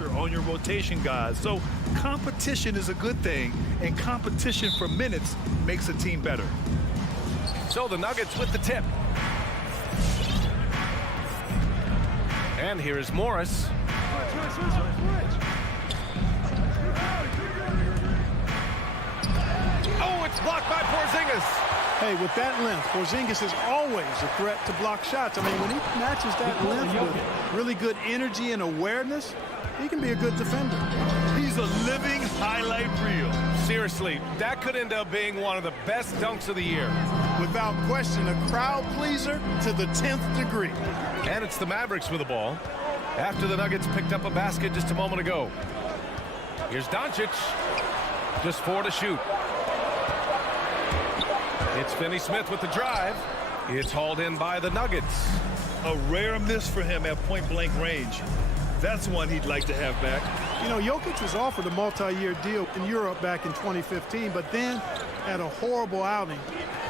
pressure on your rotation guys. So competition is a good thing, and competition for minutes makes a team better. So the Nuggets with the tip. And here is Morris. Oh, it's blocked by Porzingis. Hey, with that length, Porzingis is always a threat to block shots. I mean, when he matches that length with really good energy and awareness, he can be a good defender. He's a living highlight reel. Seriously, that could end up being one of the best dunks of the year. Without question, a crowd pleaser to the 10th degree. And it's the Mavericks with the ball after the Nuggets picked up a basket just a moment ago. Here's Doncic. Just 4 to shoot. It's Finney Smith with the drive. It's hauled in by the Nuggets. A rare miss for him at point-blank range. That's one he'd like to have back. You know, Jokic was offered a multi-year deal in Europe back in 2015, but then had a horrible outing,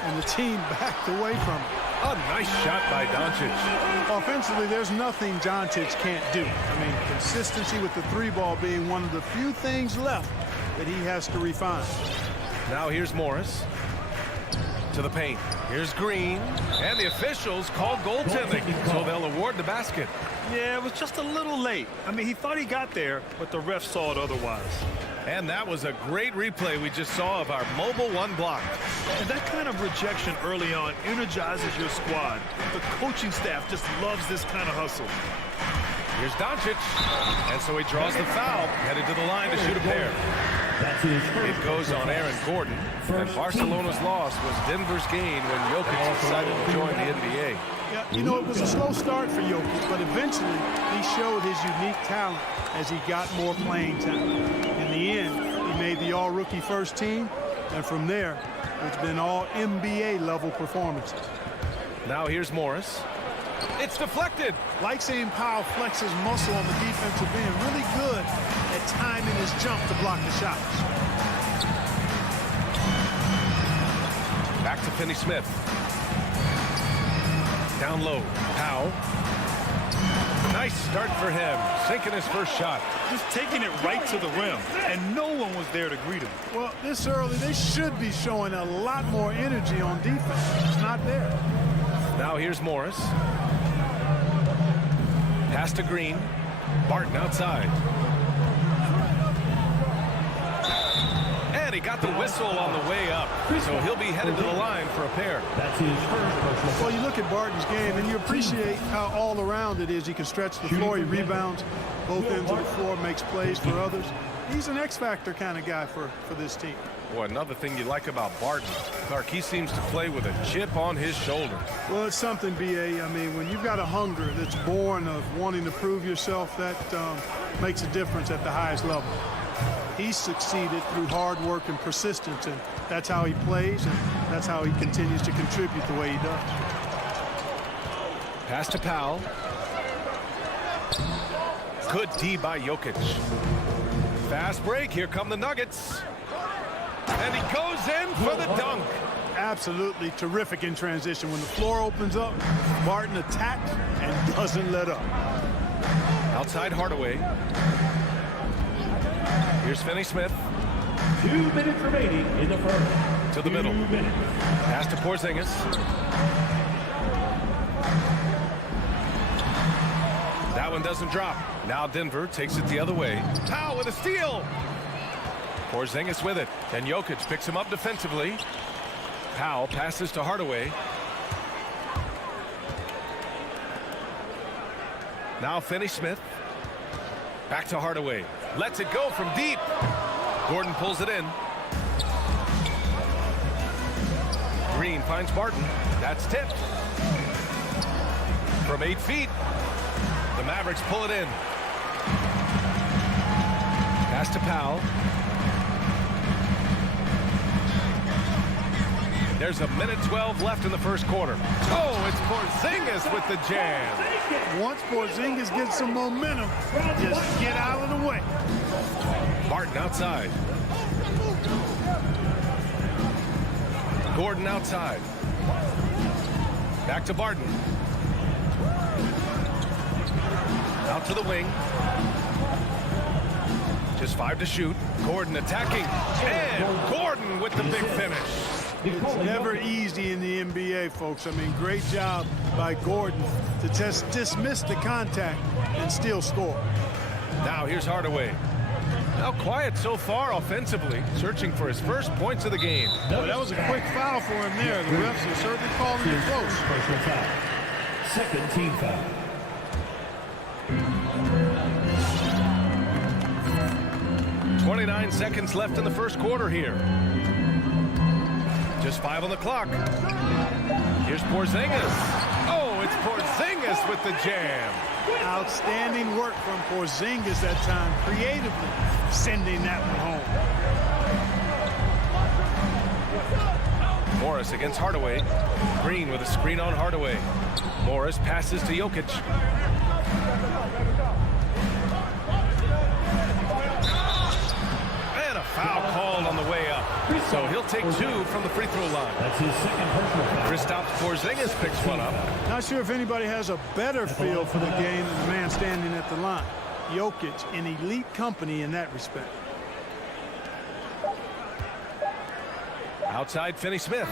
and the team backed away from it. A nice shot by Doncic. Offensively, there's nothing Doncic can't do. I mean, consistency with the three ball being one of the few things left that he has to refine. Now here's Morris. To the paint. Here's Green. And the officials call goaltending, so they'll award the basket. Yeah, it was just a little late. I mean, he thought he got there, but the ref saw it otherwise. And that was a great replay we just saw of our mobile one block. And that kind of rejection early on energizes your squad. The coaching staff just loves this kind of hustle. Here's Doncic. And so he draws the foul, headed to the line to shoot a pair. It goes on Aaron Gordon. And Barcelona's loss was Denver's gain when Jokic decided to join the NBA. Yeah, you know, it was a slow start for Jokic, but eventually he showed his unique talent as he got more playing time. In the end, he made the all-rookie first team, and from there, it's been all NBA level performances. Now here's Morris. It's deflected. Like seeing Powell flex his muscle on the defensive end. Really good at timing his jump to block the shots. Back to Finney Smith. Down low. Powell. Nice start for him. Sinking his first shot. Just taking it right to the rim, and no one was there to greet him. Well, this early, they should be showing a lot more energy on defense. It's not there. Now here's Morris. Pass to Green. Barton outside. And he got the whistle on the way up. So he'll be headed to the line for a pair. That's his first. Well, you look at Barton's game, and you appreciate how all-around it is. He can stretch the floor. He rebounds both ends of the floor, makes plays for others. He's an X-factor kind of guy for this team. Boy, another thing you like about Barton, Clark, he seems to play with a chip on his shoulder. Well, it's something, B.A. I mean, when you've got a hunger that's born of wanting to prove yourself, that makes a difference at the highest level. He's succeeded through hard work and persistence, and that's how he plays, and that's how he continues to contribute the way he does. Pass to Powell. Good D by Jokic. Fast break. Here come the Nuggets. And he goes in for the dunk. Absolutely terrific in transition. When the floor opens up, Barton attacks and doesn't let up. Outside Hardaway. Here's Finney Smith. 2 minutes remaining in the first. To the middle. 2 minutes. Pass to Porzingis. That one doesn't drop. Now Denver takes it the other way. Powell with a steal. Porzingis with it. And Jokic picks him up defensively. Powell passes to Hardaway. Now Finney Smith. Back to Hardaway. Lets it go from deep. Gordon pulls it in. Green finds Barton. That's tipped. From 8 feet. The Mavericks pull it in. Pass to Powell. There's 1:12 left in the first quarter. Oh, it's Porzingis with the jam. Once Porzingis gets some momentum, just get out of the way. Barton outside. Gordon outside. Back to Barton. Out to the wing. Just 5 to shoot. Gordon attacking. And Gordon with the big finish. It's never easy in the NBA, folks. I mean, great job by Gordon to just dismiss the contact and still score. Now here's Hardaway. Now quiet so far offensively, searching for his first points of the game. Well, that was a quick foul for him there. The refs are certainly calling it close. Personal foul. Second team foul. .29 seconds left in the first quarter here. Just 5 on the clock. Here's Porzingis. Oh, it's Porzingis with the jam. Outstanding work from Porzingis that time, creatively sending that one home. Morris against Hardaway. Green with a screen on Hardaway. Morris passes to Jokic. And a foul called on the way up. So he'll take 2 from the free throw line. That's his second personal foul. Kristaps Porzingis picks one up. Not sure if anybody has a better feel for the game than the man standing at the line. Jokic in elite company in that respect. Outside Finney-Smith.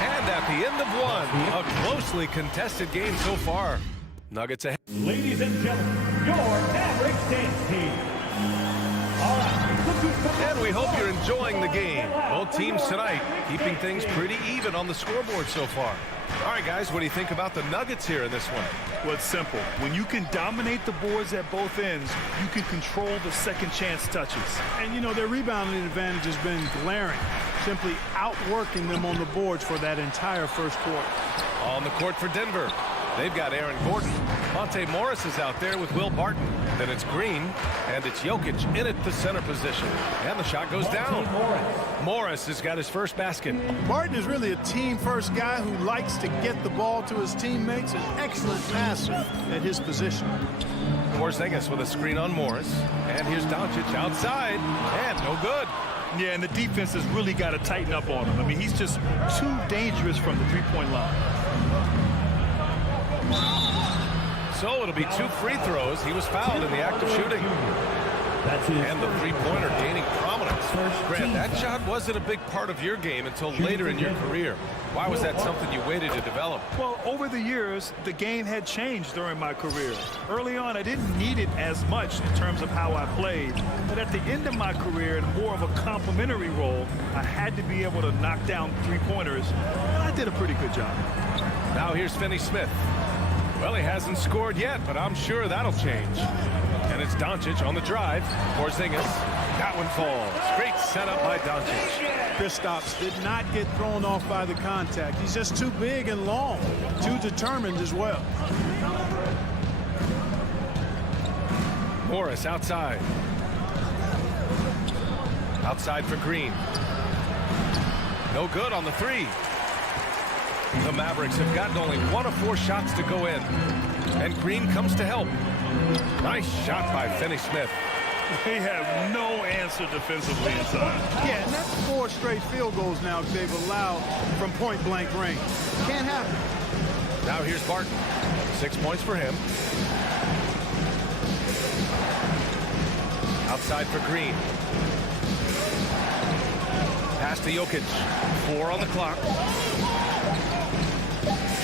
And at the end of one, a closely contested game so far. Nuggets ahead. Ladies and gentlemen, your Mavericks dance team. All right. And we hope you're enjoying the game. Both teams tonight keeping things pretty even on the scoreboard so far. All right, guys, what do you think about the Nuggets here in this one? Well, it's simple. When you can dominate the boards at both ends, you can control the second chance touches. And, you know, their rebounding advantage has been glaring, simply outworking them on the boards for that entire first quarter. On the court for Denver, they've got Aaron Gordon. Monte Morris is out there with Will Barton. Then it's Green, and it's Jokic in at the center position. And the shot goes down. Morris has got his first basket. Barton is really a team-first guy who likes to get the ball to his teammates, an excellent passer at his position. Porzingis with a screen on Morris. And here's Doncic outside, and no good. Yeah, and the defense has really got to tighten up on him. I mean, he's just too dangerous from the three-point line. So it'll be 2 free throws. He was fouled in the act of shooting. And the three-pointer gaining prominence. Grant, that shot wasn't a big part of your game until later in your career. Why was that something you waited to develop? Well, over the years, the game had changed during my career. Early on, I didn't need it as much in terms of how I played. But at the end of my career, in more of a complementary role, I had to be able to knock down three-pointers. And I did a pretty good job. Now here's Finney-Smith. Well, he hasn't scored yet, but I'm sure that'll change. And it's Doncic on the drive. Porzingis. That one falls. Great setup by Doncic. Kristaps did not get thrown off by the contact. He's just too big and long, too determined as well. Morris outside. Outside for Green. No good on the 3. The Mavericks have gotten only 1 of 4 shots to go in. And Green comes to help. Nice shot by Finney-Smith. They have no answer defensively inside. Yeah, and that's 4 straight field goals now they've allowed from point-blank range. Can't happen. Now here's Barton. 6 points for him. Outside for Green. Pass to Jokic. 4 on the clock.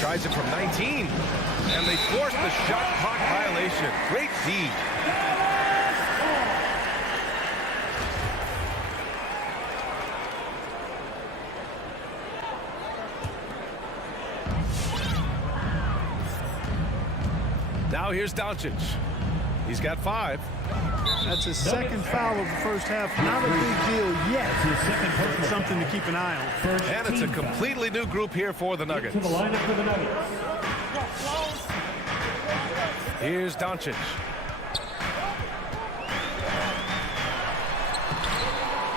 Tries it from 19. And they force the shot clock violation. Great D. Now here's Doncic. He's got 5. That's his second foul of the first half. Not a big deal yet. But something to keep an eye on. And it's a completely new group here for the Nuggets. To the lineup for the Nuggets. Here's Doncic.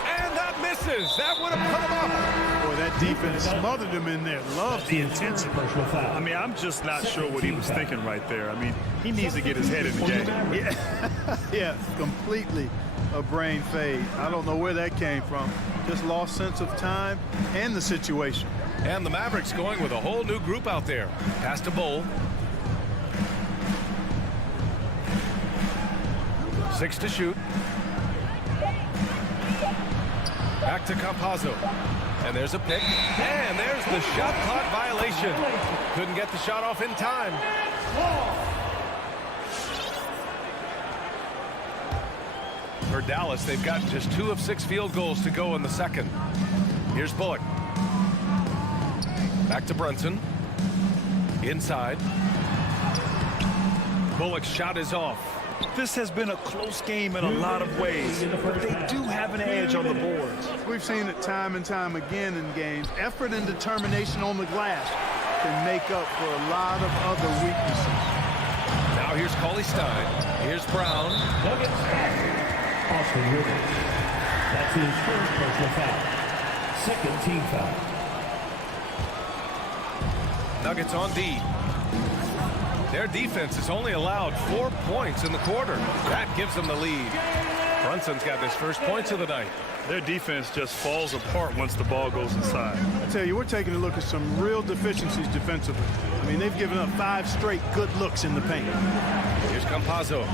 And that misses. That would have put him up. Boy, that defense smothered him in there. Love the intensity. Personal foul. I mean, I'm just not sure what he was thinking right there. I mean, he needs to get his head in the game. Yeah, yeah, completely a brain fade. I don't know where that came from. Just lost sense of time and the situation. And the Mavericks going with a whole new group out there. Pass to Bowl. 6 to shoot. Back to Campazzo. And there's a pick. And there's the shot clock violation. Couldn't get the shot off in time. For Dallas, they've got just 2 of 6 field goals to go in the second. Here's Bullock. Back to Brunson. Inside. Bullock's shot is off. This has been a close game in a lot of ways, but they do have an edge on the boards. We've seen it time and time again in games. Effort and determination on the glass can make up for a lot of other weaknesses. Now here's Cauley Stein. Here's Brown. Austin Rivers. That's his first personal foul. Second team foul. Nuggets on D. Their defense has only allowed 4 points in the quarter. That gives them the lead. Brunson's got his first points of the night. Their defense just falls apart once the ball goes inside. I tell you, we're taking a look at some real deficiencies defensively. I mean, they've given up 5 straight good looks in the paint. Here's Campazzo.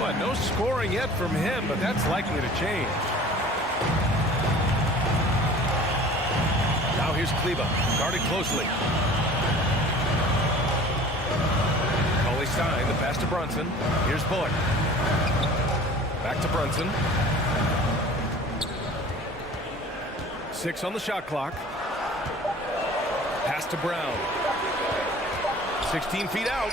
Well, no scoring yet from him, but that's likely to change. Now here's Kleba, guarded closely. Cauley Stein, the pass to Brunson. Here's Bullock. Back to Brunson. 6 on the shot clock. Pass to Brown. 16 feet out.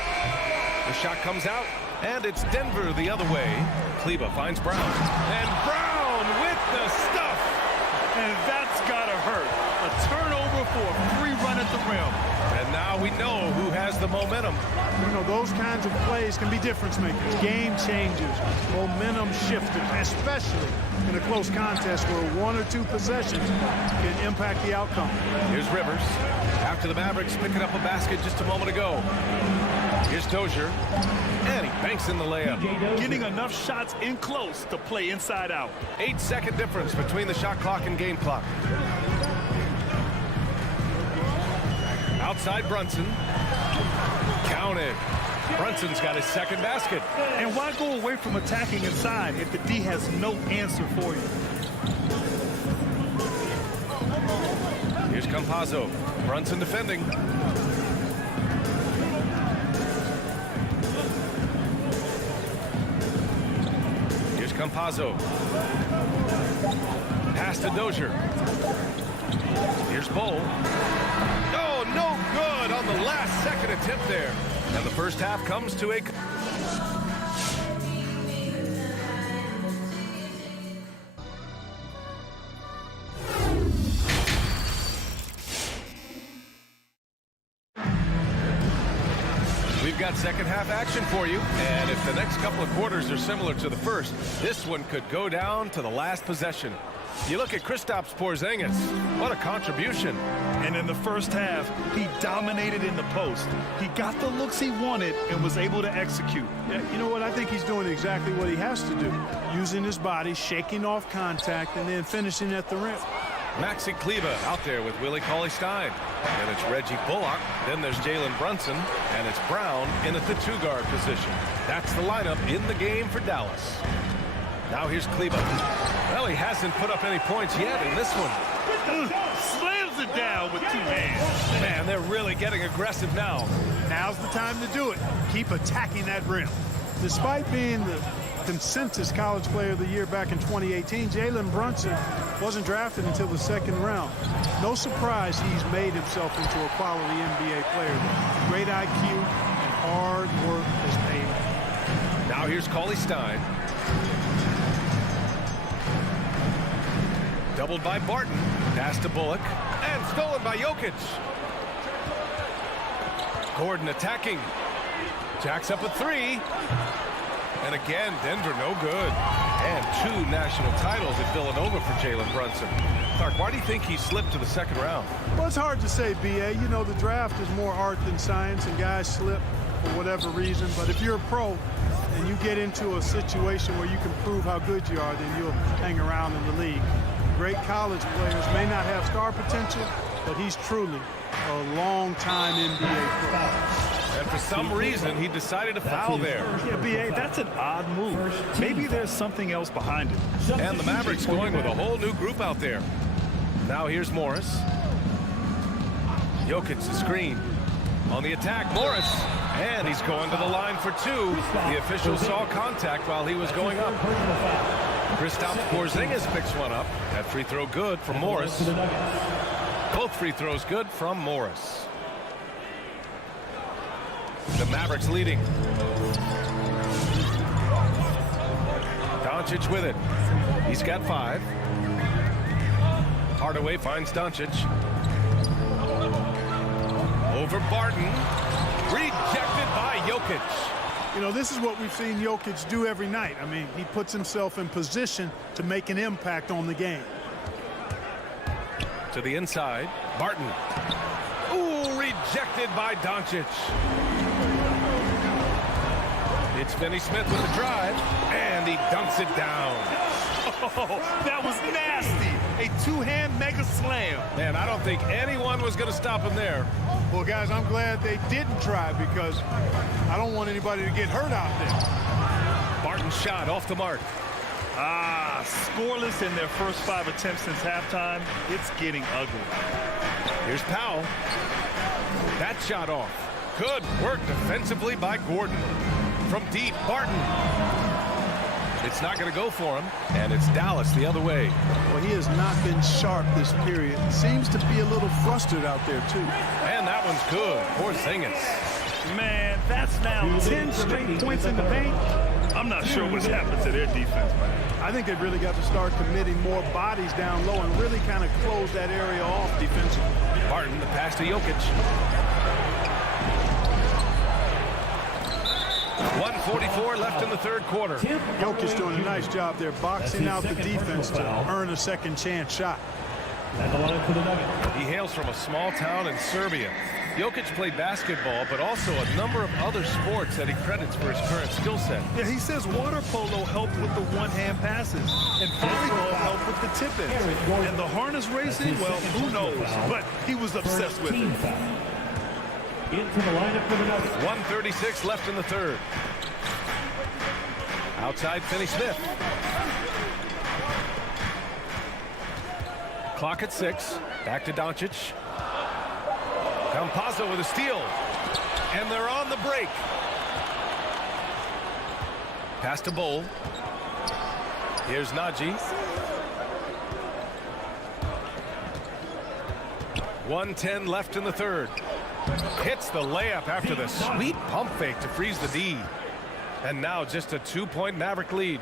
The shot comes out, and it's Denver the other way. Kleba finds Brown. And Brown with the stuff. And that's gotta hurt. A turnover for a free run at the rim. And now we know who has the momentum. You know, those kinds of plays can be difference makers, game changers, momentum shifters, especially in a close contest where 1 or 2 possessions can impact the outcome. Here's Rivers. After the Mavericks picking up a basket just a moment ago. Here's Dozier. And he banks in the layup. Getting enough shots in close to play inside out. 8-second difference between the shot clock and game clock. Outside Brunson. Counted. Brunson's got his second basket. And why go away from attacking inside if the D has no answer for you? Here's Campazzo. Brunson defending. Here's Campazzo. Pass to Dozier. Here's Bull. Oh, no good on the last second attempt there. And the first half comes to a... We've got second half action for you. And if the next couple of quarters are similar to the first, this one could go down to the last possession. You look at Kristaps Porzingis. What a contribution. And in the first half, he dominated in the post. He got the looks he wanted and was able to execute. Yeah, you know what? I think he's doing exactly what he has to do. Using his body, shaking off contact, and then finishing at the rim. Maxi Kleba out there with Willie Cauley-Stein. And it's Reggie Bullock. Then there's Jalen Brunson. And it's Brown in at the 2-guard position. That's the lineup in the game for Dallas. Now here's Kleba. Well, he hasn't put up any points yet in this one. Slams it down with 2 hands. Man, they're really getting aggressive now. Now's the time to do it. Keep attacking that rim. Despite being the consensus college player of the year back in 2018, Jalen Brunson wasn't drafted until the 2nd round. No surprise he's made himself into a quality NBA player. Great IQ and hard work has paid off. Now here's Cauley-Stein. Doubled by Barton. Pass to Bullock. And stolen by Jokic. Gordon attacking. Jacks up a 3. And again, Denver no good. And 2 national titles at Villanova for Jalen Brunson. Clark, why do you think he slipped to the 2nd round? Well, it's hard to say, B.A. You know, the draft is more art than science, and guys slip for whatever reason. But if you're a pro and you get into a situation where you can prove how good you are, then you'll hang around in the league. Great college players may not have star potential, but he's truly a long-time NBA pro. And for some reason, he decided to foul there. Yeah, B.A., that's an odd move. Maybe there's something else behind it. And the Mavericks going with a whole new group out there. Now here's Morris. Jokic the screen. On the attack, Morris. And he's going to the line for two. The official saw contact while he was going up. Kristaps Porzingis picks one up. That free throw good from Morris. Both free throws good from Morris. The Mavericks leading. Doncic with it. He's got 5. Hardaway finds Doncic. Over Barton. Rejected by Jokic. You know, this is what we've seen Jokic do every night. I mean, he puts himself in position to make an impact on the game. To the inside. Barton. Ooh, rejected by Doncic. It's Finney Smith with the drive, and he dunks it down. Oh, that was nasty. A two-hand mega slam. Man, I don't think anyone was going to stop him there. Well, guys, I'm glad they didn't try because I don't want anybody to get hurt out there. Barton's shot off the mark. Scoreless in their first 5 attempts since halftime. It's getting ugly. Here's Powell. That shot off. Good work defensively by Gordon. From deep, Barton. It's not going to go for him, and it's Dallas the other way. Well, he has not been sharp this period. Seems to be a little flustered out there, too. And that one's good. Porzingis. Man, that's now 10 straight points in the paint. I'm not sure what's happened to their defense, man. I think they've really got to start committing more bodies down low and really kind of close that area off defensively. Barton, the pass to Jokic. 1:44 left in the third quarter. Jokic's doing a nice job there boxing out the defense to earn a second chance shot. He hails from a small town in Serbia. Jokic played basketball, but also a number of other sports that he credits for his current skill set. Yeah, he says water polo helped with the one-hand passes, and volleyball helped with the tip-ins. And the harness racing, well, who knows? But he was obsessed with it. Into the lineup for the Nuggets. 1:36 left in the third. Outside Finney Smith. Clock at 6. Back to Doncic. Campazzo with a steal. And they're on the break. Pass to Bol. Here's Najee. 1:10 left in the third. Hits the layup after the sweet pump fake to freeze the D. And now just a 2-point Maverick lead.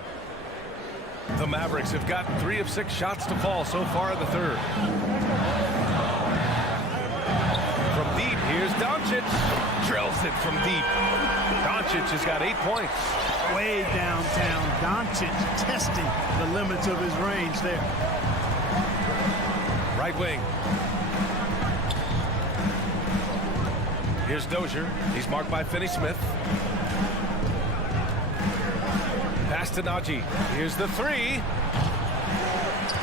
The Mavericks have gotten 3 of 6 shots to fall so far in the third. From deep, here's Doncic. Drills it from deep. Doncic has got 8 points. Way downtown, Doncic testing the limits of his range there. Right wing. Here's Dozier. He's marked by Finney Smith. Pass to Najee. Here's the 3.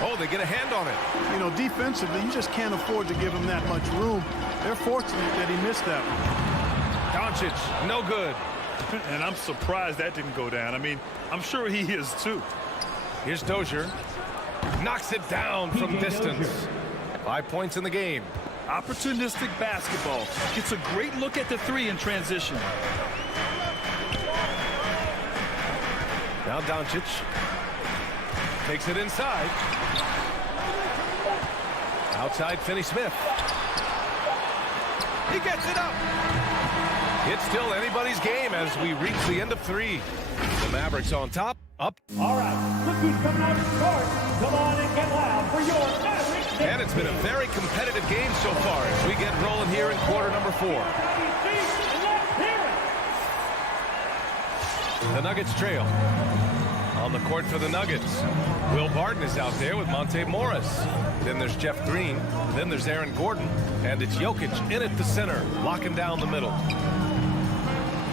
Oh, they get a hand on it. You know, defensively, you just can't afford to give him that much room. They're fortunate that he missed that one. Doncic, no good. And I'm surprised that didn't go down. I mean, I'm sure he is too. Here's Dozier. Knocks it down from distance. 5 points in the game. Opportunistic basketball. Gets a great look at the 3 in transition. Now Doncic takes it inside. Outside Finney Smith. He gets it up. It's still anybody's game as we reach the end of 3. The Mavericks on top, up. All right, look who's coming out to start. Come on and get loud for your Mavericks. And it's been a very competitive game so far as we get rolling here in quarter number 4. The Nuggets trail. On the court for the Nuggets, Will Barton is out there with Monte Morris. Then there's Jeff Green. Then there's Aaron Gordon. And it's Jokic in at the center, locking down the middle.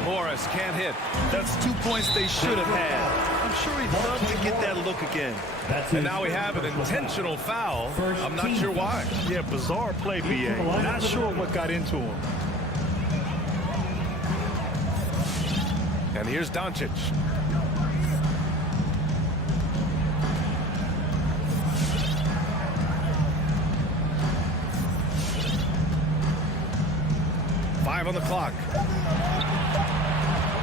Morris can't hit. That's 2 points they should have had. I'm sure he'd love to get that look again. And now we have an intentional foul. I'm not sure why. Yeah, bizarre play, B.A. Not sure what got into him. And here's Doncic. Five on the clock.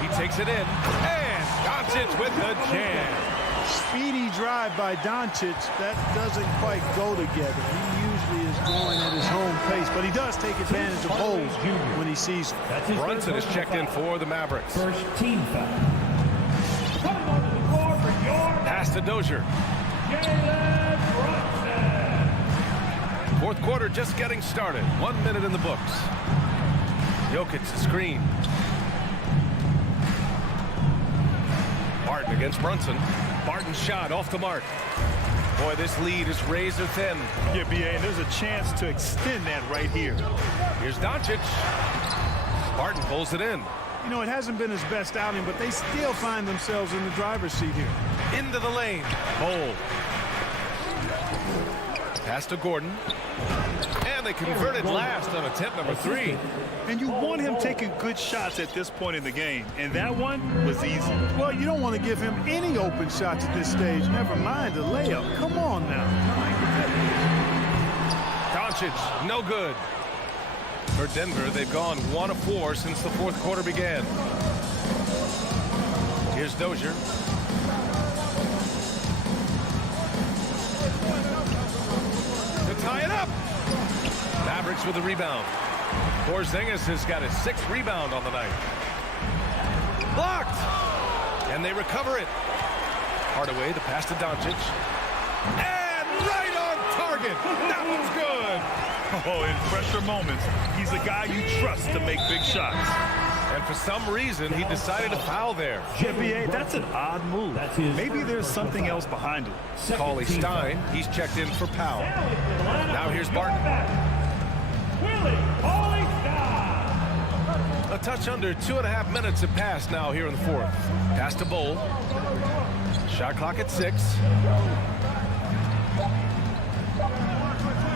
He takes it in. And Doncic with the jam. Speedy drive by Doncic. That doesn't quite go together. He usually is going at his home pace, but he does take advantage of holes when he sees them. Brunson is checked in for the Mavericks. First team foul. Coming onto the floor for your Pass to Dozier. Jalen Brunson. Fourth quarter just getting started. 1 minute in the books. Jokic the screen. Barton against Brunson. Barton's shot off the mark. Boy, this lead is razor thin. Yeah, B.A., and there's a chance to extend that right here. Here's Doncic. Barton pulls it in. You know, it hasn't been his best outing, but they still find themselves in the driver's seat here. Into the lane. Bowl. Pass to Gordon. And they converted last on attempt number 3. And you want him taking good shots at this point in the game, and that one was easy. Well, you don't want to give him any open shots at this stage. Never mind a layup. Come on now. Doncic, no good. For Denver, they've gone 1 of 4 since the fourth quarter began. Here's Dozier. To tie it up. Mavericks with the rebound. Porzingis has got his 6th rebound on the night. Blocked. And they recover it. Hardaway, the pass to Doncic. And right on target. That one's good. Oh, in pressure moments, he's a guy you trust to make big shots. And for some reason, he decided to foul there. Yeah, B.A., that's an odd move. Maybe there's something else behind it. Cauley Stein, he's checked in for Powell. Now here's Barton. A touch under 2.5 minutes have passed now here in the fourth. Pass to Bowl. Shot clock at 6.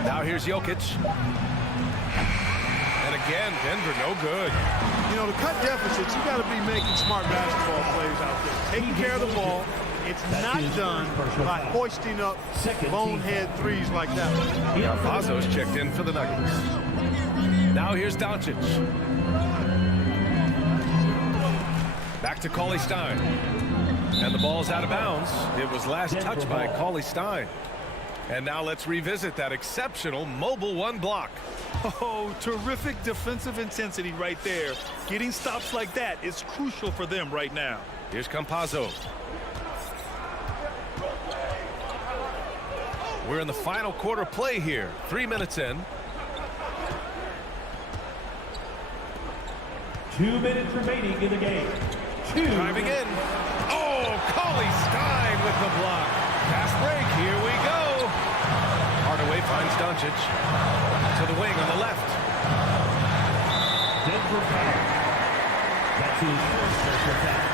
Now here's Jokic. And again, Denver no good. You know, to cut deficits, you got to be making smart basketball plays out there. Taking care of the ball. It's not done by hoisting up bonehead threes like that one. Now Fazo's checked in for the Nuggets. Now here's Doncic. Back to Cauley Stein. And the ball's out of bounds. It was last touched by Cauley Stein. And now let's revisit that exceptional mobile 1 block. Oh, terrific defensive intensity right there. Getting stops like that is crucial for them right now. Here's Campazzo. We're in the final quarter play here. 3 minutes in. 2 minutes remaining in the game. Driving in. Oh, Cauley Stein with the block. Fast break. Here we go. Hardaway finds Doncic to the wing on the left. Denver foul. That's his first personal foul.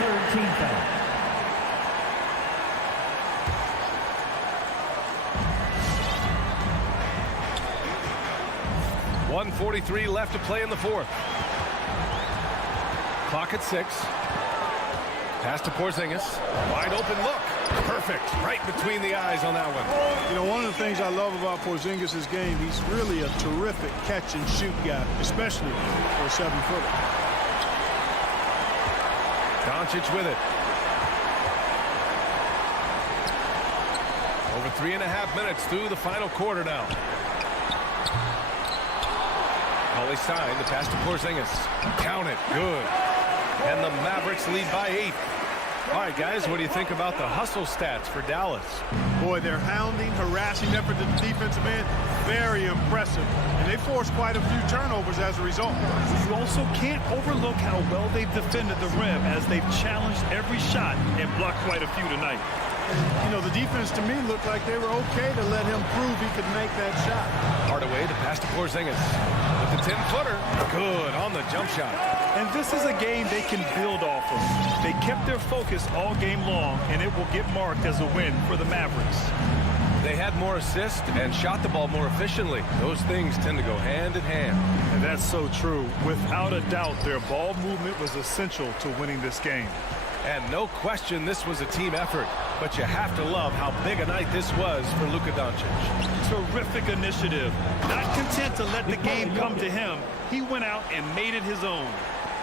Third team foul. .143 left to play in the fourth. Clock at 6. Pass to Porzingis. Wide open look. Perfect. Right between the eyes on that one. You know, one of the things I love about Porzingis' game, he's really a terrific catch and shoot guy, especially for a 7-footer. Doncic with it. Over 3.5 minutes through the final quarter now. Cauley Stein, the pass to Porzingis. Count it. Good. And the Mavericks lead by 8. All right, guys, what do you think about the hustle stats for Dallas? Boy, their hounding, harassing effort to the defensive end, very impressive. And they forced quite a few turnovers as a result. You also can't overlook how well they've defended the rim as they've challenged every shot and blocked quite a few tonight. You know, the defense to me looked like they were okay to let him prove he could make that shot. Hardaway, the pass to Porzingis. With the 10-footer. Good on the jump shot. And this is a game they can build off of. They kept their focus all game long, and it will get marked as a win for the Mavericks. They had more assists and shot the ball more efficiently. Those things tend to go hand in hand. And That's so true. Without a doubt, their ball movement was essential to winning this game. And no question this was a team effort. But you have to love how big a night this was for Luka Doncic. Terrific initiative. Not content to let the game come to him, he went out and made it his own.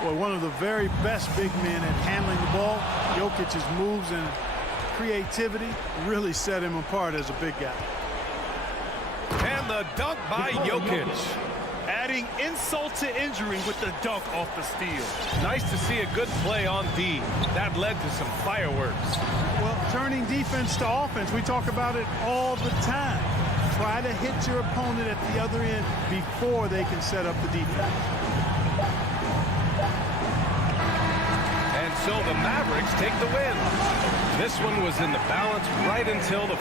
Well, one of the very best big men at handling the ball. Jokic's moves and creativity really set him apart as a big guy. And the dunk by Jokic. Adding insult to injury with the dunk off the steal. Nice to see a good play on D. That led to some fireworks. Well, turning defense to offense, we talk about it all the time. Try to hit your opponent at the other end before they can set up the defense. And so the Mavericks take the win. This one was in the balance right until the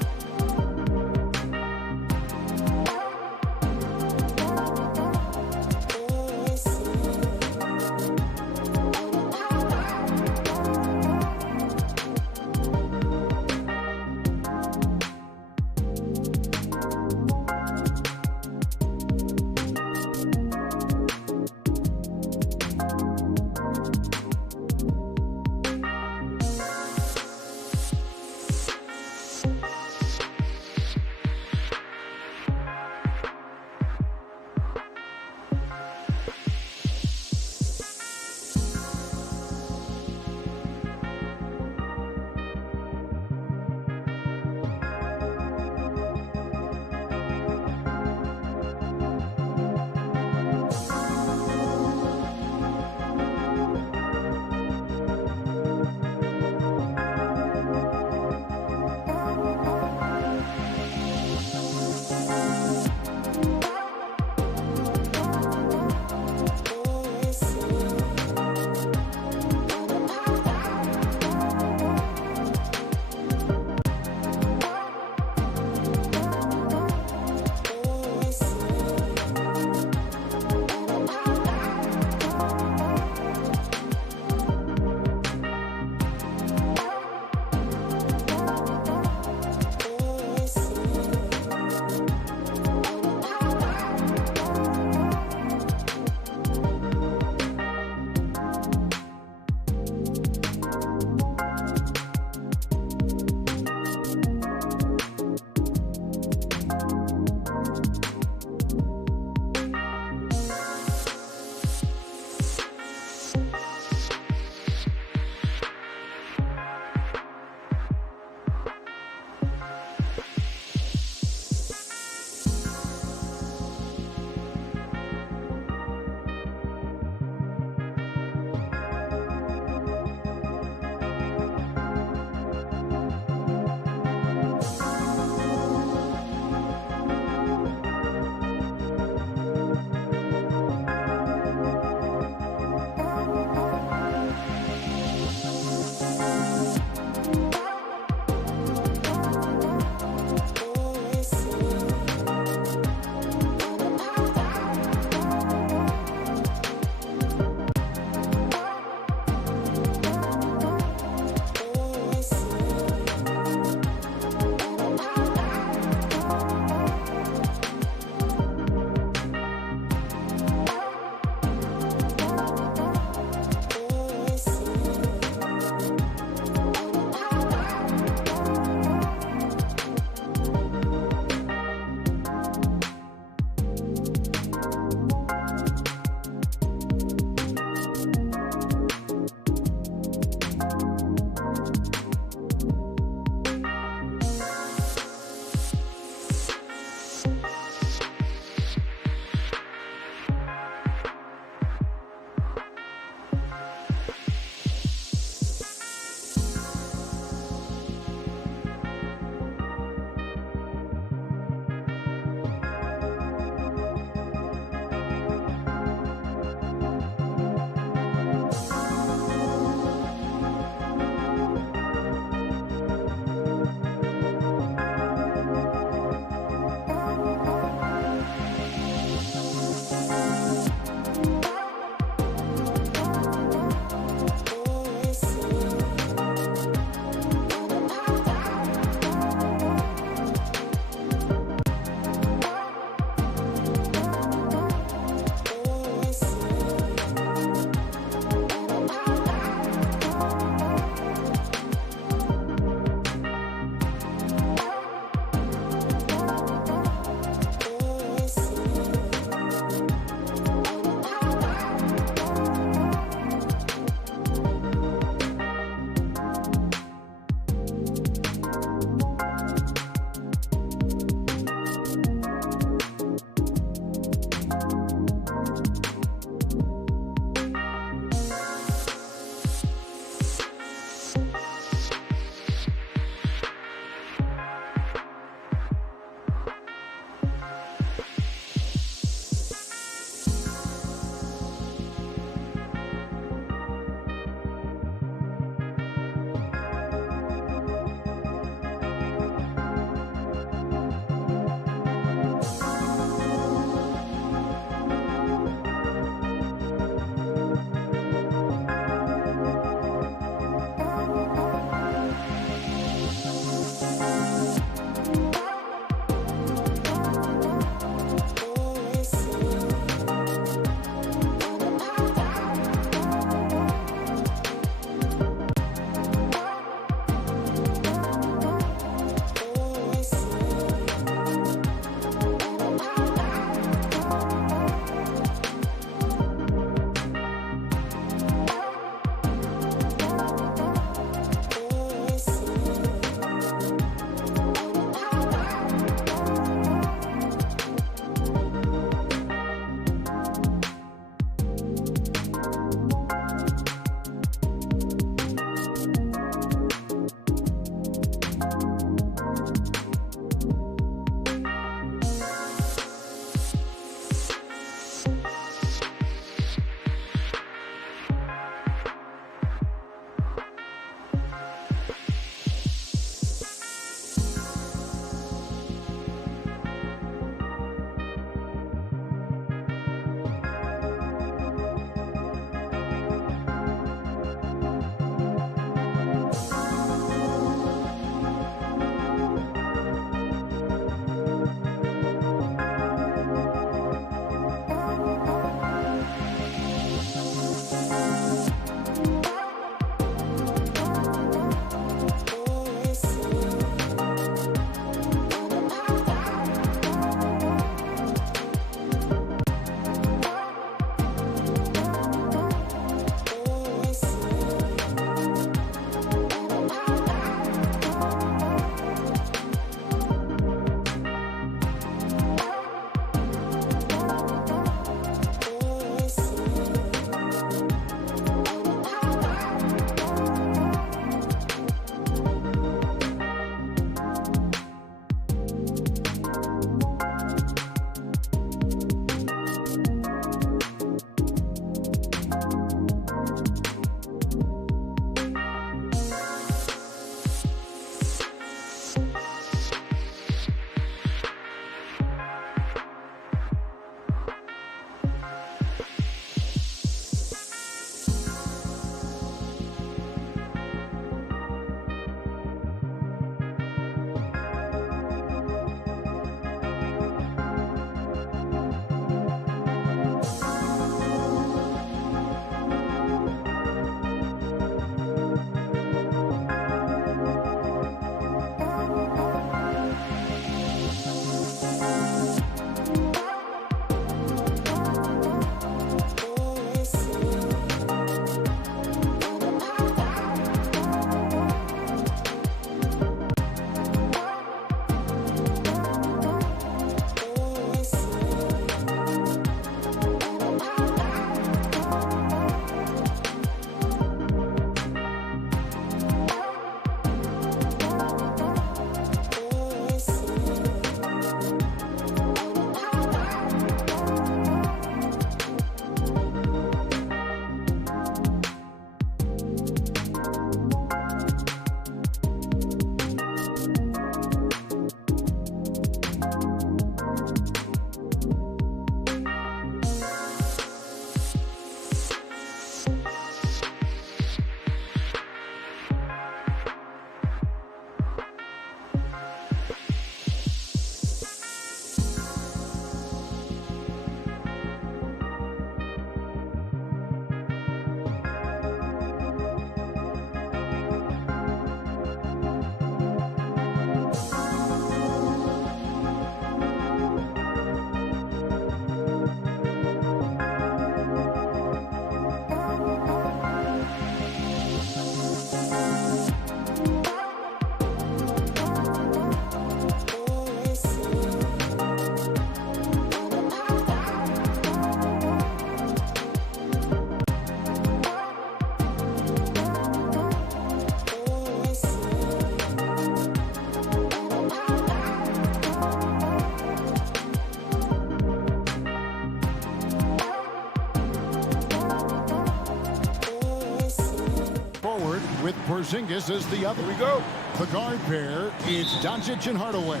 Porzingis is the other. Here we go. The guard pair, it's Doncic and Hardaway.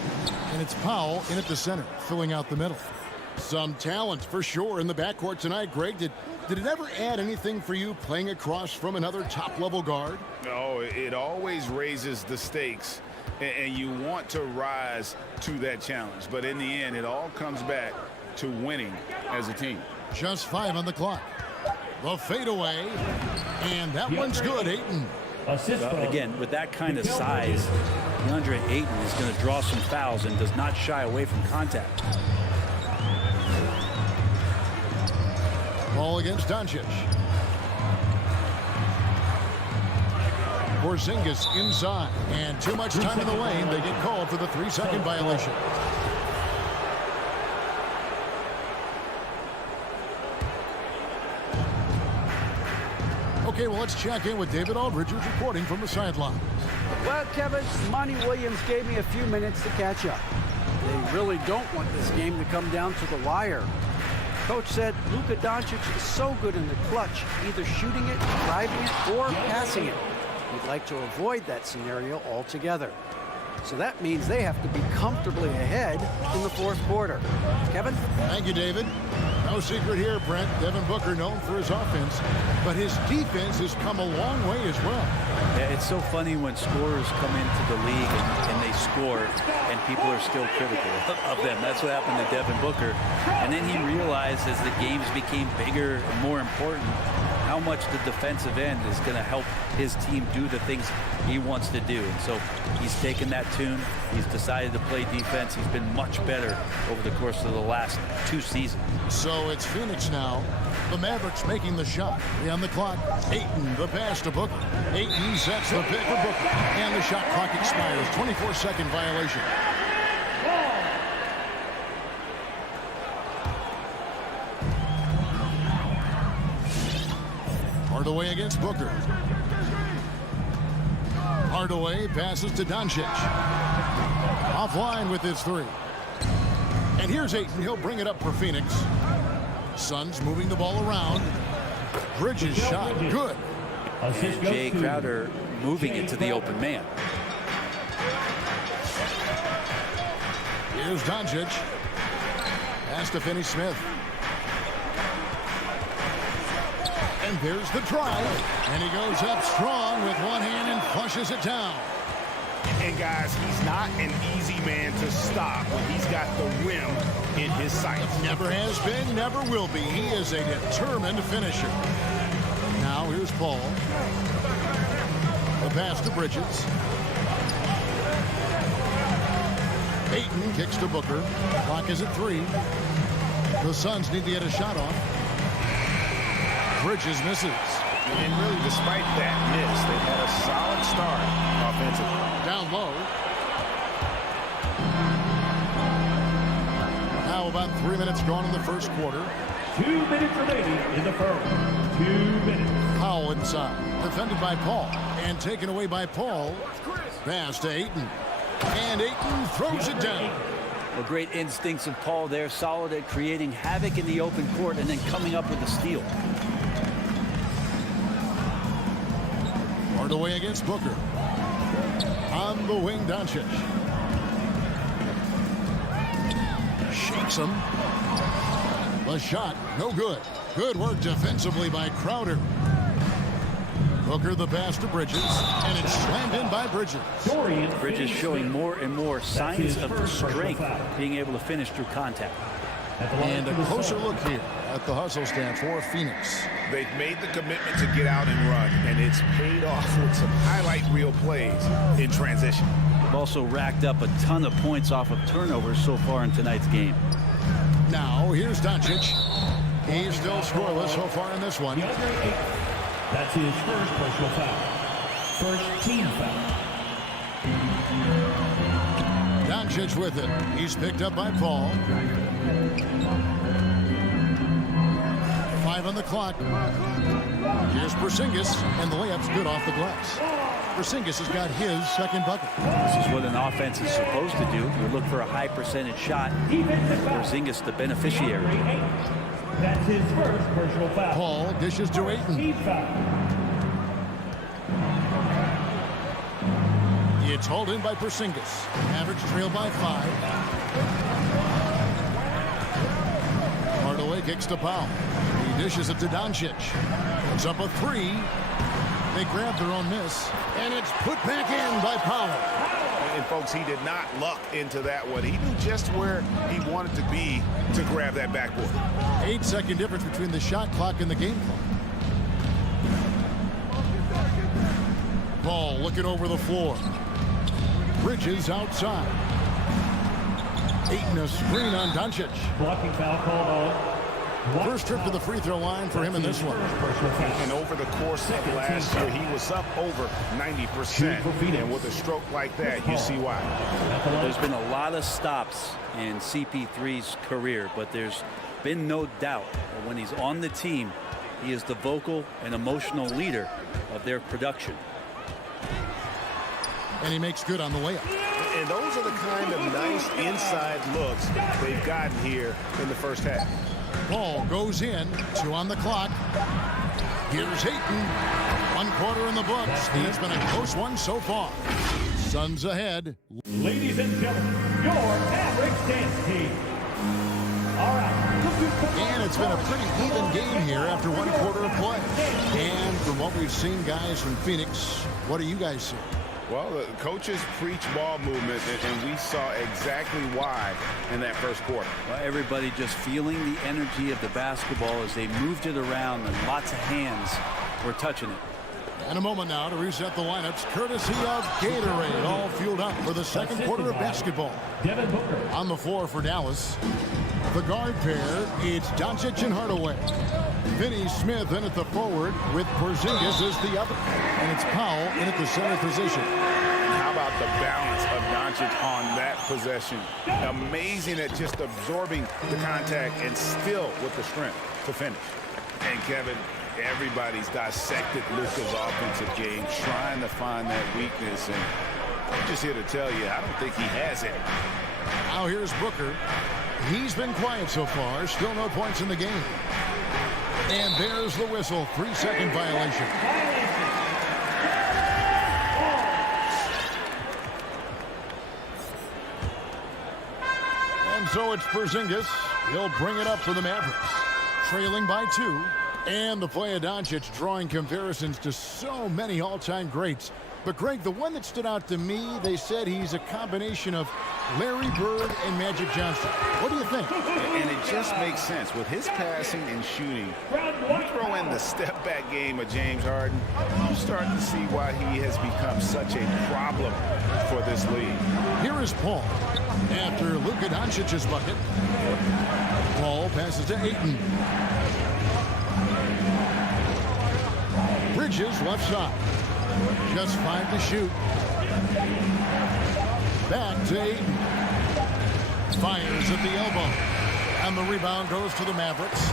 And it's Powell in at the center, filling out the middle. Some talent for sure in the backcourt tonight, Greg. Did it ever add anything for you playing across from another top-level guard? No, it always raises the stakes, and you want to rise to that challenge. But in the end, it all comes back to winning as a team. Just 5 on the clock. The fadeaway, and that one's good, Ayton. Again, with that kind of size, DeAndre Ayton is going to draw some fouls and does not shy away from contact. Ball against Doncic. Porzingis inside, and too much time in the lane. They get called for the 3-second violation. Okay, well, let's check in with David Aldridge, who's reporting from the sideline. Well, Kevin, Monty Williams gave me a few minutes to catch up. They really don't want this game to come down to the wire. Coach said Luka Doncic is so good in the clutch, either shooting it, driving it, or passing it. He'd like to avoid that scenario altogether. So that means they have to be comfortably ahead in the fourth quarter. Kevin? Thank you, David. No secret here, Brent. Devin Booker known for his offense, but his defense has come a long way as well. Yeah, it's so funny when scorers come into the league and they score and people are still critical of them. That's what happened to Devin Booker. And then he realized as the games became bigger and more important, how much the defensive end is going to help his team do the things he wants to do. And so he's taken that tune. He's decided to play defense. He's been much better over the course of the last 2 seasons. So it's Phoenix now. The Mavericks making the shot. On the clock, Ayton, the pass to Booker. Ayton sets the pick for Booker. And the shot clock expires. 24-second violation. Hardaway against Booker. Hardaway passes to Doncic. Offline with his 3. And here's Ayton. He'll bring it up for Phoenix. Suns moving the ball around. Bridges shot. Good. And Jay Crowder moving it to the open man. Here's Doncic. Pass to Finney-Smith. And there's the drive. And he goes up strong with one hand and flushes it down. And guys, he's not an easy man to stop when he's got the rim in his sights. Never has been, never will be. He is a determined finisher. Now here's Paul. The pass to Bridges. Ayton kicks to Booker. Clock is at 3. The Suns need to get a shot off. Bridges misses. And really, despite that miss, they've had a solid start offensively. Down low. Now about 3 minutes gone in the first quarter. 2 minutes remaining in the first. 2 minutes. Powell inside. Defended by Paul. And taken away by Paul. Pass to Ayton. And Ayton throws it down. Well, great instincts of Paul there. Solid at creating havoc in the open court and then coming up with a steal. Hardaway against Booker. On the wing, Doncic. Shakes him. The shot, no good. Good work defensively by Crowder. Booker the pass to Bridges, and it's slammed in by Bridges. Bridges showing more and more signs of the strength, being able to finish through contact. And a closer look here at the hustle stand for Phoenix. They've made the commitment to get out and run, and it's paid off with some highlight reel plays in transition. They've also racked up a ton of points off of turnovers so far in tonight's game. Now, here's Doncic. He's still scoreless so far in this one. That's his first personal foul. First team foul. Doncic with it. He's picked up by Paul. 5 on the clock. Here's Porzingis, and the layup's good off the glass. Porzingis has got his second bucket. This is what an offense is supposed to do. You look for a high percentage shot. Porzingis the beneficiary. That's his first personal foul. Paul dishes to Ayton. Team foul. It's hauled in by Porzingis. Mavericks trail by 5. Hardaway kicks to Powell. He dishes it to Doncic. It's up a 3. They grab their own miss, and it's put back in by Powell. And folks, he did not luck into that one. He knew just where he wanted to be to grab that backboard. 8-second difference between the shot clock and the game clock. Ball looking over the floor. Bridges outside. Ayton a screen on Doncic. Blocking foul called on. First trip to the free throw line for him in this one. And over the course of last year, he was up over 90%. And with a stroke like that, you see why. There's been a lot of stops in CP3's career, but there's been no doubt that when he's on the team, he is the vocal and emotional leader of their production. And he makes good on the way up. And those are the kind of nice inside looks they've gotten here in the first half. Ball goes in. 2 on the clock. Here's Ayton. 1 quarter in the books. It's been a close one so far. Suns ahead. Ladies and gentlemen, your Mavericks dance team. All right. And it's been a pretty even game here after 1 quarter of play. And from what we've seen, guys, from Phoenix, what do you guys see? Well, the coaches preach ball movement, and we saw exactly why in that first quarter. Well, everybody just feeling the energy of the basketball as they moved it around, and lots of hands were touching it. And a moment now to reset the lineups, courtesy of Gatorade, all fueled up for the second quarter of basketball. Devin Booker. On the floor for Dallas, the guard pair, it's Doncic and Hardaway. Finney Smith in at the forward with Porzingis as the other. And it's Powell in at the center position. How about the balance of Doncic on that possession? Amazing at just absorbing the contact and still with the strength to finish. And Kevin, everybody's dissected Luka's offensive game, trying to find that weakness. And I'm just here to tell you, I don't think he has it. Now here's Booker. He's been quiet so far. Still no points in the game. And there's the whistle. 3-second violation. And so it's Porzingis. He'll bring it up for the Mavericks. Trailing by 2. And the play of Doncic drawing comparisons to so many all-time greats. But, Greg, the one that stood out to me, they said he's a combination of Larry Bird and Magic Johnson. What do you think? And it just makes sense. With his passing and shooting, you throw in the step-back game of James Harden, you start to see why he has become such a problem for this league. Here is Paul. After Luka Doncic's bucket, Paul passes to Ayton. Bridges left side. Just 5 to shoot. Back to Ayton. Fires at the elbow. And the rebound goes to the Mavericks.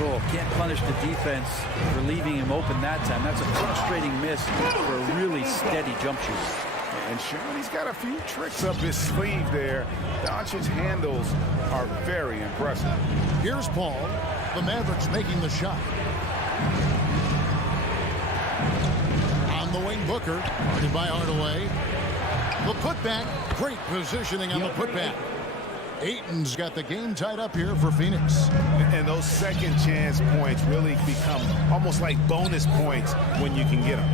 Oh, can't punish the defense for leaving him open that time. That's a frustrating miss for a really steady jump shooter. And Sean, he's got a few tricks up his sleeve there. Doncic's handles are very impressive. Here's Paul. The Mavericks making the shot. On the wing, Booker. Guarded by Hardaway. The putback. Great positioning on the putback. Ayton's got the game tied up here for Phoenix. And those second chance points really become almost like bonus points when you can get them.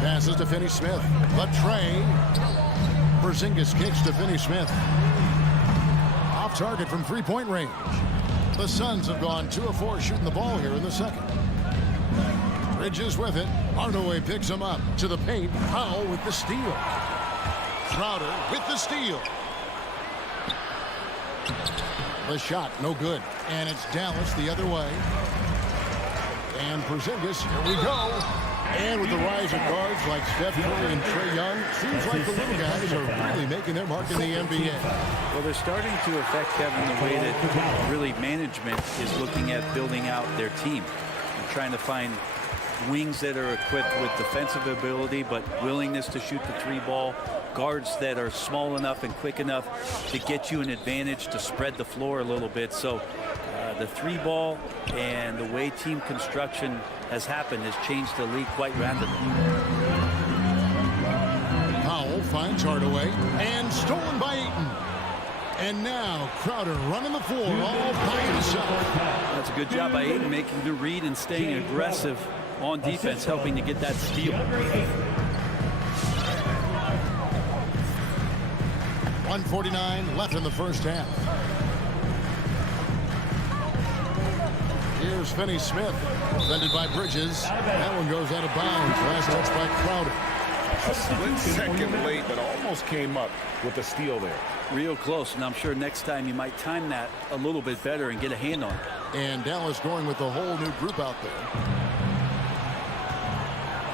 Passes to Finney Smith. The tray. Porzingis kicks to Finney Smith. Off target from three-point range. The Suns have gone 2 of 4 shooting the ball here in the second. Bridges with it. Hardaway picks him up to the paint. Powell with the steal. Crowder with the steal. The shot, no good. And it's Dallas the other way. And Porzingis, here we go. And with the rise of guards like Steph Curry and Trae Young, seems like the little guys are really making their mark in the NBA. Well, they're starting to affect Kevin the way that really management is looking at building out their team. They're trying to find wings that are equipped with defensive ability but willingness to shoot the 3 ball, guards that are small enough and quick enough to get you an advantage to spread the floor a little bit. So the 3 ball and the way team construction has happened has changed the league quite rapidly. Hardaway, and stolen by Ayton. And now Crowder running the floor all by himself. That's a good job by Ayton, making the read and staying aggressive on defense, helping to get that steal. 1:49 left in the first half. Here's Finney-Smith, defended by Bridges. That one goes out of bounds. Last touch by Crowder. A split second late, but almost came up with a steal there. Real close, and I'm sure next time you might time that a little bit better and get a hand on it. And Dallas going with a whole new group out there.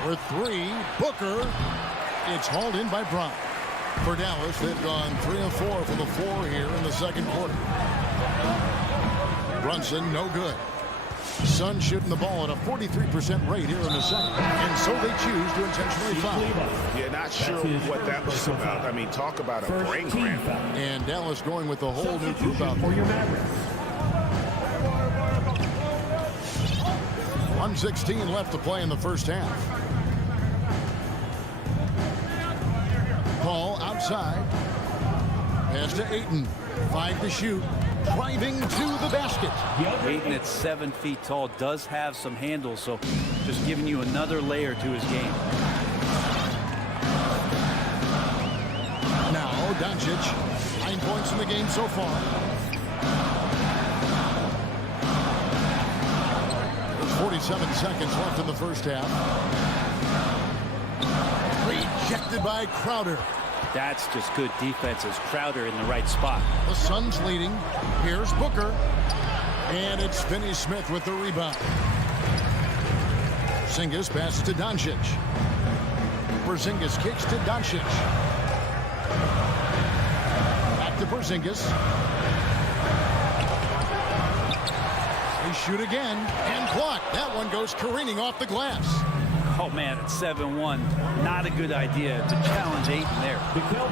For three, Booker. It's hauled in by Brown. For Dallas, they've gone 3 of 4 from the floor here in the second quarter. Brunson, no good. Suns shooting the ball at a 43% rate here in the second. And so they choose to intentionally foul. Yeah, not sure what that was about. I mean, talk about a brain cramp. And Dallas going with a whole new group out there. 1:16 left to play in the first half. Paul outside. Pass to Ayton. 5 to shoot. Driving to the basket. Ayton at 7 feet tall does have some handles, so just giving you another layer to his game. Now Doncic. 9 points in the game so far. There's 47 seconds left in the first half. Rejected by Crowder. That's just good defense as Crowder in the right spot. The Suns leading. Here's Booker. And it's Finney-Smith with the rebound. Porzingis passes to Doncic. Porzingis kicks to Doncic. Back to Porzingis. They shoot again and blocked. That one goes careening off the glass. Oh, man, it's 7-1. Not a good idea to challenge Ayton there.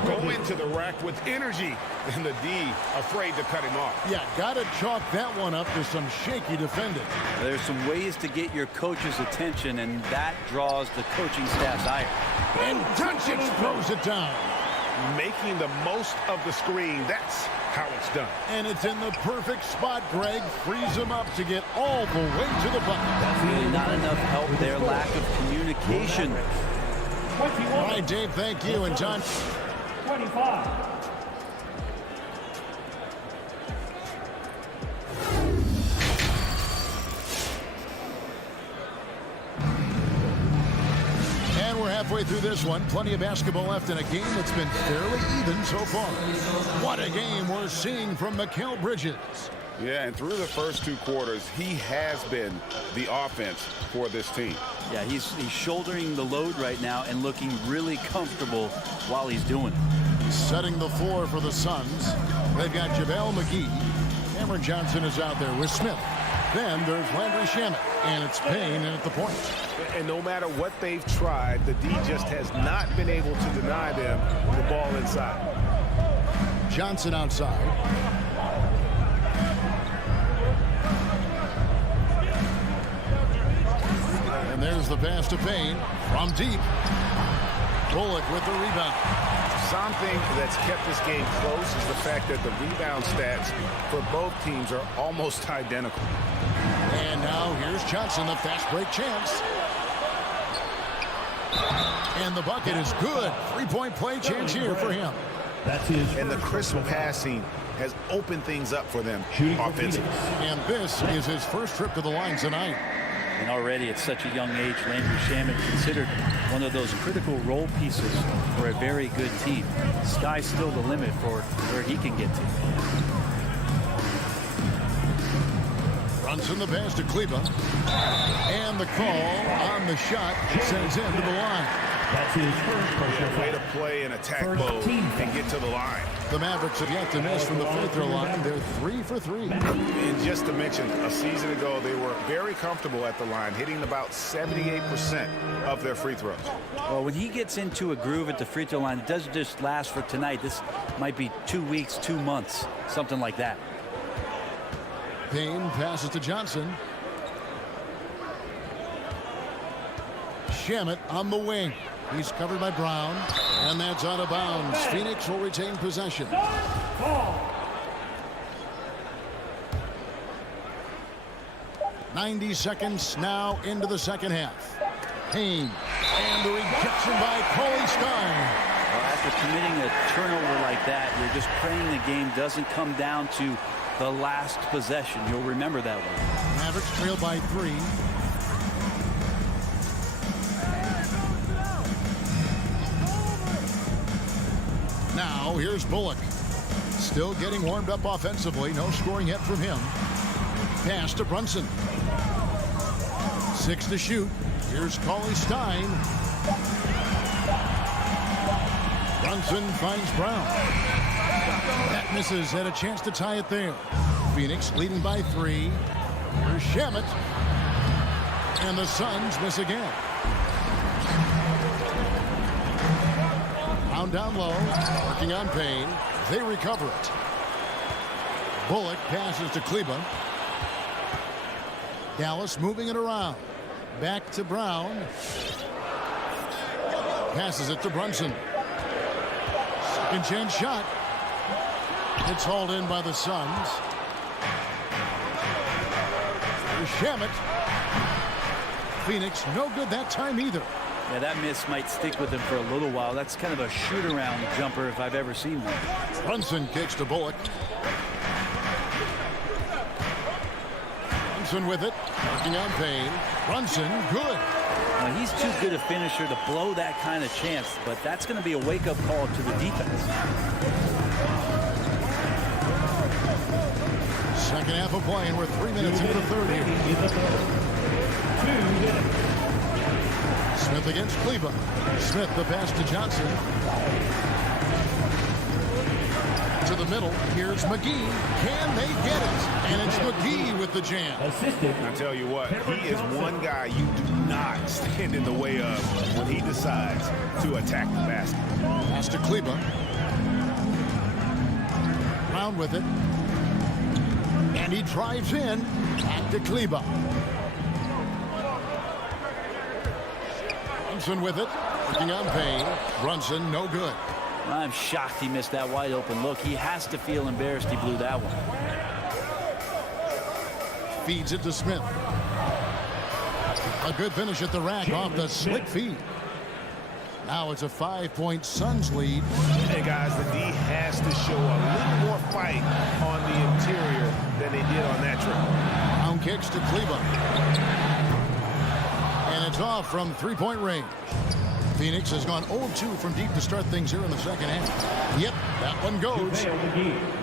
Go into the rack with energy, and the D afraid to cut him off. Yeah, got to chalk that one up to some shaky defending. There's some ways to get your coach's attention, and that draws the coaching staff's ire. And Doncic throws it down. Making the most of the screen. That's how it's done. And it's in the perfect spot. Greg frees him up to get all the way to the bucket. Really not enough help there. Lack of communication. All right, Dave, thank you. And John. 25. And we're halfway through this one. Plenty of basketball left in a game that's been fairly even so far. What a game we're seeing from Mikal Bridges. Yeah, and through the first 2 quarters, he has been the offense for this team. Yeah, he's shouldering the load right now and looking really comfortable while he's doing it. He's setting the floor for the Suns. They've got JaVale McGee. Cameron Johnson is out there with Smith. Then there's Landry Shamet, and it's Payne in at the point. And no matter what they've tried, the D just has not been able to deny them the ball inside. Johnson outside. And there's the pass to Payne from deep. Bullock with the rebound. Something that's kept this game close is the fact that the rebound stats for both teams are almost identical. And now here's Johnson, the fast break chance. And the bucket is good. 3-point play chance here for him. That's his. And the crisp passing has opened things up for them offensively. And this is his first trip to the line tonight. And already at such a young age, Landry Shamet considered one of those critical role pieces for a very good team. Sky's still the limit for where he can get to. Runs in the pass to Kleba. And the call on the shot sends him to the line. That's his first personal Way foul. to play in attack First mode team and get to the line. The Mavericks have yet to miss from the free throw line. They're 3 for 3. And just to mention, a season ago, they were very comfortable at the line, hitting about 78% of their free throws. Well, when he gets into a groove at the free throw line, it doesn't just last for tonight. This might be 2 weeks, 2 months, something like that. Payne passes to Johnson. Shamet on the wing. He's covered by Brown. And that's out of bounds. Phoenix will retain possession. 90 seconds now into the second half. Payne. And the rejection by Cauley Stein. Well, after committing a turnover like that, you're just praying the game doesn't come down to the last possession. You'll remember that one. Mavericks trail by 3. Now here's Bullock. Still getting warmed up offensively. No scoring yet from him. Pass to Brunson. 6 to shoot. Here's Cauley Stein. Brunson finds Brown. That misses. Had a chance to tie it there. Phoenix leading by 3. Here's Shamet. And the Suns miss again. Brown down low. Working on Payne. They recover it. Bullock passes to Kleba. Dallas moving it around. Back to Brown. Passes it to Brunson. Second chance shot. It's hauled in by the Suns. Here's Shamet. Phoenix no good that time either. Yeah, that miss might stick with him for a little while. That's kind of a shoot-around jumper if I've ever seen one. Brunson kicks to Bullock. Brunson with it. Working on Payne. Brunson, good. Now, he's too good a finisher to blow that kind of chance, but that's going to be a wake-up call to the defense. Second half of play, and we're 3 minutes into the third here. Smith against Kleba. Smith the pass to Johnson. To the middle. Here's McGee. Can they get it? And it's McGee with the jam. I tell you what, he is one guy you do not stand in the way of when he decides to attack the basket. Pass to Kleba. Brown with it. And he drives in. Back to Kleba. Brunson with it. Working on Payne. Brunson no good. I'm shocked he missed that wide open look. He has to feel embarrassed he blew that one. Feeds it to Smith. A good finish at the rack off the slick feed. Now it's a 5-point Suns lead. Hey guys, the D has to show a little more fight on the interior than they did on that trip. Brown kicks to Kleba. And it's off from 3-point range. Phoenix has gone 0-2 from deep to start things here in the second half. Yep, that one goes.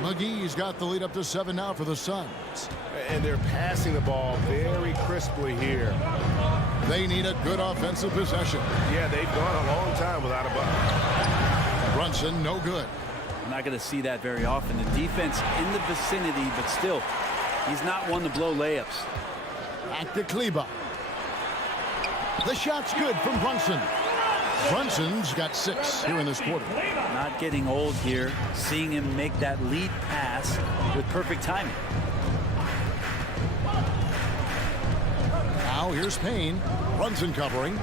McGee's got the lead up to 7 now for the Suns. And they're passing the ball very crisply here. They need a good offensive possession. Yeah, they've gone a long time without a bucket. Brunson, no good. I'm not going to see that very often. The defense in the vicinity, but still, he's not one to blow layups. Back to Kleba. The shot's good from Brunson. Brunson's got 6 here in this quarter. Not getting old here. Seeing him make that lead pass with perfect timing. Now here's Payne. Brunson covering.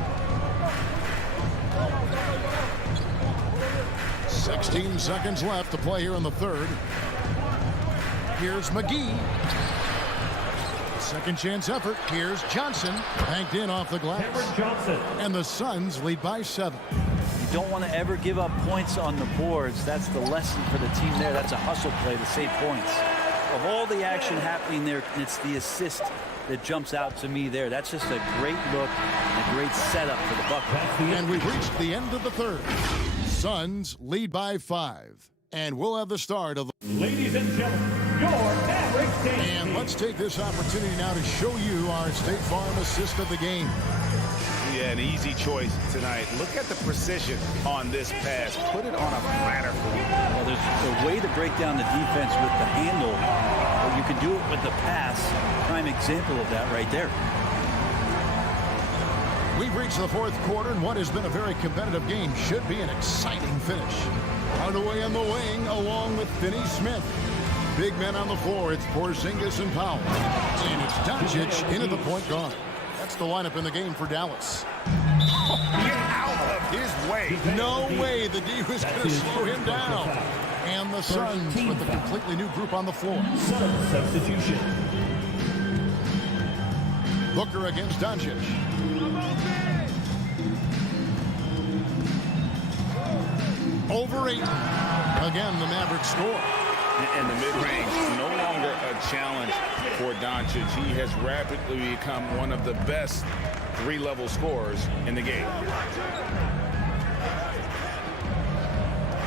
16 seconds left to play here in the third. Here's McGee. Second chance effort. Here's Johnson. Banked in off the glass. And the Suns lead by 7. You don't want to ever give up points on the boards. That's the lesson for the team there. That's a hustle play to save points. Of all the action happening there, it's the assist that jumps out to me there. That's just a great look and a great setup for the Bucks. And we've reached the end of the third. Suns lead by 5. And we'll have the start of the... Ladies and gentlemen, your Mavericks team. And let's take this opportunity now to show you our State Farm assist of the game. Yeah, an easy choice tonight. Look at the precision on this pass. Put it on a platter for him. Well, there's a way to break down the defense with the handle, or you can do it with the pass. Prime example of that right there. We've reached the fourth quarter, and what has been a very competitive game should be an exciting finish. Hardaway on the wing, along with Finney Smith. Big men on the floor, it's Porzingis and Powell. And it's Doncic in at the point guard. That's the lineup in the game for Dallas. Get out of his way. No way the D was going to slow him down. And the Suns with a completely new group on the floor. Sun substitution. Booker against Doncic. Over 8. Again, the Mavericks score. And the mid-range, no longer a challenge for Doncic. He has rapidly become one of the best three-level scorers in the game.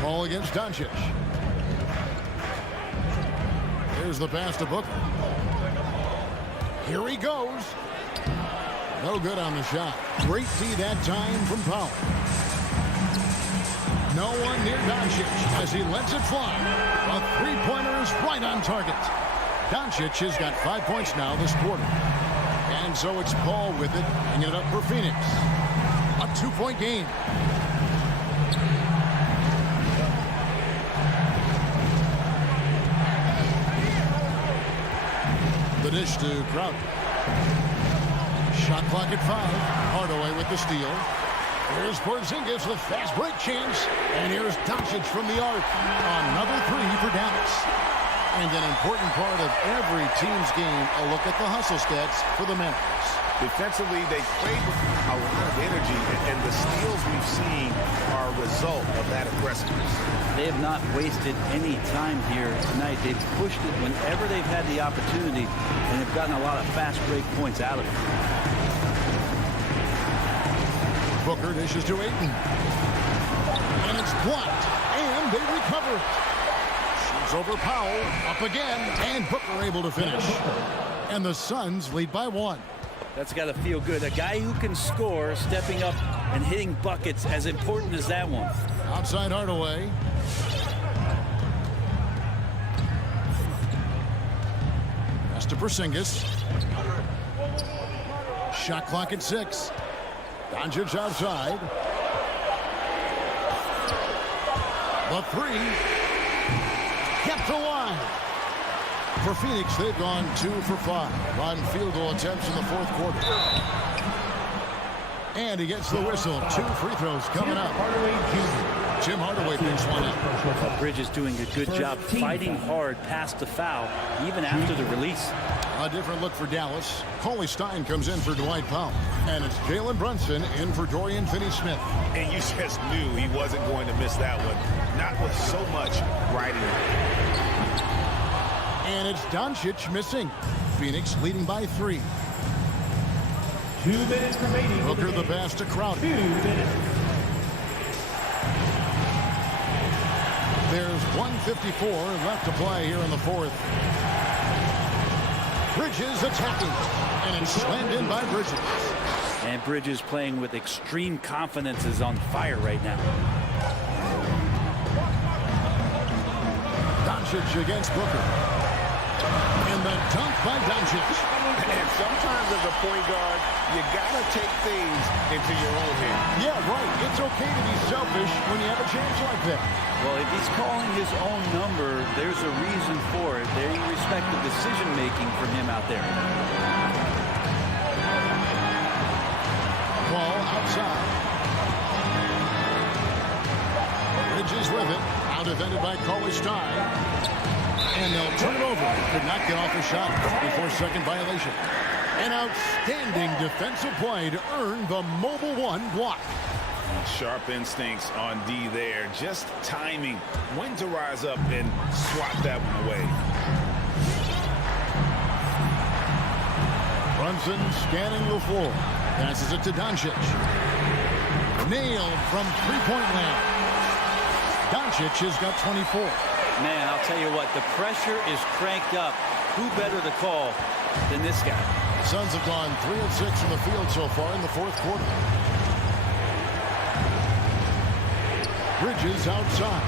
Ball against Doncic. Here's the pass to Booker. Here he goes. No good on the shot. Great D that time from Powell. No one near Doncic as he lets it fly. A three-pointer is right on target. Doncic has got 5 points now this quarter. And so it's Paul with it, bringing it up for Phoenix. A 2-point game. The dish to Crowder. Shot clock at 5. Hardaway with the steal. Here's Porzingis with fast break chance. And here's Doncic from the arc. Another 3 for Dallas. And an important part of every team's game, a look at the hustle stats for the Mavericks. Defensively, they play with a lot of energy, and the steals we've seen are a result of that aggressiveness. They have not wasted any time here tonight. They've pushed it whenever they've had the opportunity, and have gotten a lot of fast break points out of it. Booker dishes to Ayton. And it's blocked, and they recover it. Shoots over Powell, up again, and Booker able to finish. And the Suns lead by 1. That's got to feel good. A guy who can score, stepping up and hitting buckets, as important as that one. Outside Hardaway. Pass to Porzingis. Shot clock at 6. Doncic outside. The 3. Kept alive. For Phoenix, they've gone 2 for 5 on field goal attempts in the fourth quarter. And he gets the whistle. 2 free throws coming up. Tim Hardaway picks one up. Bridges doing a good job fighting hard past the foul, even after the release. A different look for Dallas. Cauley Stein comes in for Dwight Powell. And it's Jalen Brunson in for Dorian Finney-Smith. And you just knew he wasn't going to miss that one. Not with so much riding. And it's Doncic missing. Phoenix leading by 3. 2 minutes remaining. Booker the pass to Crowder. 2 minutes. There's 1:54 left to play here in the fourth. Bridges attacking. And it's slammed in by Bridges. And Bridges playing with extreme confidence, is on fire right now. Doncic against Booker. And the dunk by Doncic. And sometimes as a point guard, you gotta take things into your own hands. Yeah, right. It's okay to be selfish when you have a chance like that. Well, if he's calling his own number, there's a reason for it. They respect the decision-making from him out there. Ball outside. Bridges with it. Out defended by Cauley Stein. And they'll turn it over. Could not get off a shot before second violation. An outstanding defensive play to earn the mobile 1 block. Sharp instincts on D there. Just timing when to rise up and swat that one away. Brunson scanning the floor. Passes it to Doncic. Nailed from three-point land. Doncic has got 24. Man, I'll tell you what, the pressure is cranked up. Who better to call than this guy? Suns have gone 3 of 6 from the field so far in the fourth quarter. Bridges outside.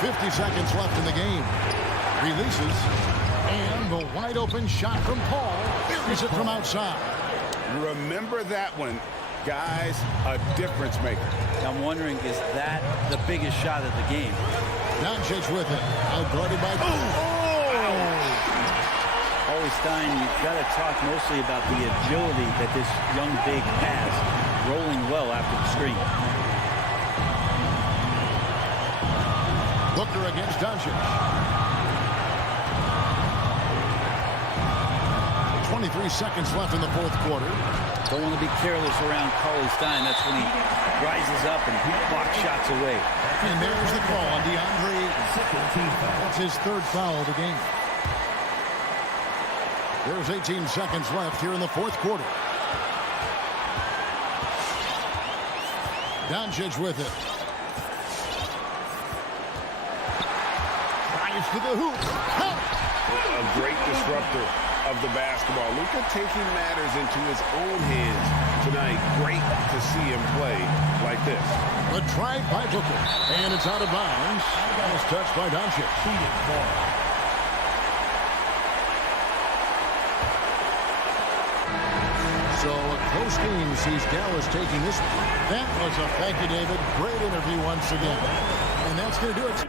50 seconds left in the game. Releases. And the wide open shot from Paul. Buries it from outside. Remember that one. Guys, a difference maker. I'm wondering, is that the biggest shot of the game? Doncic with it. Out guarded by... Oh! Cauley Stein, you've got to talk mostly about the agility that this young big has, rolling well after the screen. Booker against Doncic. 23 seconds left in the fourth quarter. Don't want to be careless around Cauley Stein. That's when he rises up and blocks shots away. And there's the call on DeAndre. That's his third foul of the game. There's 18 seconds left here in the fourth quarter. Doncic with it. Drives to the hoop. Count. A great disruptor of the basketball. Luka taking matters into his own hands tonight. Great to see him play like this. A drive by Booker. And it's out of bounds. Last touch by Doncic. So a close game sees Dallas taking this one. That was a thank you, David. Great interview once again. And that's going to do it.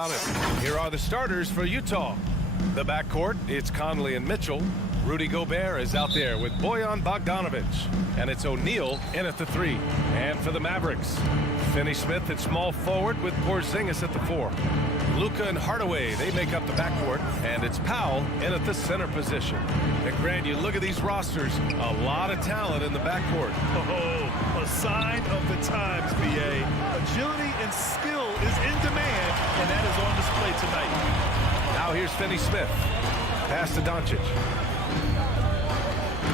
about it. Here are the starters for Utah. The backcourt, it's Conley and Mitchell. Rudy Gobert is out there with Bojan Bogdanovic. And it's O'Neal in at the 3. And for the Mavericks, Finney Smith at small forward with Porzingis at the 4. Luka and Hardaway, they make up the backcourt. And it's Powell in at the center position. And Grant, you look at these rosters, a lot of talent in the backcourt. Oh, a sign of the times, BA. Agility and skill is in demand, and that is on display tonight. Now here's Finney Smith. Pass to Doncic.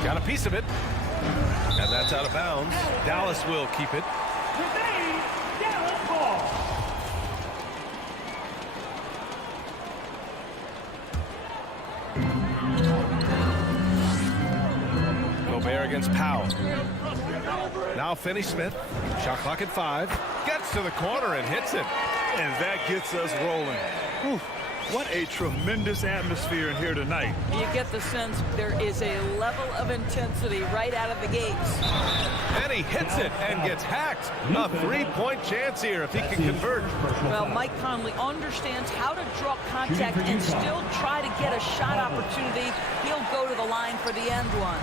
Got a piece of it. And that's out of bounds. Dallas will keep it. Gobert against Powell. Now Finney Smith. Shot clock at 5. Gets to the corner and hits it. And that gets us rolling. Whew. What a tremendous atmosphere in here tonight. You get the sense there is a level of intensity right out of the gates. And he hits it and gets hacked. A 3-point chance here if he can convert. Well, Mike Conley understands how to draw contact and still try to get a shot opportunity. He'll go to the line for the end one.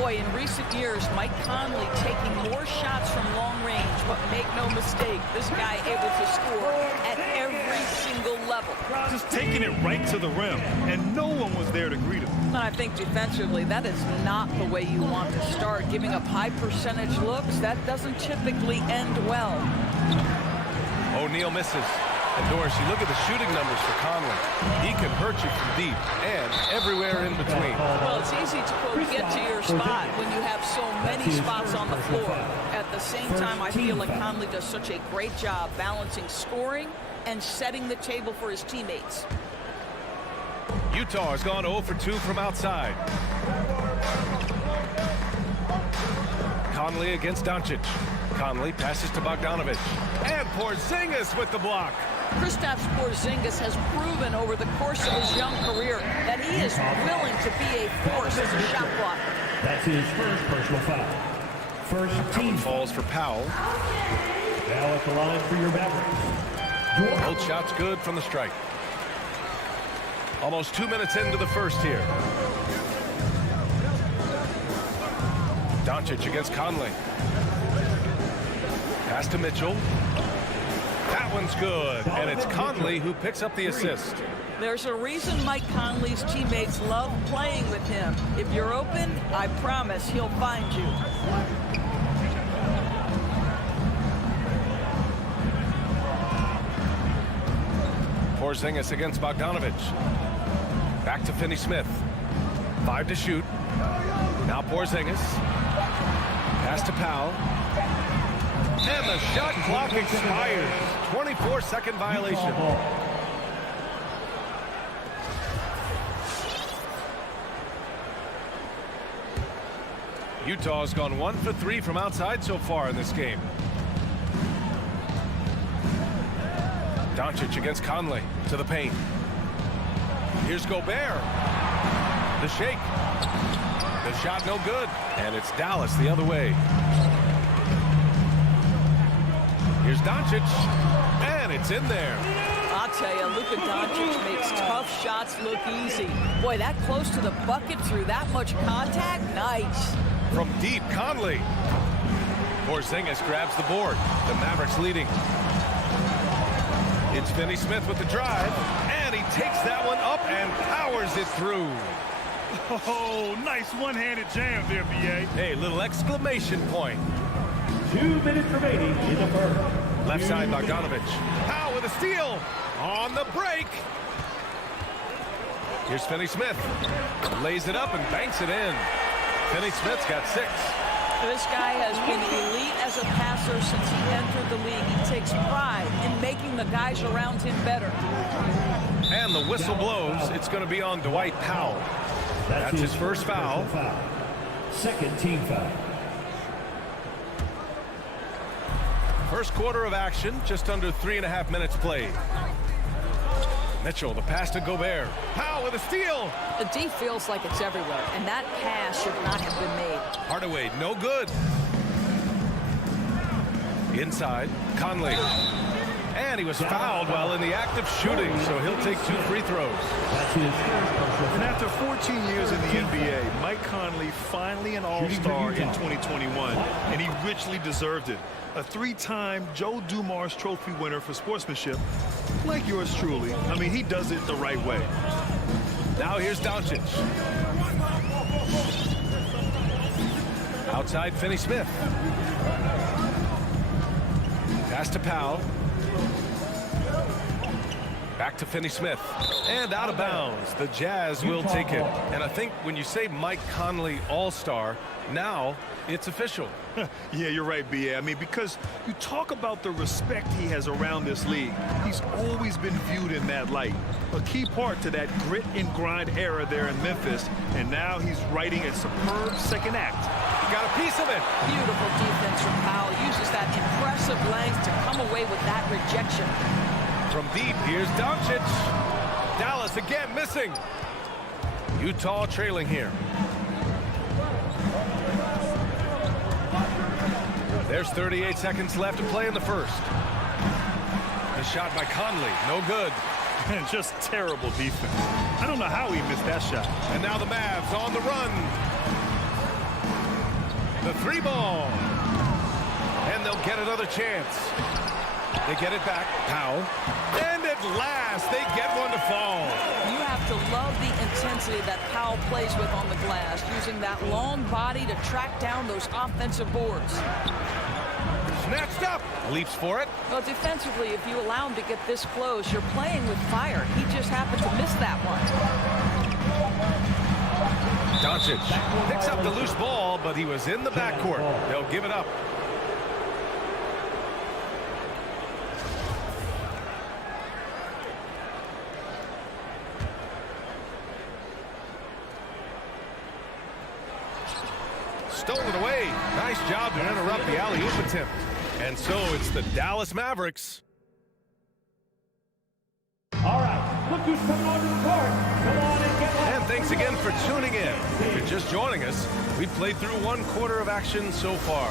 Boy, in recent years, Mike Conley taking more shots from long range, but make no mistake, this guy able to score at every single level. Just taking it right to the rim, and no one was there to greet him. And I think defensively, that is not the way you want to start. Giving up high percentage looks, that doesn't typically end well. O'Neal misses. And Doris, you look at the shooting numbers for Conley. He can hurt you from deep and everywhere in between. Well, it's easy to, quote, get to your spot when you have so many spots on the floor. At the same time, I feel like Conley does such a great job balancing scoring and setting the table for his teammates. Utah has gone 0 for 2 from outside. Conley against Doncic. Conley passes to Bogdanovic. And Porzingis with the block. Kristaps Porzingis has proven over the course of his young career that he is willing to be a force as a shot blocker. That's his first personal foul. First team Falls for Powell. Now at the line for your Mavericks. Both shots good from the strike. Almost 2 minutes into the first here. Doncic against Conley. Pass to Mitchell. That one's good, and it's Conley who picks up the assist. There's a reason Mike Conley's teammates love playing with him. If you're open, I promise he'll find you. Porzingis against Bogdanovic. Back to Finney Smith. 5 to shoot. Now Porzingis. Pass to Powell. And the shot clock expires. 24-second violation. Utah's gone 1 for 3 from outside so far in this game. Doncic against Conley to the paint. Here's Gobert. The shake. The shot no good. And it's Dallas the other way. Here's Doncic. And it's in there. I'll tell you, Luka Doncic makes tough shots look easy. Boy, that close to the bucket through that much contact, nice. From deep, Conley. Porzingis grabs the board. The Mavericks leading. It's Finney Smith with the drive. And he takes that one up and powers it through. Oh, nice one-handed jam there, BA. Hey, little exclamation point. 2 minutes remaining in the first. Left side, Bogdanovic. Powell with a steal. On the break. Here's Finney Smith. Lays it up and banks it in. Finney Smith's got 6. This guy has been elite as a passer since he entered the league. He takes pride in making the guys around him better. And the whistle blows. It's going to be on Dwight Powell. That's his first foul. Second team foul. First quarter of action, just under 3.5 minutes played. Mitchell, the pass to Gobert. Powell with a steal. The D feels like it's everywhere, and that pass should not have been made. Hardaway, no good. Inside, Conley. And he was fouled while in the act of shooting, so he'll take 2 free throws. And after 14 years in the NBA, Mike Conley finally an all-star in 2021, and he richly deserved it. A 3-time Joe Dumars Trophy winner for sportsmanship, like yours truly. I mean, he does it the right way. Now here's Doncic. Outside Finney-Smith. Pass to Powell. Back to Finney-Smith. And out of bounds. The Jazz will take it. And I think when you say Mike Conley All-Star, now it's official. Yeah, you're right, B.A. I mean, because you talk about the respect he has around this league. He's always been viewed in that light. A key part to that grit and grind era there in Memphis. And now he's writing a superb second act. He got a piece of it. Beautiful defense from Powell. Uses that impressive length to come away with that rejection. From deep, here's Doncic. Dallas again missing. Utah trailing here. There's 38 seconds left to play in the first. The shot by Conley, no good. And just terrible defense. I don't know how he missed that shot. And now the Mavs on the run. The 3 ball. And they'll get another chance. They get it back. Powell. And at last, they get one to fall. You have to love the intensity that Powell plays with on the glass, using that long body to track down those offensive boards. Snatched up. Leaps for it. Well, defensively, if you allow him to get this close, you're playing with fire. He just happened to miss that one. Doncic picks up the loose ball, but he was in the backcourt. They'll give it up. Stolen away. Nice job to interrupt the alley-oop attempt. And so it's the Dallas Mavericks. All right, look who's coming onto the court. Come on and get one. And thanks again for tuning in. If you're just joining us, we've played through 1/4 of action so far.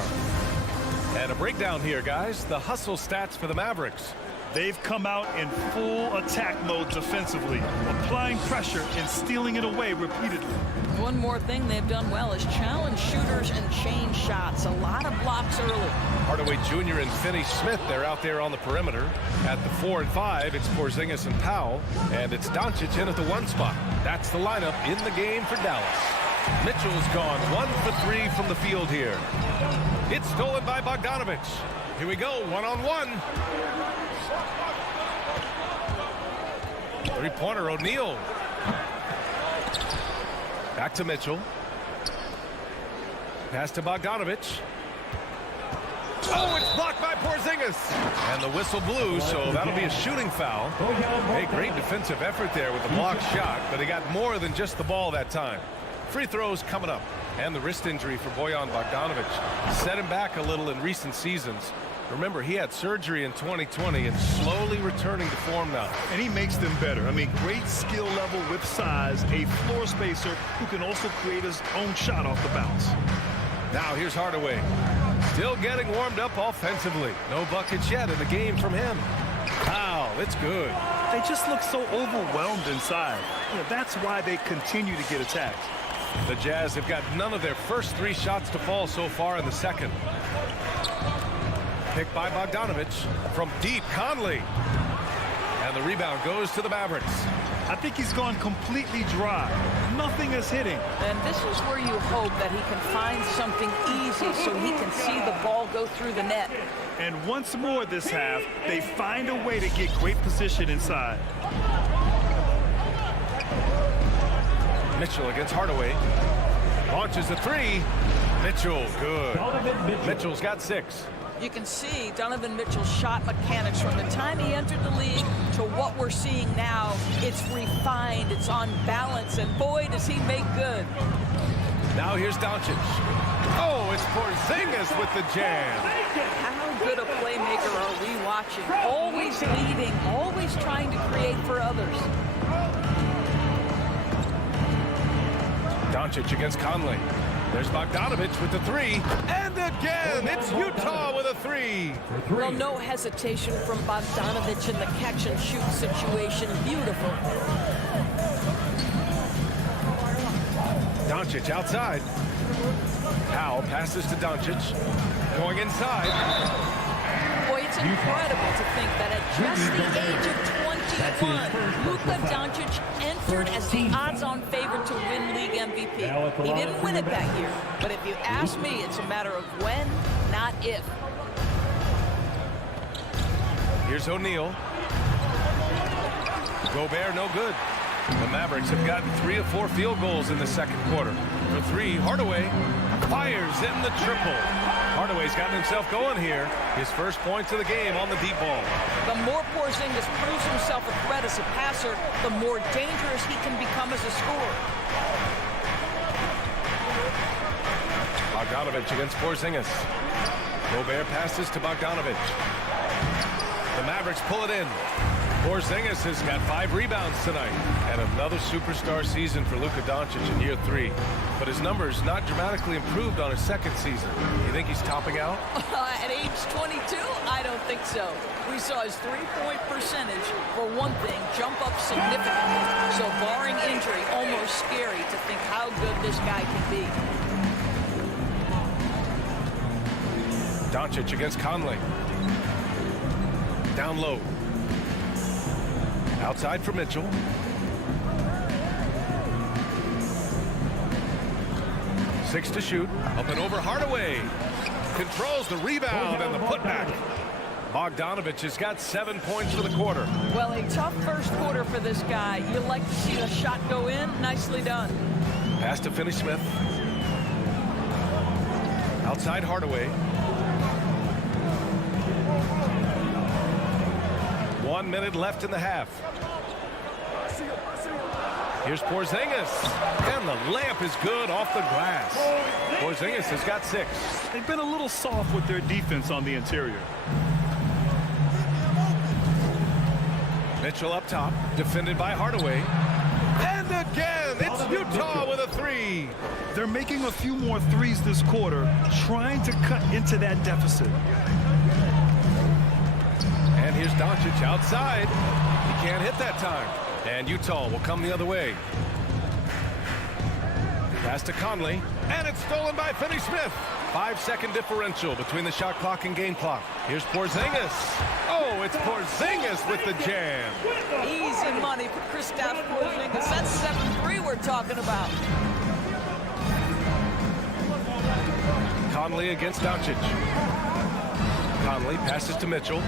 And a breakdown here, guys. The hustle stats for the Mavericks. They've come out in full attack mode defensively, applying pressure and stealing it away repeatedly. One more thing they've done well is challenge shooters and change shots. A lot of blocks early. Hardaway Jr. and Finney-Smith, they're out there on the perimeter. At the 4 and 5, it's Porzingis and Powell. And it's Doncic in at the 1 spot. That's the lineup in the game for Dallas. Mitchell's gone 1 for 3 from the field here. It's stolen by Bogdanovich. Here we go, 1-on-1. 3-pointer, O'Neal. Back to Mitchell. Pass to Bogdanovich. Oh, it's blocked by Porzingis. And the whistle blew, so that'll be a shooting foul. Hey, great defensive effort there with the blocked shot, but he got more than just the ball that time. Free throws coming up. And the wrist injury for Bojan Bogdanovich set him back a little in recent seasons. Remember, he had surgery in 2020 and slowly returning to form now. And he makes them better. I mean, great skill level with size, a floor spacer who can also create his own shot off the bounce. Now here's Hardaway. Still getting warmed up offensively. No buckets yet in the game from him. Wow, it's good. They just look so overwhelmed inside. You know, that's why they continue to get attacked. The Jazz have got none of their first 3 shots to fall so far in the second. Picked by Bogdanovich from deep. Conley. And the rebound goes to the Mavericks. I think he's gone completely dry. Nothing is hitting. And this is where you hope that he can find something easy so he can see the ball go through the net. And once more this half, they find a way to get great position inside. Mitchell against Hardaway. Launches a 3. Mitchell, good. Mitchell's got 6. You can see Donovan Mitchell's shot mechanics from the time he entered the league to what we're seeing now. It's refined, it's on balance, and boy, does he make good. Now here's Doncic. Oh, it's Porzingis with the jam. How good a playmaker are we watching? Always leading, always trying to create for others. Doncic against Conley. There's Bogdanovich with the three. And again, it's Utah with a three. Well, no hesitation from Bogdanovich in the catch-and-shoot situation. Beautiful. Doncic outside. Powell passes to Doncic. Going inside. Boy, it's incredible to think that at just the age of 21, Luka Doncic entered as the odds-on favorite to win league MVP. He didn't win it that year, but if you ask me, it's a matter of when, not if. Here's O'Neal. Gobert, no good. The Mavericks have gotten 3 of 4 field goals in the second quarter. For 3, Hardaway fires in the triple. Hardaway's gotten himself going here. His first points of the game on the deep ball. The more Porzingis proves himself a threat as a passer, the more dangerous he can become as a scorer. Bogdanovich against Porzingis. Gobert passes to Bogdanovich. The Mavericks pull it in. Porzingis has got 5 rebounds tonight. And another superstar season for Luka Doncic in year 3. But his numbers not dramatically improved on his second season. You think he's topping out? At age 22, I don't think so. We saw his three-point percentage, for one thing, jump up significantly. So barring injury, almost scary to think how good this guy can be. Doncic against Conley. Down low. Outside for Mitchell. Six to shoot. Up and over Hardaway. Controls the rebound and the putback. Bogdanovich has got 7 points for the quarter. Well, a tough first quarter for this guy. You like to see the shot go in. Nicely done. Pass to Finney-Smith. Outside Hardaway. 1 minute left in the half. Here's Porzingis. And the layup is good off the glass. Porzingis has got 6. They've been a little soft with their defense on the interior. Mitchell up top, defended by Hardaway. And again, it's Utah with a 3. They're making a few more threes this quarter, trying to cut into that deficit. And here's Doncic outside. He can't hit that time. And Utah will come the other way. Pass to Conley. And it's stolen by Finney-Smith. 5-second differential between the shot clock and game clock. Here's Porzingis. Oh, it's Porzingis with the jam. Easy money for Kristaps Porzingis. That's 7-3 we're talking about. Conley against Doncic. Conley passes to Mitchell.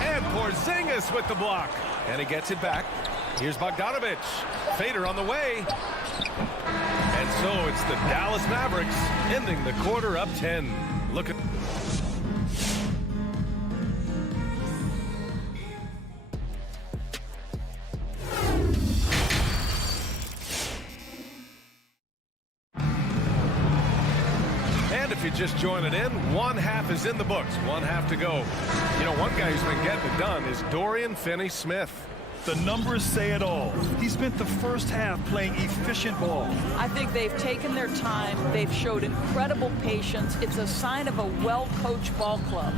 And Porzingis with the block. And he gets it back. Here's Bogdanovich. Fader on the way. And so it's the Dallas Mavericks ending the quarter up 10. Look at... And if you just join it in, one half is in the books. One half to go. You know, one guy who's been getting it done is Dorian Finney-Smith. The numbers say it all. He spent the first half playing efficient ball. I think they've taken their time. They've showed incredible patience. It's a sign of a well-coached ball club.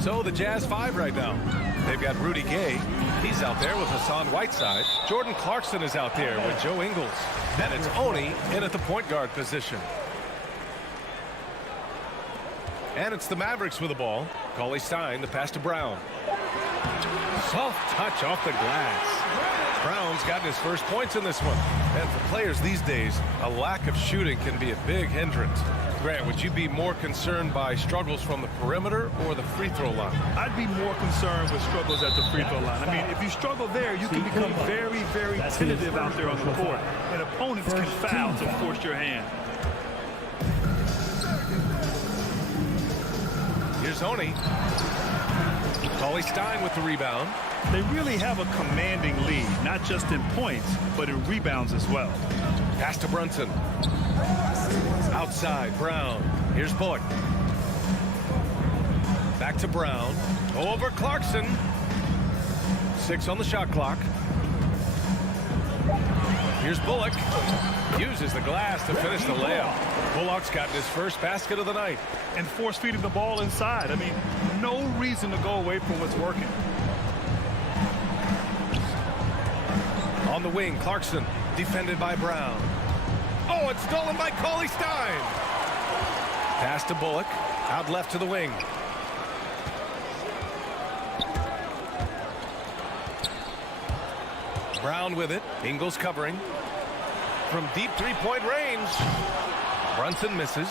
So the Jazz 5 right now. They've got Rudy Gay. He's out there with Hassan Whiteside. Jordan Clarkson is out there with Joe Ingles. And it's Oni in at the point guard position. And it's the Mavericks with the ball. Cauley Stein, the pass to Brown. Soft touch off the glass. Brown's gotten his first points in this one. And for players these days, a lack of shooting can be a big hindrance. Grant, would you be more concerned by struggles from the perimeter or the free throw line? I'd be more concerned with struggles at the free throw line. I mean, if you struggle there, you can become very, very tentative out there on the court. And opponents can foul to force your hand. Here's Oni. Cauley Stein with the rebound. They really have a commanding lead, not just in points, but in rebounds as well. Pass to Brunson. Outside, Brown. Here's Bullock. Back to Brown. Over Clarkson. 6 on the shot clock. Here's Bullock. Uses the glass to finish the layup. Bullock's gotten his first basket of the night. And force feeding the ball inside. I mean, no reason to go away from what's working. On the wing, Clarkson, defended by Brown. Oh, it's stolen by Cauley Stein. Pass to Bullock, out left to the wing. Brown with it, Ingles covering. From deep three-point range, Brunson misses.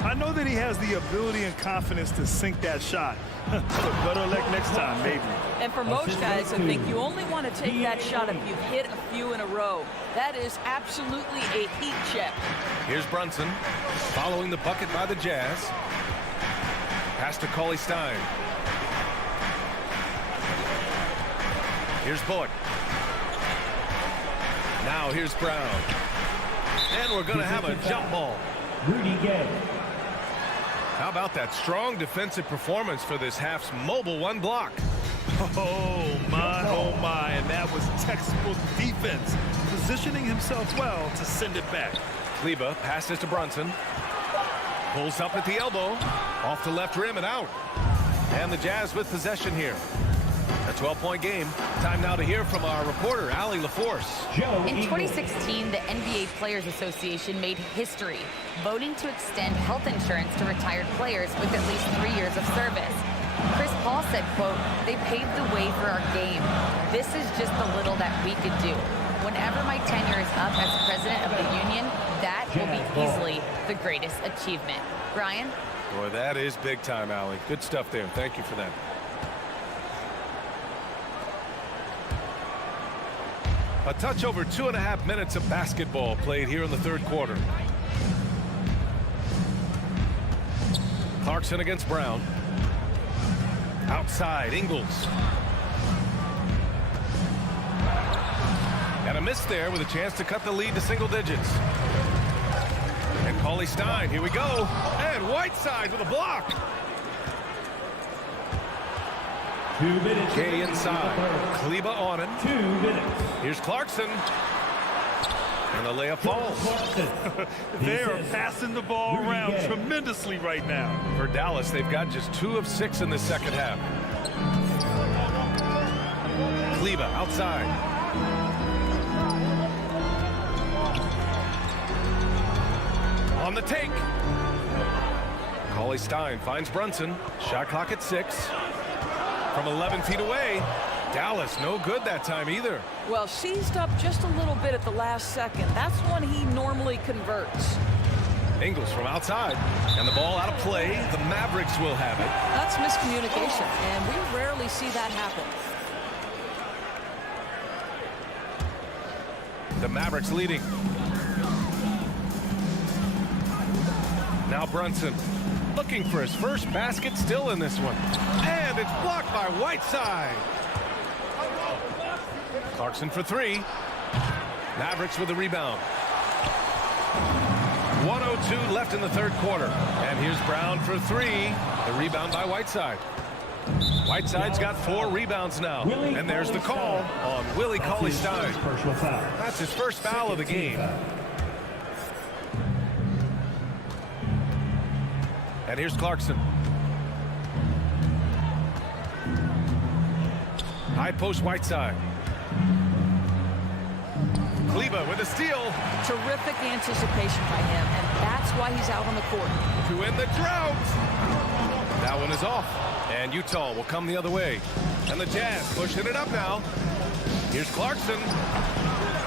I know that he has the ability and confidence to sink that shot. But better luck next time, maybe. And for most guys, I think you only want to take that shot if you've hit a few in a row. That is absolutely a heat check. Here's Brunson, following the bucket by the Jazz. Pass to Cauley Stein. Here's Bullock. Now here's Brown. And we're going to have a jump ball. Rudy Gay. How about that strong defensive performance for this half's mobile one block? Oh, my. And that was textbook defense. Positioning himself well to send it back. Kleba passes to Brunson. Pulls up at the elbow. Off the left rim and out. And the Jazz with possession here. A 12-point game. Time now to hear from our reporter, Allie LaForce. In 2016, the NBA Players Association made history, voting to extend health insurance to retired players with at least 3 years of service. Chris Paul said, quote, "They paved the way for our game. This is just the little that we could do. Whenever my tenure is up as president of the union, that will be easily the greatest achievement." Brian? Boy, that is big time, Allie. Good stuff there. Thank you for that. A touch over 2.5 minutes of basketball played here in the third quarter. Clarkson against Brown. Outside, Ingles. And a miss there with a chance to cut the lead to single digits. And Cauley Stein, here we go. And Whiteside with a block. 2 minutes. Gay inside. Kleba on it. 2 minutes. Here's Clarkson. And the layup falls. They are passing the ball around tremendously right now. For Dallas, they've got just 2 of 6 in the second half. Kleba outside. On the take. Cauley Stein finds Brunson. Shot clock at 6. From 11 feet away. Dallas no good that time either. Well, seized up just a little bit at the last second. That's when he normally converts. Ingles from outside. And the ball out of play. The Mavericks will have it. That's miscommunication, and we rarely see that happen. The Mavericks leading. Now Brunson looking for his first basket, still in this one. And it's blocked by Whiteside. Clarkson for 3. Mavericks with the rebound. 1:02 left in the third quarter. And here's Brown for 3. The rebound by Whiteside. Whiteside's got 4 rebounds now. And there's the call on Willie Cauley Stein. That's his first foul of the game. And here's Clarkson. High post Whiteside. Kleba with a steal. Terrific anticipation by him, and that's why he's out on the court. To end the drought. That one is off. And Utah will come the other way. And the Jazz pushing it up now. Here's Clarkson.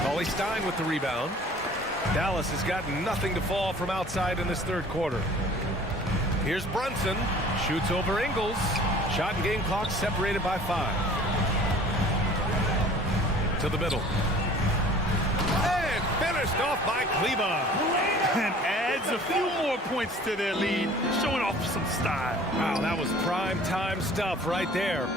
Cauley Stein with the rebound. Dallas has got nothing to fall from outside in this third quarter. Here's Brunson. Shoots over Ingles. Shot and game clock separated by 5. To the middle. And finished off by Kleba. And adds a few more points to their lead, showing off some style. Wow, that was prime time stuff right there.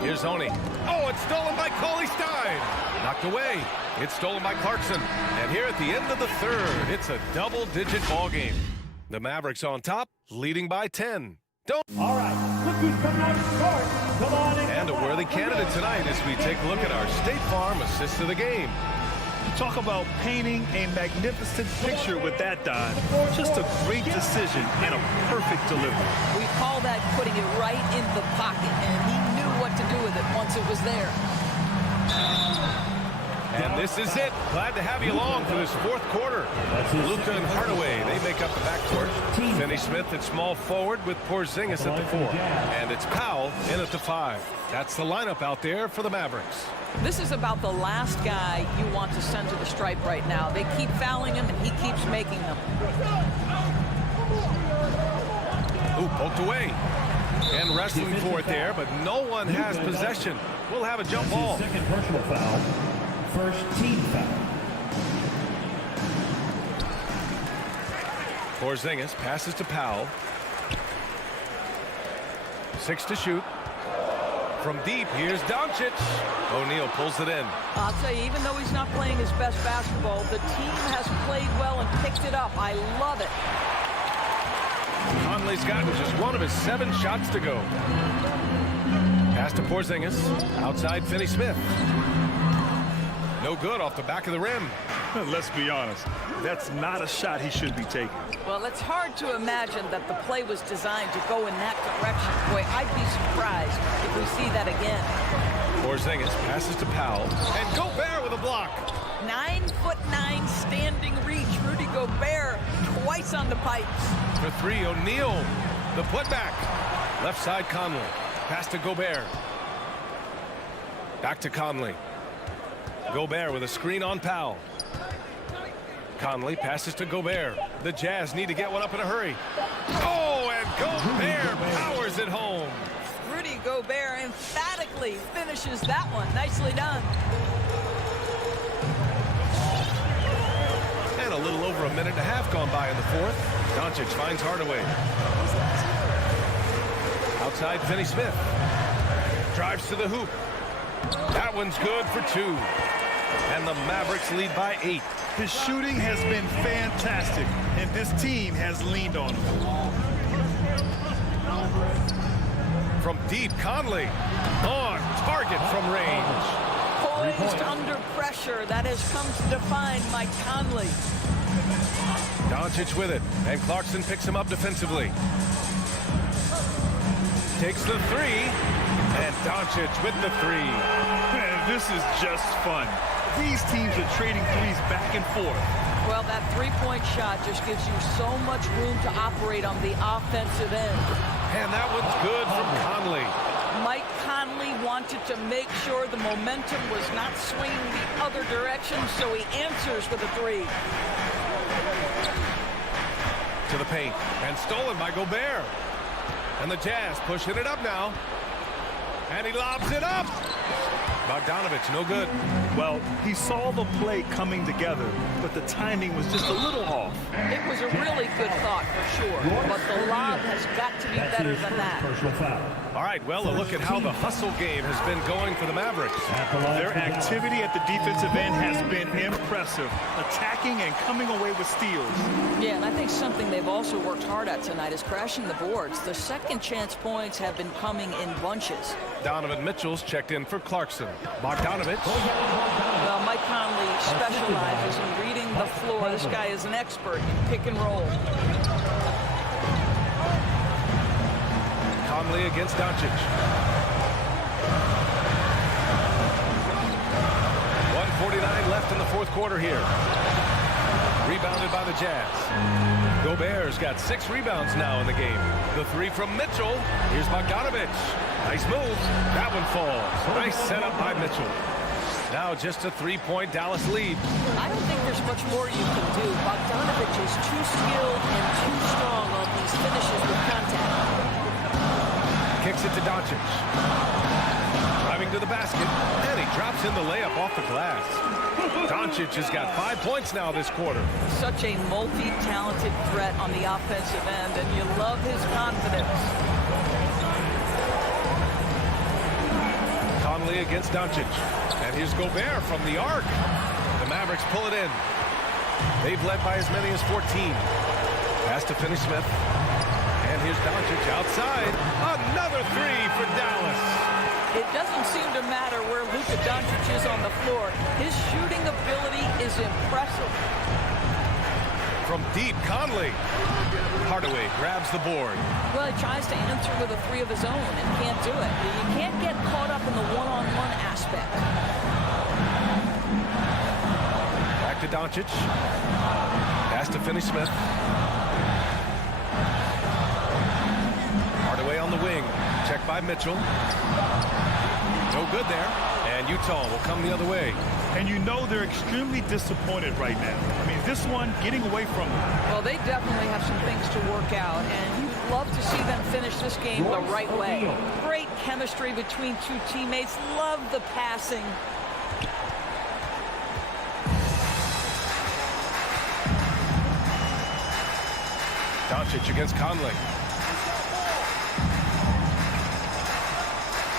Here's Oni. Oh, it's stolen by Cauley Stein. Knocked away. It's stolen by Clarkson. And here at the end of the third, it's a double-digit ball game. The Mavericks on top, leading by 10. All right, And a worthy candidate tonight as we take a look at our State Farm assist of the game. Talk about painting a magnificent picture with that dive. Just a great decision and a perfect delivery. We call that putting it right in the pocket, and he knew what to do with it once it was there. And this is it. Glad to have you along for this fourth quarter. Luka and Hardaway, they make up the backcourt. Finney Smith at small forward with Porzingis at the 4. And it's Powell in at the 5. That's the lineup out there for the Mavericks. This is about the last guy you want to send to the stripe right now. They keep fouling him, and he keeps making them. Ooh, poked away. And wrestling for it there, but no one has possession. We'll have a jump ball. Second personal foul. First team foul. Porzingis passes to Powell. 6 to shoot. From deep, here's Doncic. O'Neal pulls it in. I'll tell you, even though he's not playing his best basketball, the team has played well and picked it up. I love it. Conley's gotten just one of his 7 shots to go. Pass to Porzingis. Outside Finney Smith. No good off the back of the rim. Let's be honest. That's not a shot he should be taking. Well, it's hard to imagine that the play was designed to go in that direction. Boy, I'd be surprised if we see that again. Porzingis passes to Powell. And Gobert with a block. 9'9" standing reach. Rudy Gobert twice on the pipes. For 3, O'Neal. The putback. Left side Conley. Pass to Gobert. Back to Conley. Gobert with a screen on Powell. Conley passes to Gobert. The Jazz need to get one up in a hurry. Oh, and Gobert powers it home. Rudy Gobert emphatically finishes that one. Nicely done. And a little over a minute and a half gone by in the 4th. Doncic finds Hardaway. Outside Finney Smith. Drives to the hoop. That one's good for 2. And the Mavericks lead by 8. His shooting has been fantastic, and this team has leaned on him. From deep, Conley on target from range. Poised under pressure. That has come to define Mike Conley. Doncic with it, and Clarkson picks him up defensively. Takes the 3, and Doncic with the 3. Man, this is just fun. These teams are trading threes back and forth. Well, that three-point shot just gives you so much room to operate on the offensive end. And that one's good from Conley. Mike Conley wanted to make sure the momentum was not swinging the other direction, so he answers with a 3. To the paint, and stolen by Gobert. And the Jazz pushing it up now. And he lobs it up. Bogdanovich, no good. Well, he saw the play coming together, but the timing was just a little off. It was a really good thought for sure, but the lob has got to be better than that. All right, well, a look at how the hustle game has been going for the Mavericks. Their activity at the defensive end has been impressive, attacking and coming away with steals. Yeah, and I think something they've also worked hard at tonight is crashing the boards. The second chance points have been coming in bunches. Donovan Mitchell's checked in for Clarkson. Bogdanovich. Well, Mike Conley specializes in reading the floor. This guy is an expert in pick and roll. Conley against Doncic. 1:49 left in the 4th quarter here. Rebounded by the Jazz. Gobert's got 6 rebounds now in the game. The 3 from Mitchell. Here's Bogdanovich. Nice move. That one falls. Nice setup by Mitchell. Now just a 3-point Dallas lead. I don't think there's much more you can do. Bogdanovich is too skilled and too strong on these finishes with contact. Kicks it to Doncic. Driving to the basket. And he drops in the layup off the glass. Doncic has got 5 points now this quarter. Such a multi-talented threat on the offensive end, and you love his confidence. Conley against Doncic. And here's Gobert from the arc. The Mavericks pull it in. They've led by as many as 14. Pass to Finney Smith. And here's Doncic outside. Another three for Dallas. It doesn't seem to matter where Luka Doncic is on the floor. His shooting ability is impressive. From deep, Conley. Hardaway grabs the board. Well, he tries to answer with a three of his own and can't do it. You can't get caught up in the one-on-one aspect. Back to Doncic. Pass to Finney-Smith. Hardaway on the wing. Check by Mitchell. No good there. And Utah will come the other way. And you know they're extremely disappointed right now. I mean, this one getting away from them. Well, they definitely have some things to work out, and you'd love to see them finish this game the right way. Great chemistry between two teammates. Love the passing. Doncic against Conley.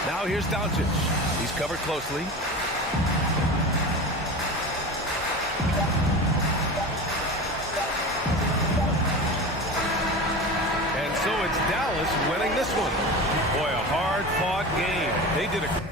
Now here's Doncic. He's covered closely. And so it's Dallas winning this one. Boy, a hard-fought game. They did a...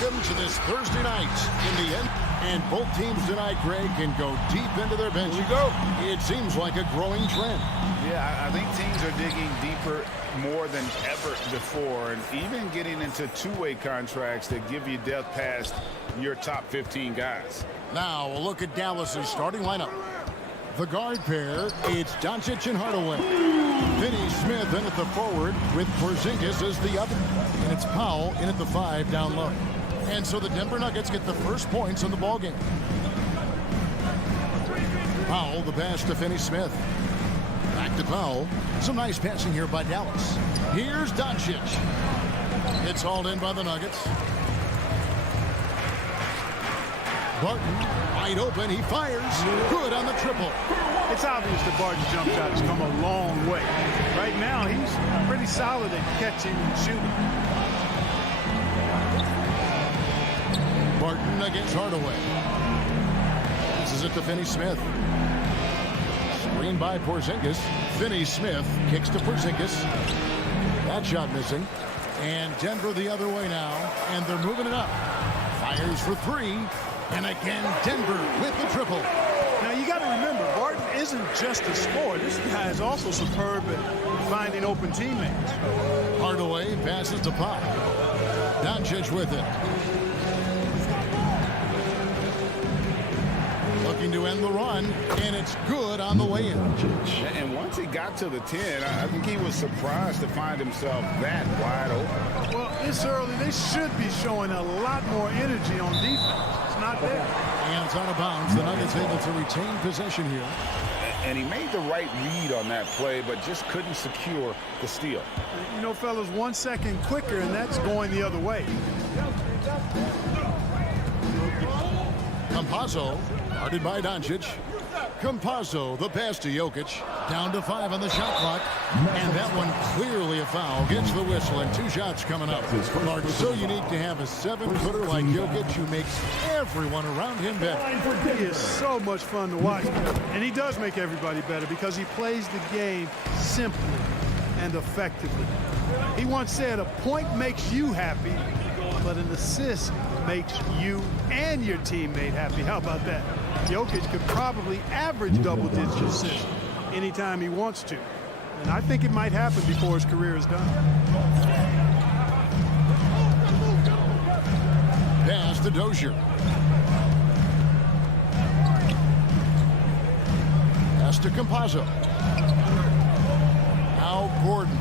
welcome to this Thursday night in the end. And both teams tonight, Greg, can go deep into their bench. It seems like a growing trend. Yeah, I think teams are digging deeper more than ever before, and even getting into two-way contracts that give you depth past your top 15 guys. Now, a look at Dallas's starting lineup. The guard pair, it's Doncic and Hardaway. Finney Smith in at the forward with Porzingis as the other. And it's Powell in at the 5 down low. And so the Denver Nuggets get the first points in the ballgame. Powell, the pass to Finney Smith. Back to Powell. Some nice passing here by Dallas. Here's Doncic. It's hauled in by the Nuggets. Barton, wide open, he fires. Good on the triple. It's obvious that Barton's jump shot has come a long way. Right now, he's pretty solid at catching and shooting. Barton against Hardaway. This is it to Finney Smith. Screen by Porzingis. Finney Smith kicks to Porzingis. That shot missing. And Denver the other way now. And they're moving it up. Fires for 3. And again, Denver with the triple. Now, you got to remember, Barton isn't just a scorer. This guy is also superb at finding open teammates. Hardaway passes to Pop. Doncic with it. Looking to end the run, and it's good on the way in. And once he got to the 10, I think he was surprised to find himself that wide open. Well, this early, they should be showing a lot more energy on defense. It's not there. And it's out of bounds. The Nuggets able to retain possession here. And he made the right read on that play, but just couldn't secure the steal. You know, fellas, 1 second quicker, and that's going the other way. Campazzo, guarded by Doncic. Campazzo, the pass to Jokic. Down to 5 on the shot clock. And that one clearly a foul. Gets the whistle, and 2 shots coming up. Clark, so unique to have a 7-footer like Jokic who makes everyone around him better. He is so much fun to watch. And he does make everybody better because he plays the game simply and effectively. He once said, a point makes you happy, but an assist makes you and your teammate happy. How about that? Jokic could probably average double-digit assists anytime he wants to. And I think it might happen before his career is done. Pass to Dozier. Pass to Campazzo. Now Gordon.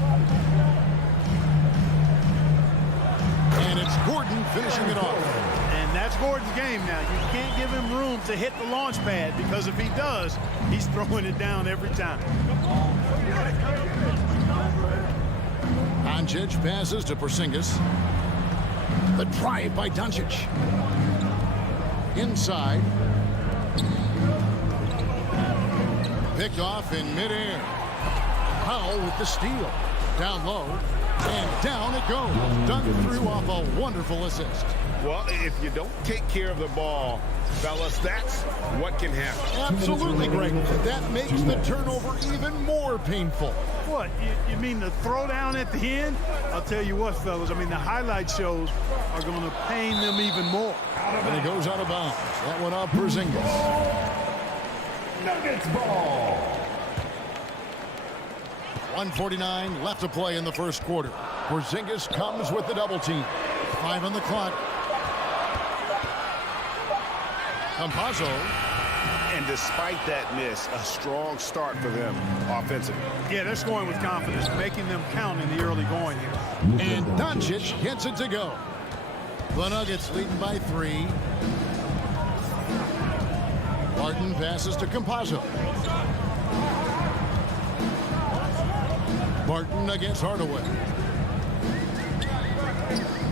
And it's Gordon finishing it off. And that's Gordon's game now. You can't give him room to hit the launch pad because if he does, he's throwing it down every time. Doncic passes to Porzingis. The drive by Doncic. Inside. Picked off in midair. Powell with the steal. Down low. And down it goes. Dunk through off a wonderful assist. Well, if you don't take care of the ball, fellas, that's what can happen. Absolutely, Greg. That makes the turnover even more painful. What, you mean the throwdown at the end? I'll tell you what, fellas, I mean, the highlight shows are going to pain them even more. And it goes out of bounds. That one off Porzingis. Nuggets ball. 1:49 left to play in the first quarter. Porzingis comes with the double team. 5 on the clock. Campazzo. And despite that miss, a strong start for them offensively. Yeah, they're scoring with confidence, making them count in the early going here. And Doncic gets it to go. The Nuggets leading by 3. Barton passes to Campazzo. Barton against Hardaway.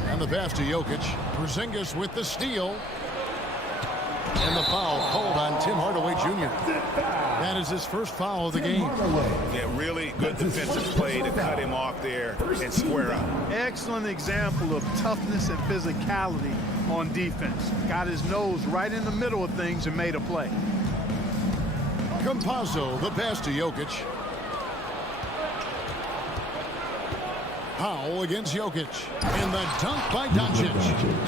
And the pass to Jokic. Porzingis with the steal. And the foul called on Tim Hardaway Jr. That is his first foul of the game. Yeah, really good defensive play to cut him off there and square up. Excellent example of toughness and physicality on defense. Got his nose right in the middle of things and made a play. Campazzo, the pass to Jokic. Powell against Jokic. And the dunk by Doncic.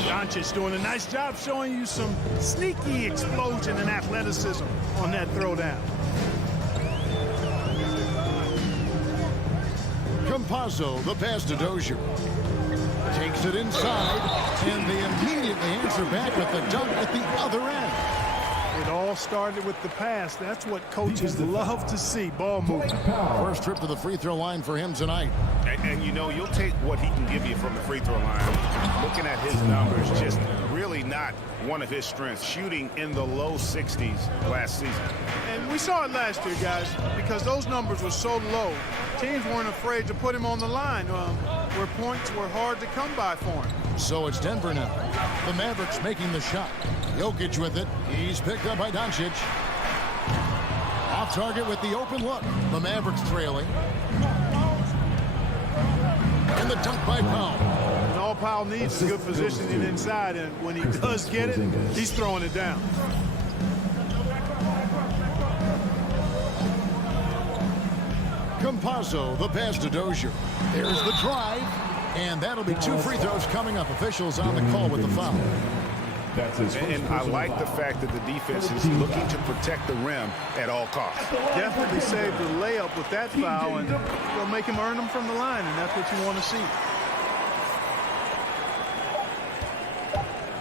Doncic doing a nice job showing you some sneaky explosion and athleticism on that throwdown. Campazzo, the pass to Dozier. Takes it inside, and they immediately answer back with the dunk at the other end. It all started with the pass. That's what coaches love to see, ball movement. First trip to the free throw line for him tonight. And you know, you'll take what he can give you from the free throw line. Looking at his numbers, just really not one of his strengths. Shooting in the low 60s last season. And we saw it last year, guys, because those numbers were so low. Teams weren't afraid to put him on the line where points were hard to come by for him. So it's Denver now. The Mavericks making the shot. Jokic with it. He's picked up by Doncic. Off target with the open look. The Mavericks trailing. And the dunk by Powell. And all Powell needs is good positioning inside, and when he does get it, he's throwing it down. Campazzo, the pass to Dozier. There's the drive, and that'll be 2 free throws coming up. Officials on the call with the foul. And I like the fact that the defense is looking to protect the rim at all costs. Definitely saved the layup with that foul, and they'll make him earn them from the line, and that's what you want to see.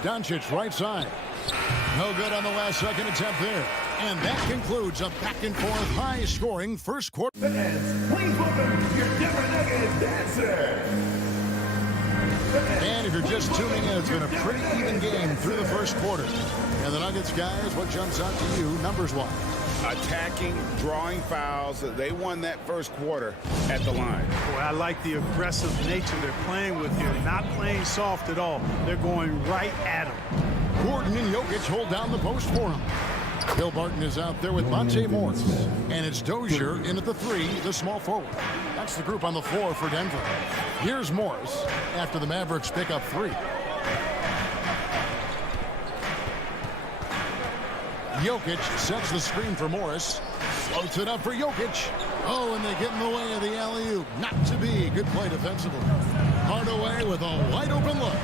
Doncic right side. No good on the last second attempt there. And that concludes a back-and-forth high-scoring first quarter. Please welcome your Denver Nuggets dancer. And if you're just tuning in, it's been a pretty even game through the first quarter. And the Nuggets, guys, what jumps out to you numbers-wise? Attacking, drawing fouls. They won that first quarter at the line. Boy, I like the aggressive nature they're playing with here. Not playing soft at all. They're going right at him. Gordon and Jokic hold down the post for him. Bill Barton is out there with Monte Morris. And it's Dozier in at the 3, the small forward. That's the group on the floor for Denver. Here's Morris after the Mavericks pick up 3. Jokic sets the screen for Morris. Floats it up for Jokic. Oh, and they get in the way of the alley-oop. Not to be. Good play defensively. Hardaway with a wide-open look.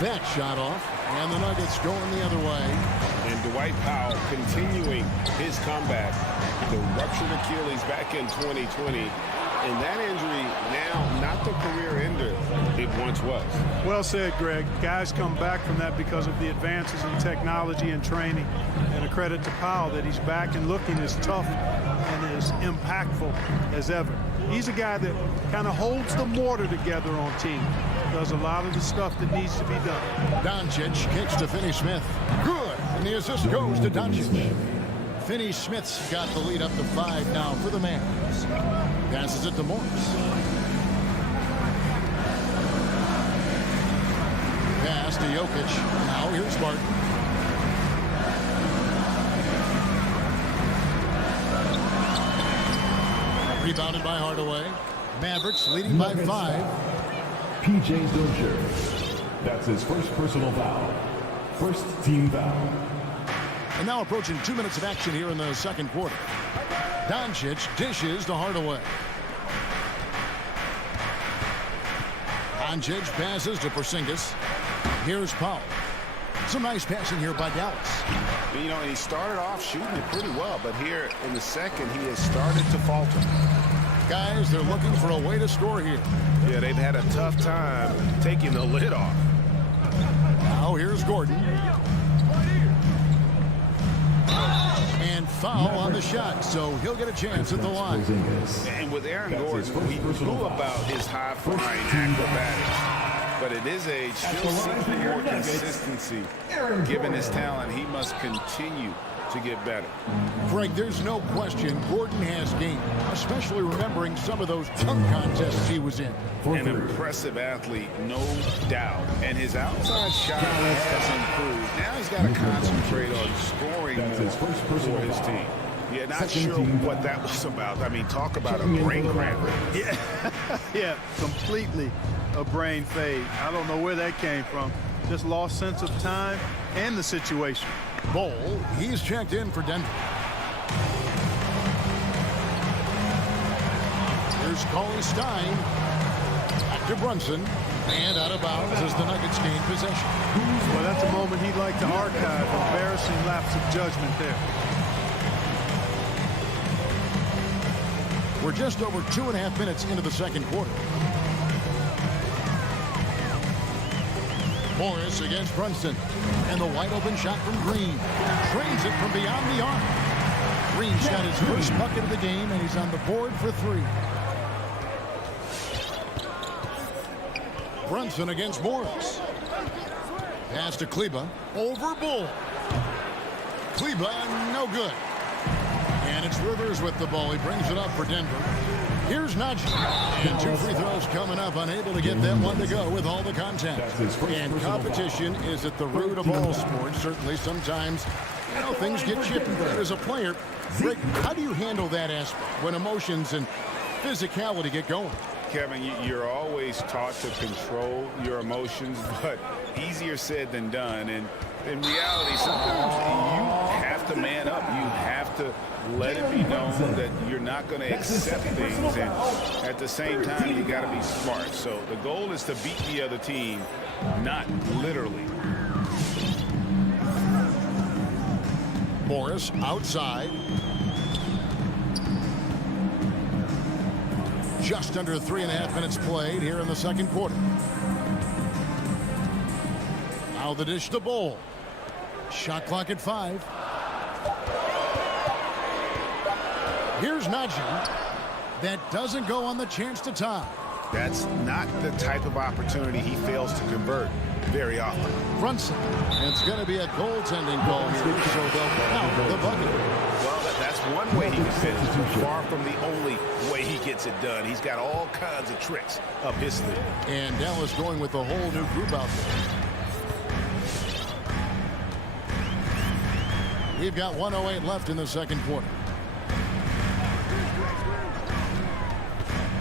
That shot off, and the Nuggets going the other way. And Dwight Powell continuing his comeback. The ruptured Achilles back in 2020. And that injury now not the career ender it once was. Well said, Greg. Guys come back from that because of the advances in technology and training. And a credit to Powell that he's back and looking as tough and as impactful as ever. He's a guy that kind of holds the mortar together on team. Does a lot of the stuff that needs to be done. Doncic kicks to Finney-Smith. Good. And the assist goes to Doncic. Finney-Smith's got the lead up to 5 now for the Mavs. Passes it to Morris. Pass to Jokic. Now here's Barton. Rebounded by Hardaway. Mavericks leading by 5. P.J. Dozier. That's his first personal foul. First team foul. And now approaching 2 minutes of action here in the second quarter. Doncic dishes to Hardaway. Doncic passes to Porzingis. Here's Powell. Some nice passing here by Dallas. You know, he started off shooting it pretty well, but here in the second, he has started to falter. Guys, they're looking for a way to score here. Yeah, they've had a tough time taking the lid off. Now here's Gordon. And foul on the shot, so he'll get a chance at the line. And with Aaron Gordon, we knew about his high-flying acrobatics. But at his age, still seeking more consistency. Given his talent, he must continue to get better. Greg, there's no question Gordon has game, especially remembering some of those dunk contests he was in. An impressive athlete, no doubt. And his outside shot has improved. Now he's got to concentrate on scoring more for his team. Yeah, not sure what that was about. I mean, talk about a brain cramper. Yeah, completely a brain fade. I don't know where that came from. Just lost sense of time and the situation. Bol, he's checked in for Denver. Here's Cauley Stein. Back to Brunson. And out of bounds as the Nuggets gain possession. Well, that's a moment he'd like to archive. Embarrassing lapse of judgment there. We're just over 2.5 minutes into the second quarter. Morris against Brunson. And the wide open shot from Green. Trains it from beyond the arc. Green's got his first bucket of the game, and he's on the board for 3. Brunson against Morris. Pass to Kleba. Over Bull. Kleba, no good. And it's Rivers with the ball. He brings it up for Denver. Here's Najee. And 2 free throws coming up. Unable to get that one to go with all the contact. And competition is at the root of all sports. Certainly sometimes, things get chippy. As a player, Rick, how do you handle that aspect when emotions and physicality get going? Kevin, you're always taught to control your emotions, but easier said than done. And in reality, sometimes you have to man up. You have to let it be known that you're not going to accept things. And at the same time, you got to be smart. So the goal is to beat the other team, not literally. Morris outside. Just under 3.5 minutes played here in the second quarter. Now the dish to Bull. Shot clock at 5. Here's Najee. That doesn't go on the chance to tie. That's not the type of opportunity he fails to convert very often. Brunson. It's going to be a goaltending goal here, so they'll count the bucket. Well, that's one way he can finish. Far from the only way he gets it done. He's got all kinds of tricks up his sleeve. And Dallas going with a whole new group out there. We've got 1:08 left in the second quarter.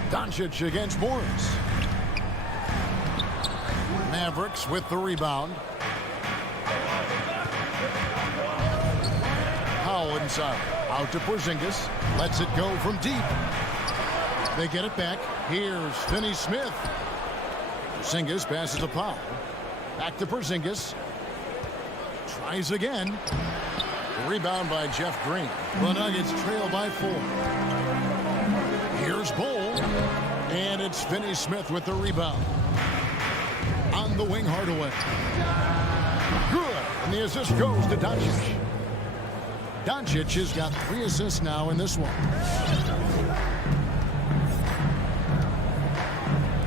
Doncic against Morris. Mavericks with the rebound. Powell inside. Out to Porzingis. Lets it go from deep. They get it back. Here's Finney-Smith. Porzingis passes to Powell. Back to Porzingis. Tries again. Rebound by Jeff Green. The Nuggets trail by 4. Here's Bull. And it's Finney-Smith with the rebound. On the wing, Hardaway. Good. And the assist goes to Doncic. Doncic has got 3 assists now in this one.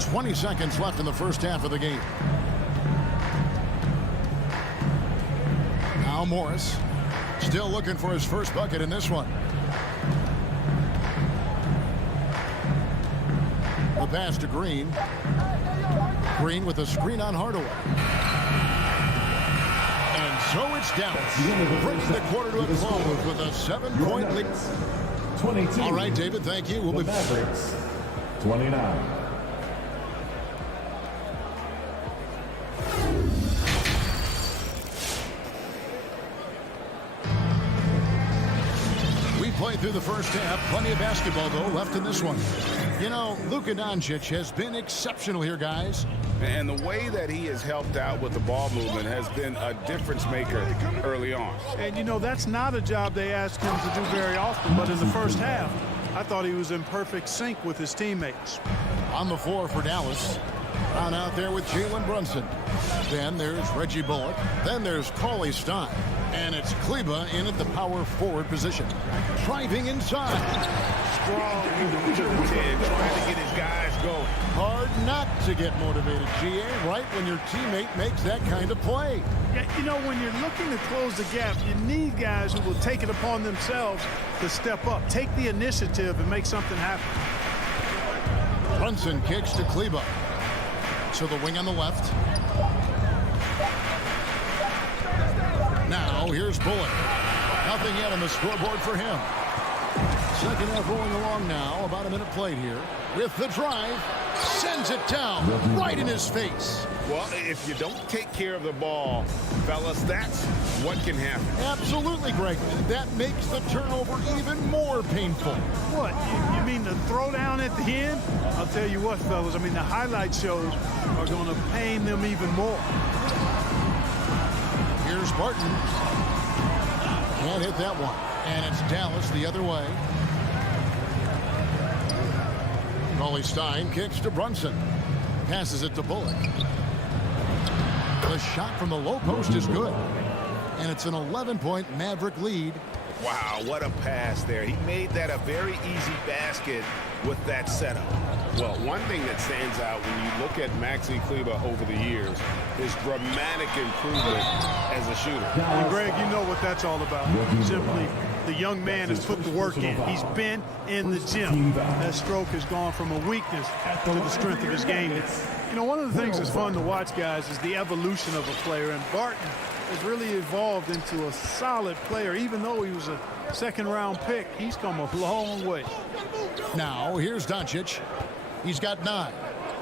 20 seconds left in the first half of the game. Now Morris. Still looking for his first bucket in this one. The pass to Green. Green with a screen on Hardaway. And so it's Dallas. Brings the quarter to a close with a 7-point lead. 22. All right, David, thank you. We'll be back. 29. Played through the first half. Plenty of basketball, though, left in this one. Luka Doncic has been exceptional here, guys. And the way that he has helped out with the ball movement has been a difference maker early on. And, that's not a job they ask him to do very often. But in the first half, I thought he was in perfect sync with his teammates. On the floor for Dallas. On out there with Jalen Brunson. Then there's Reggie Bullock. Then there's Cauley Stein. And it's Kleba in at the power forward position. Driving inside. Strong individual 10, trying to get his guys going. Hard not to get motivated, GA, right when your teammate makes that kind of play. Yeah, when you're looking to close the gap, you need guys who will take it upon themselves to step up, take the initiative, and make something happen. Brunson kicks to Kleba. So the wing on the left. Now here's Bullock. Nothing yet on the scoreboard for him. Second half rolling along now. About a minute played here. With the drive. Sends it down right in his face. Well, if you don't take care of the ball, fellas, that's what can happen. Absolutely, Greg. That makes the turnover even more painful. What? You mean the throwdown at the end? I'll tell you what, fellas. I mean, the highlight shows are going to pain them even more. Here's Barton. Can't hit that one. And it's Dallas the other way. Cauley Stein kicks to Brunson. Passes it to Bullock. The shot from the low post is good. And it's an 11-point Maverick lead. Wow, what a pass there. He made that a very easy basket with that setup. Well, one thing that stands out when you look at Maxi Kleber over the years is dramatic improvement as a shooter. And Greg, you know what that's all about. Simply, the young man has put the work in. He's been in the gym. That stroke has gone from a weakness to the strength of his game. You know, one of the things that's fun to watch, guys, is the evolution of a player. And Barton has really evolved into a solid player. Even though he was a second-round pick, he's come a long way. Now, here's Doncic. He's got 9.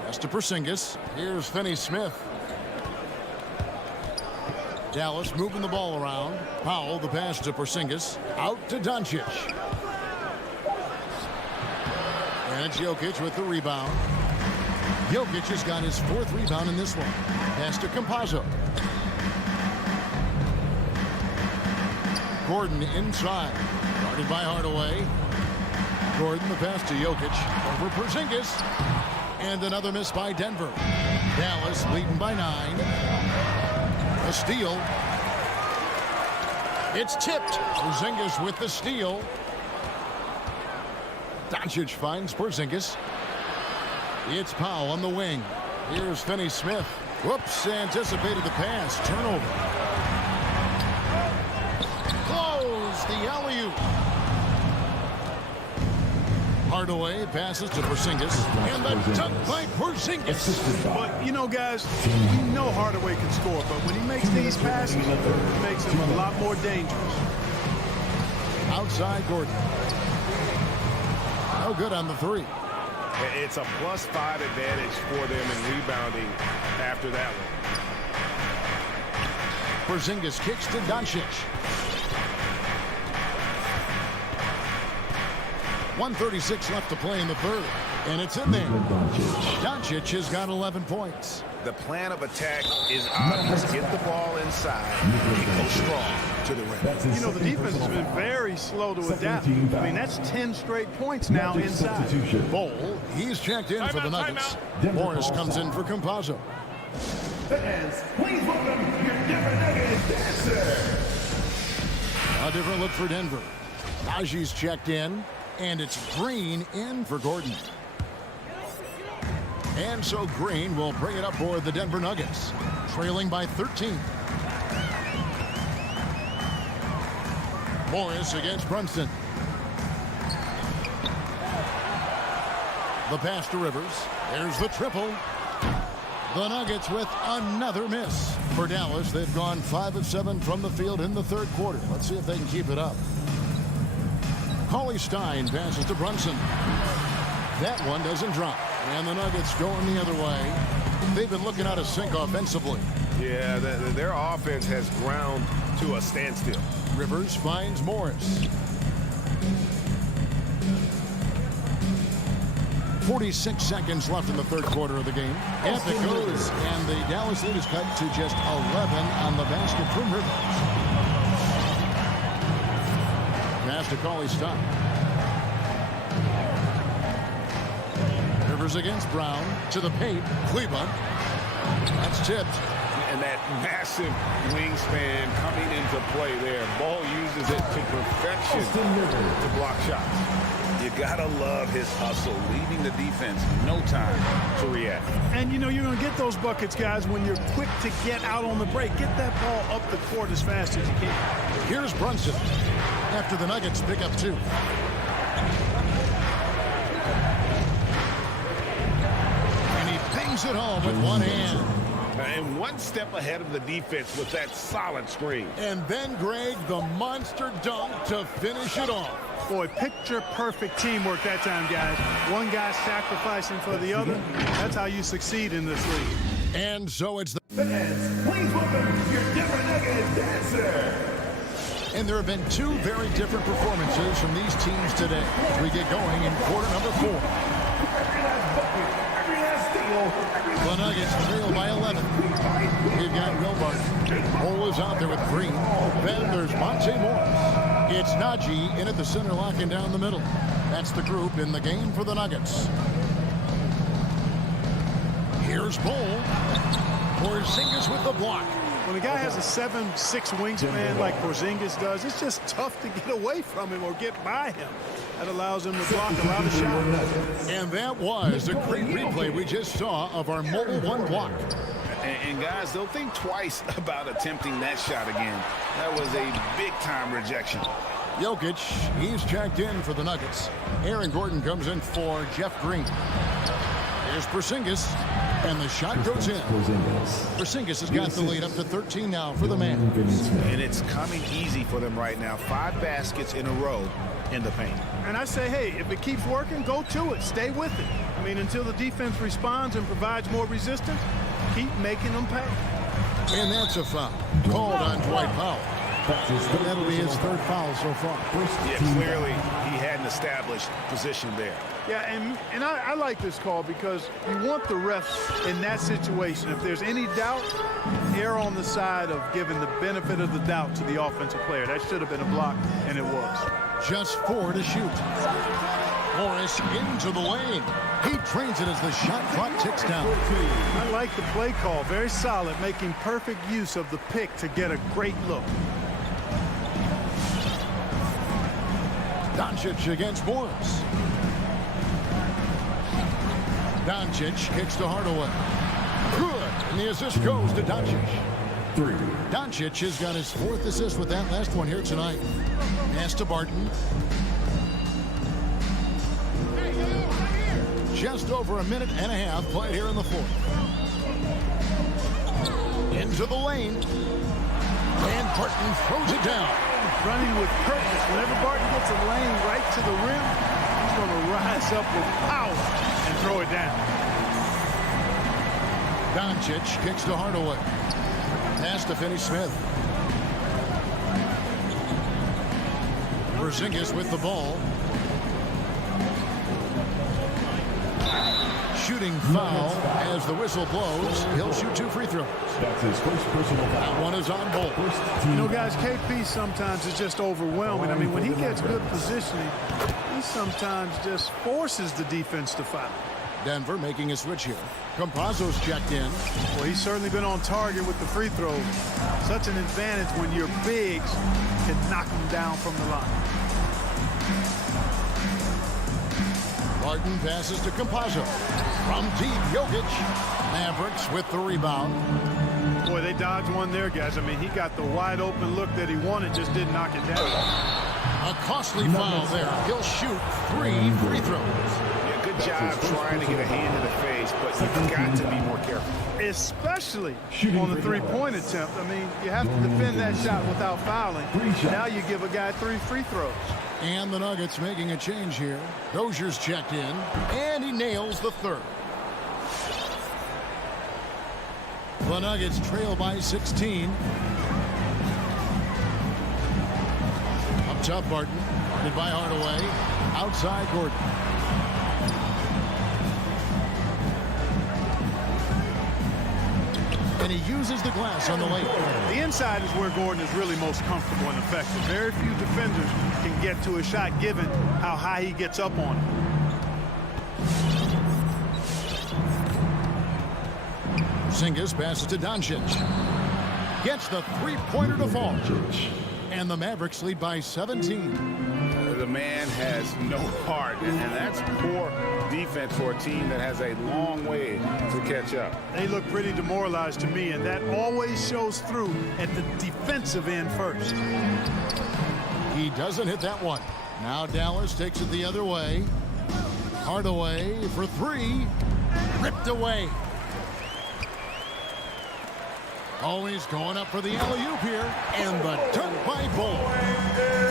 That's to Porzingis. Here's Finney-Smith. Dallas moving the ball around. Powell, the pass to Porzingis. Out to Doncic. And it's Jokic with the rebound. Jokic has got his 4th rebound in this one. Pass to Campazzo. Gordon inside. Guarded by Hardaway. Gordon, the pass to Jokic. Over Porzingis. And another miss by Denver. Dallas leading by 9. A steal. It's tipped. Porzingis with the steal. Doncic finds Porzingis. It's Powell on the wing. Here's Finney-Smith. Whoops, anticipated the pass. Turnover. Close the alley-oop. Hardaway passes to Porzingis. And the dunk by Porzingis. But, you know, guys, we know Hardaway can score, but when he makes these passes, it makes him a lot more dangerous. Outside Gordon. No good on the 3. It's a +5 advantage for them in rebounding after that one. Porzingis kicks to Doncic. 1:36 left to play in the 3rd. And it's in there. Doncic has got 11 points. The plan of attack is obvious. Get the ball inside and go strong to the rim. You know, the defense has been very slow to adapt. I mean, that's 10 straight points now inside. Bowl, he's checked in for the Nuggets. Morris comes in for Campazzo. Fans, please welcome your Denver Nuggets dancer. A different look for Denver. Najee's checked in, and it's Green in for Gordon. And so Green will bring it up for the Denver Nuggets, trailing by 13. Morris against Brunson. The pass to Rivers. There's the triple. The Nuggets with another miss. For Dallas, they've gone 5 of 7 from the field in the 3rd quarter. Let's see if they can keep it up. Cauley Stein passes to Brunson. That one doesn't drop. And the Nuggets going the other way. They've been looking out of sync offensively. Yeah, their offense has ground to a standstill. Rivers finds Morris. 46 seconds left in the 3rd quarter of the game. Up it goes, and the Dallas lead is cut to just 11 on the basket from Rivers. Pass to Cauley Stein. Rivers against Brown to the paint. Kleber. That's tipped. And that massive wingspan coming into play there. Ball uses it to perfection to block shots. You gotta love his hustle, leaving the defense no time to react. And you know you're going to get those buckets, guys, when you're quick to get out on the break. Get that ball up the court as fast as you can. Here's Brunson after the Nuggets pick up 2. And he bangs it home with one hand. And one step ahead of the defense with that solid screen. And then, Greg, the monster dunk to finish it off. Boy, picture-perfect teamwork that time, guys. One guy sacrificing for the other. That's how you succeed in this league. And so it's the Fans, please welcome your Denver Nuggets dancer. And there have been two very different performances from these teams today as we get going in quarter number 4. The Nuggets trail by 11. We've got Will Barton. Cole is out there with Green. Then there's Monte Morris. It's Najee in at the center, locking down the middle. That's the group in the game for the Nuggets. Here's Bull. Porzingis with the block. When a guy has a 7'6" wingspan like Porzingis does, it's just tough to get away from him or get by him. That allows him to block a lot of shots. And that was a great replay we just saw of our mobile one block. And guys, they'll think twice about attempting that shot again. That was a big-time rejection. Jokic, he's checked in for the Nuggets. Aaron Gordon comes in for Jeff Green. Here's Porzingis, and the shot goes in. Porzingis has got the lead up to 13 now for the man. And it's coming easy for them right now. 5 baskets in a row in the paint. And I say, hey, if it keeps working, go to it. Stay with it. I mean, until the defense responds and provides more resistance, keep making them pay. And that's a foul called on Dwight Powell. That'll be his 3rd foul so far. Yeah, clearly he hadn't established position there. Yeah, and I like this call because you want the refs in that situation. If there's any doubt, err on the side of giving the benefit of the doubt to the offensive player. That should have been a block, and it was. Just 4 to shoot. Morris into the lane. He trains it as the shot clock ticks down. I like the play call. Very solid, making perfect use of the pick to get a great look. Doncic against Morris. Doncic kicks to Hardaway. Good. And the assist goes to Doncic. 3. Doncic has got his 4th assist with that last one here tonight. Pass to Barton. Just over a minute and a half played here in the 4th. Into the lane. And Barton throws it down. Running with purpose. Whenever Barton gets a lane right to the rim, he's going to rise up with power and throw it down. Doncic kicks to Hardaway. Pass to Finney-Smith. Porzingis with the ball. Shooting foul as the whistle blows. He'll shoot 2 free throws. That's his first personal foul. That one is on Bull. You know, guys, KP sometimes is just overwhelming. I mean, when he gets good positioning, he sometimes just forces the defense to foul. Denver making a switch here. Campazzo's checked in. Well, he's certainly been on target with the free throws. Such an advantage when your bigs can knock them down from the line. Barton passes to Campazzo. From deep, Jokic. Mavericks with the rebound. Boy, they dodged one there, guys. I mean, he got the wide open look that he wanted, just didn't knock it down. A costly foul there. He'll shoot 3 free throws. Yeah, good job trying to get a hand in the face, but you've got to be more careful. Especially on the three-point attempt. I mean, you have to defend that shot without fouling. Now you give a guy 3 free throws. And the Nuggets making a change here. Dozier's checked in, and he nails the 3rd. The Nuggets trail by 16. Up top, Barton. Guarded by Hardaway. Outside, Gordon. And he uses the glass on the lane. The inside is where Gordon is really most comfortable and effective. Very few defenders can get to a shot given how high he gets up on it. Porzingis passes to Doncic. Gets the 3-pointer to fall. And the Mavericks lead by 17. The man has no heart, and that's poor defense for a team that has a long way to catch up. They look pretty demoralized to me, and that always shows through at the defensive end first. He doesn't hit that one. Now Dallas takes it the other way. Hardaway for 3. Ripped away. Oh, he's going up for the alley-oop here. And the dunk by Bull.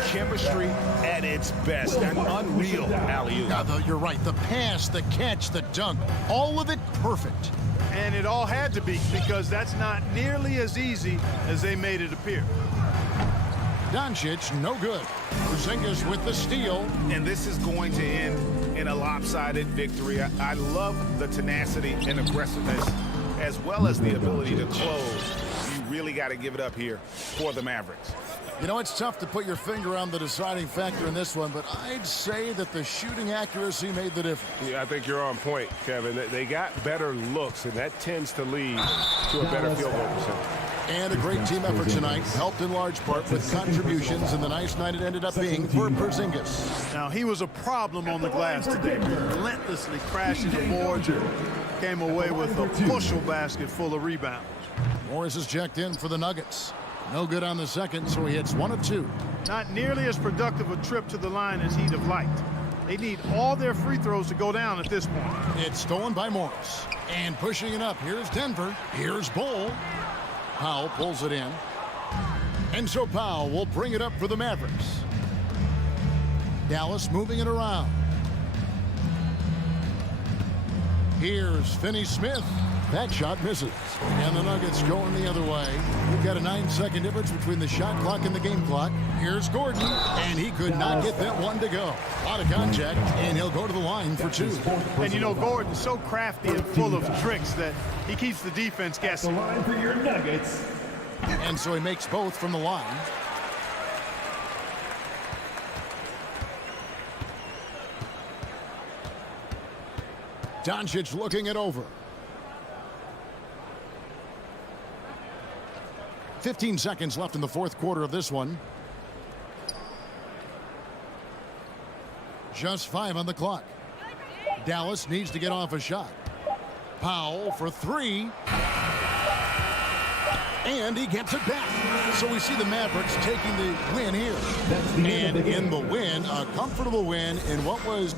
Chemistry at its best. An unreal alley-oop. Yeah, you're right. The pass, the catch, the dunk, all of it perfect. And it all had to be, because that's not nearly as easy as they made it appear. Doncic, no good. Porzingis with the steal. And this is going to end in a lopsided victory. I love the tenacity and aggressiveness, as well as the ability to close. You really got to give it up here for the Mavericks. You know, it's tough to put your finger on the deciding factor in this one, but I'd say that the shooting accuracy made the difference. Yeah, I think you're on point, Kevin. They got better looks, and that tends to lead to a better field goal percentage. And a great team effort tonight, helped in large part with contributions, and the nice night it ended up being for Porzingis. Now, he was a problem on the glass today, relentlessly crashing the boards and came away with a bushel basket full of rebounds. Morris is checked in for the Nuggets. No good on the second, so he hits 1 of 2. Not nearly as productive a trip to the line as he'd have liked. They need all their free throws to go down at this point. It's stolen by Morris. And pushing it up, here's Denver. Here's Bull. Powell pulls it in. And so Powell will bring it up for the Mavericks. Dallas moving it around. Here's Finney-Smith. That shot misses. And the Nuggets going the other way. We've got a 9-second difference between the shot clock and the game clock. Here's Gordon, and he could not get that one to go. A lot of contact, and he'll go to the line for 2. And you know, Gordon's so crafty and full of tricks that he keeps the defense guessing. The line for your Nuggets. And so he makes both from the line. Doncic looking it over. 15 seconds left in the fourth quarter of this one. Just 5 on the clock. Dallas needs to get off a shot. Powell for 3. And he gets it back. So we see the Mavericks taking the win here. And in the win, a comfortable win in what was...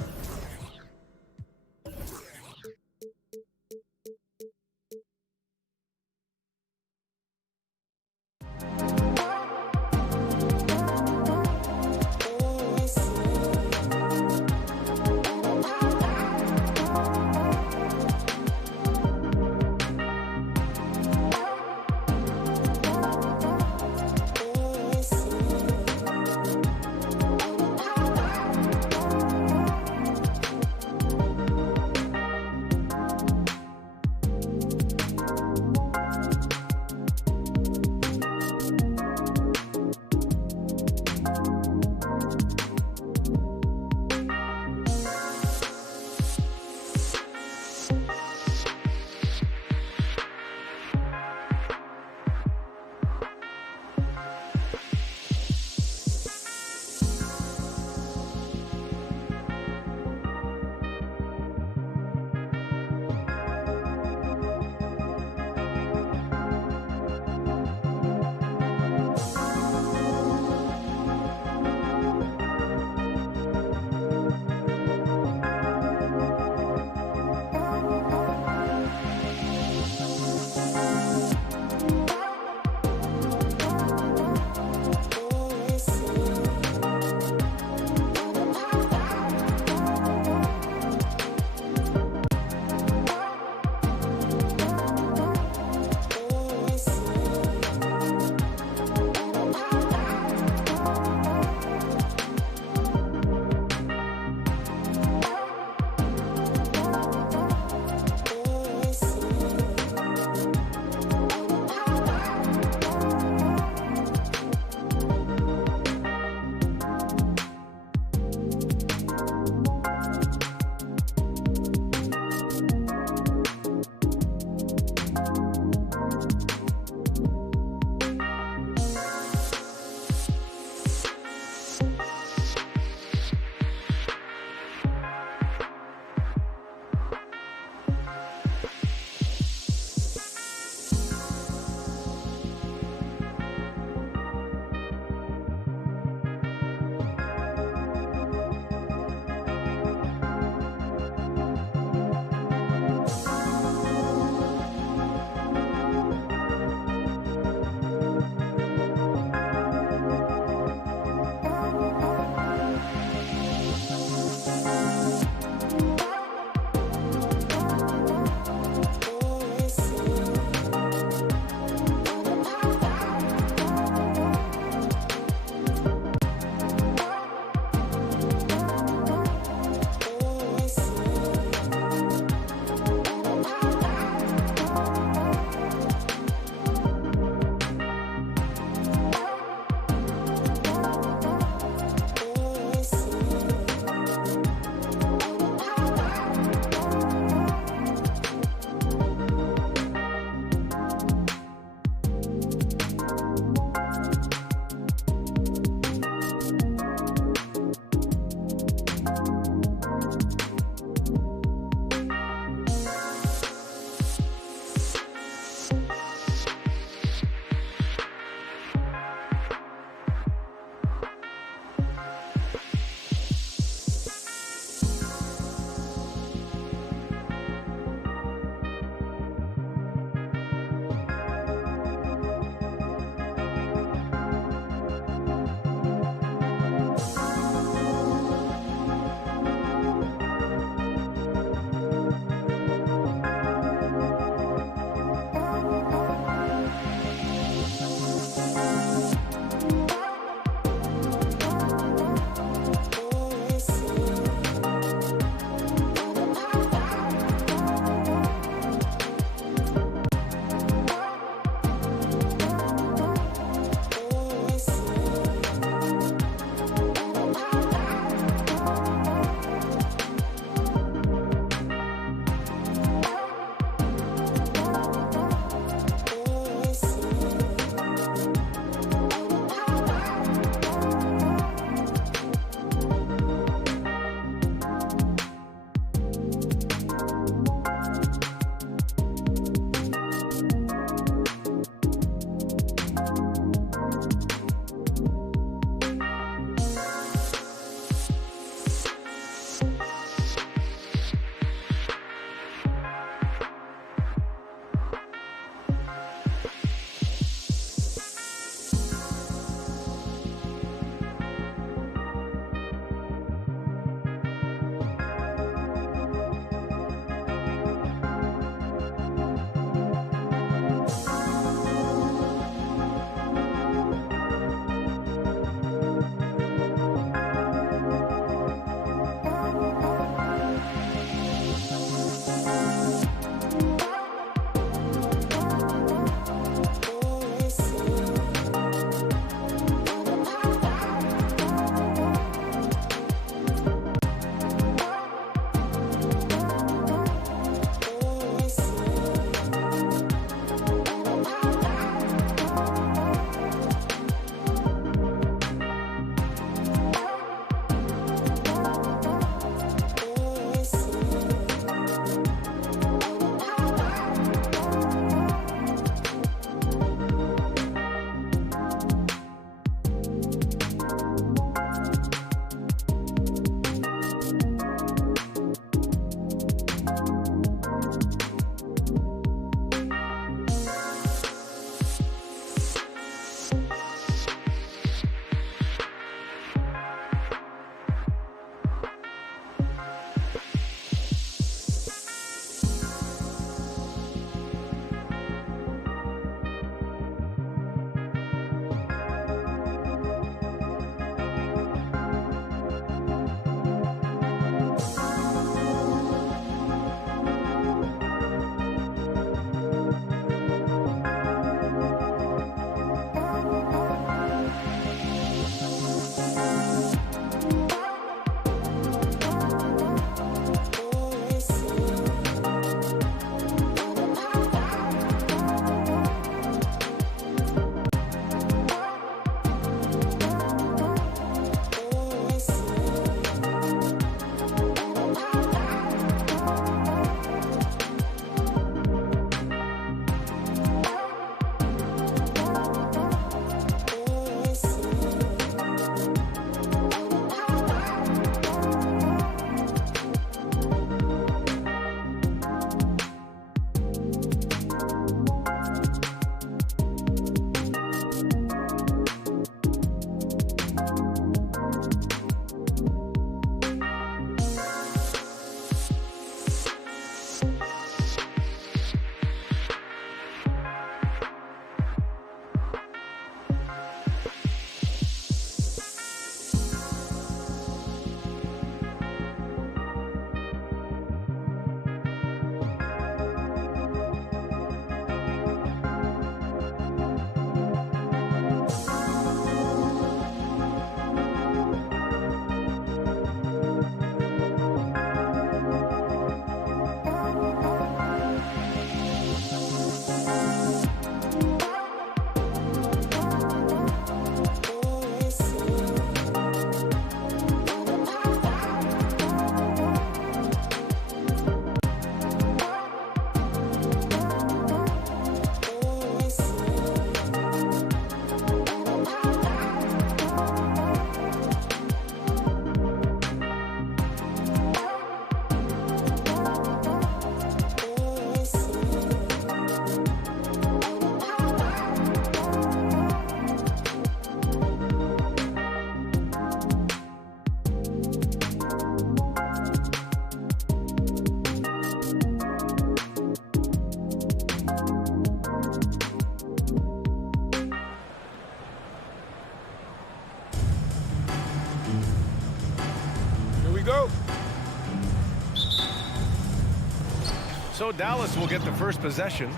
So Dallas will get the first possession.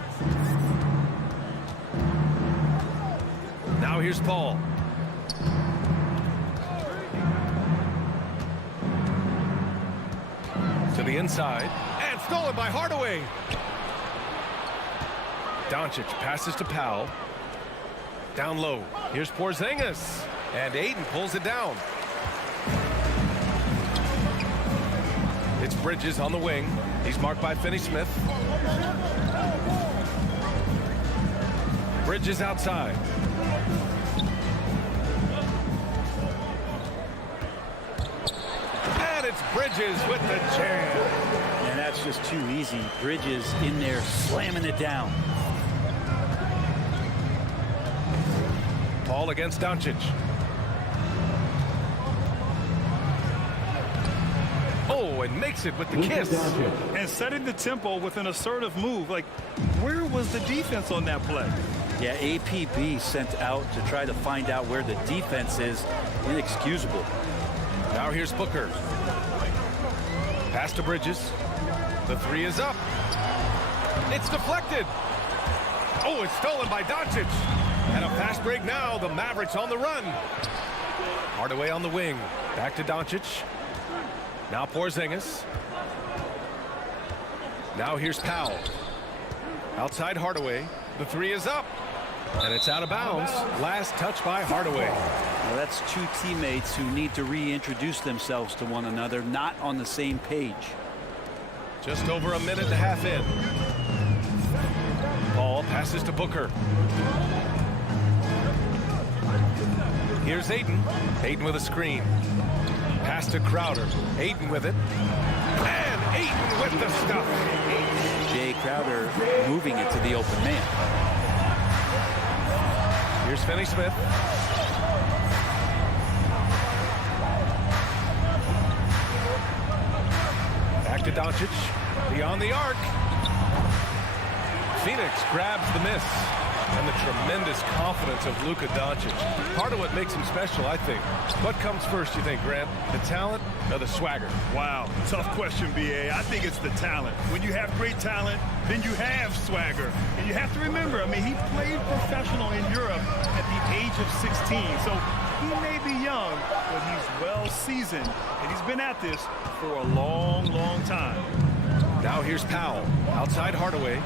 Now here's Paul. To the inside. And stolen by Hardaway. Doncic passes to Powell. Down low. Here's Porzingis. And Ayton pulls it down. It's Bridges on the wing. He's marked by Finney-Smith. Bridges outside. And it's Bridges with the jam. And that's just too easy. Bridges in there slamming it down. Paul against Doncic. Oh, and makes it with the kiss. And setting the tempo with an assertive move. Like, where was the defense on that play? Yeah, APB sent out to try to find out where the defense is. Inexcusable. Now here's Booker. Pass to Bridges. The three is up. It's deflected. Oh, it's stolen by Doncic. And a fast break now. The Mavericks on the run. Hardaway on the wing. Back to Doncic. Now Porzingis. Now here's Powell. Outside Hardaway. The three is up. And it's out of bounds. Last touch by Hardaway. Now that's two teammates who need to reintroduce themselves to one another, not on the same page. Just over a minute and a half in. Paul passes to Booker. Here's Ayton. Ayton with a screen. Pass to Crowder. Ayton with it. And Ayton with the stuff. Jay Crowder moving it to the open man. Here's Finney-Smith. Back to Doncic. Beyond the arc. Phoenix grabs the miss. And the tremendous confidence of Luka Doncic. Part of what makes him special, I think. What comes first, you think, Grant? The talent or the swagger? Wow, tough question, B.A. I think it's the talent. When you have great talent, then you have swagger. And you have to remember, I mean, he played professional in Europe at the age of 16. So he may be young, but he's well seasoned. And he's been at this for a long, long time. Now here's Powell. Outside Hardaway.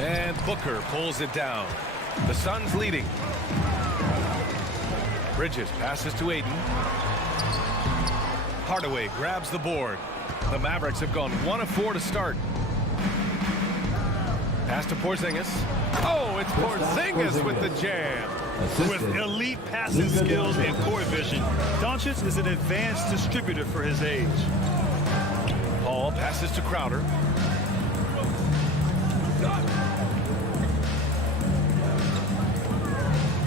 And Booker pulls it down. The Suns leading. Bridges passes to Ayton. Hardaway grabs the board. The Mavericks have gone 1 of 4 to start. Pass to Porzingis. Oh, it's Porzingis with the jam. With elite passing skills and court vision, Doncic is an advanced distributor for his age. Paul passes to Crowder.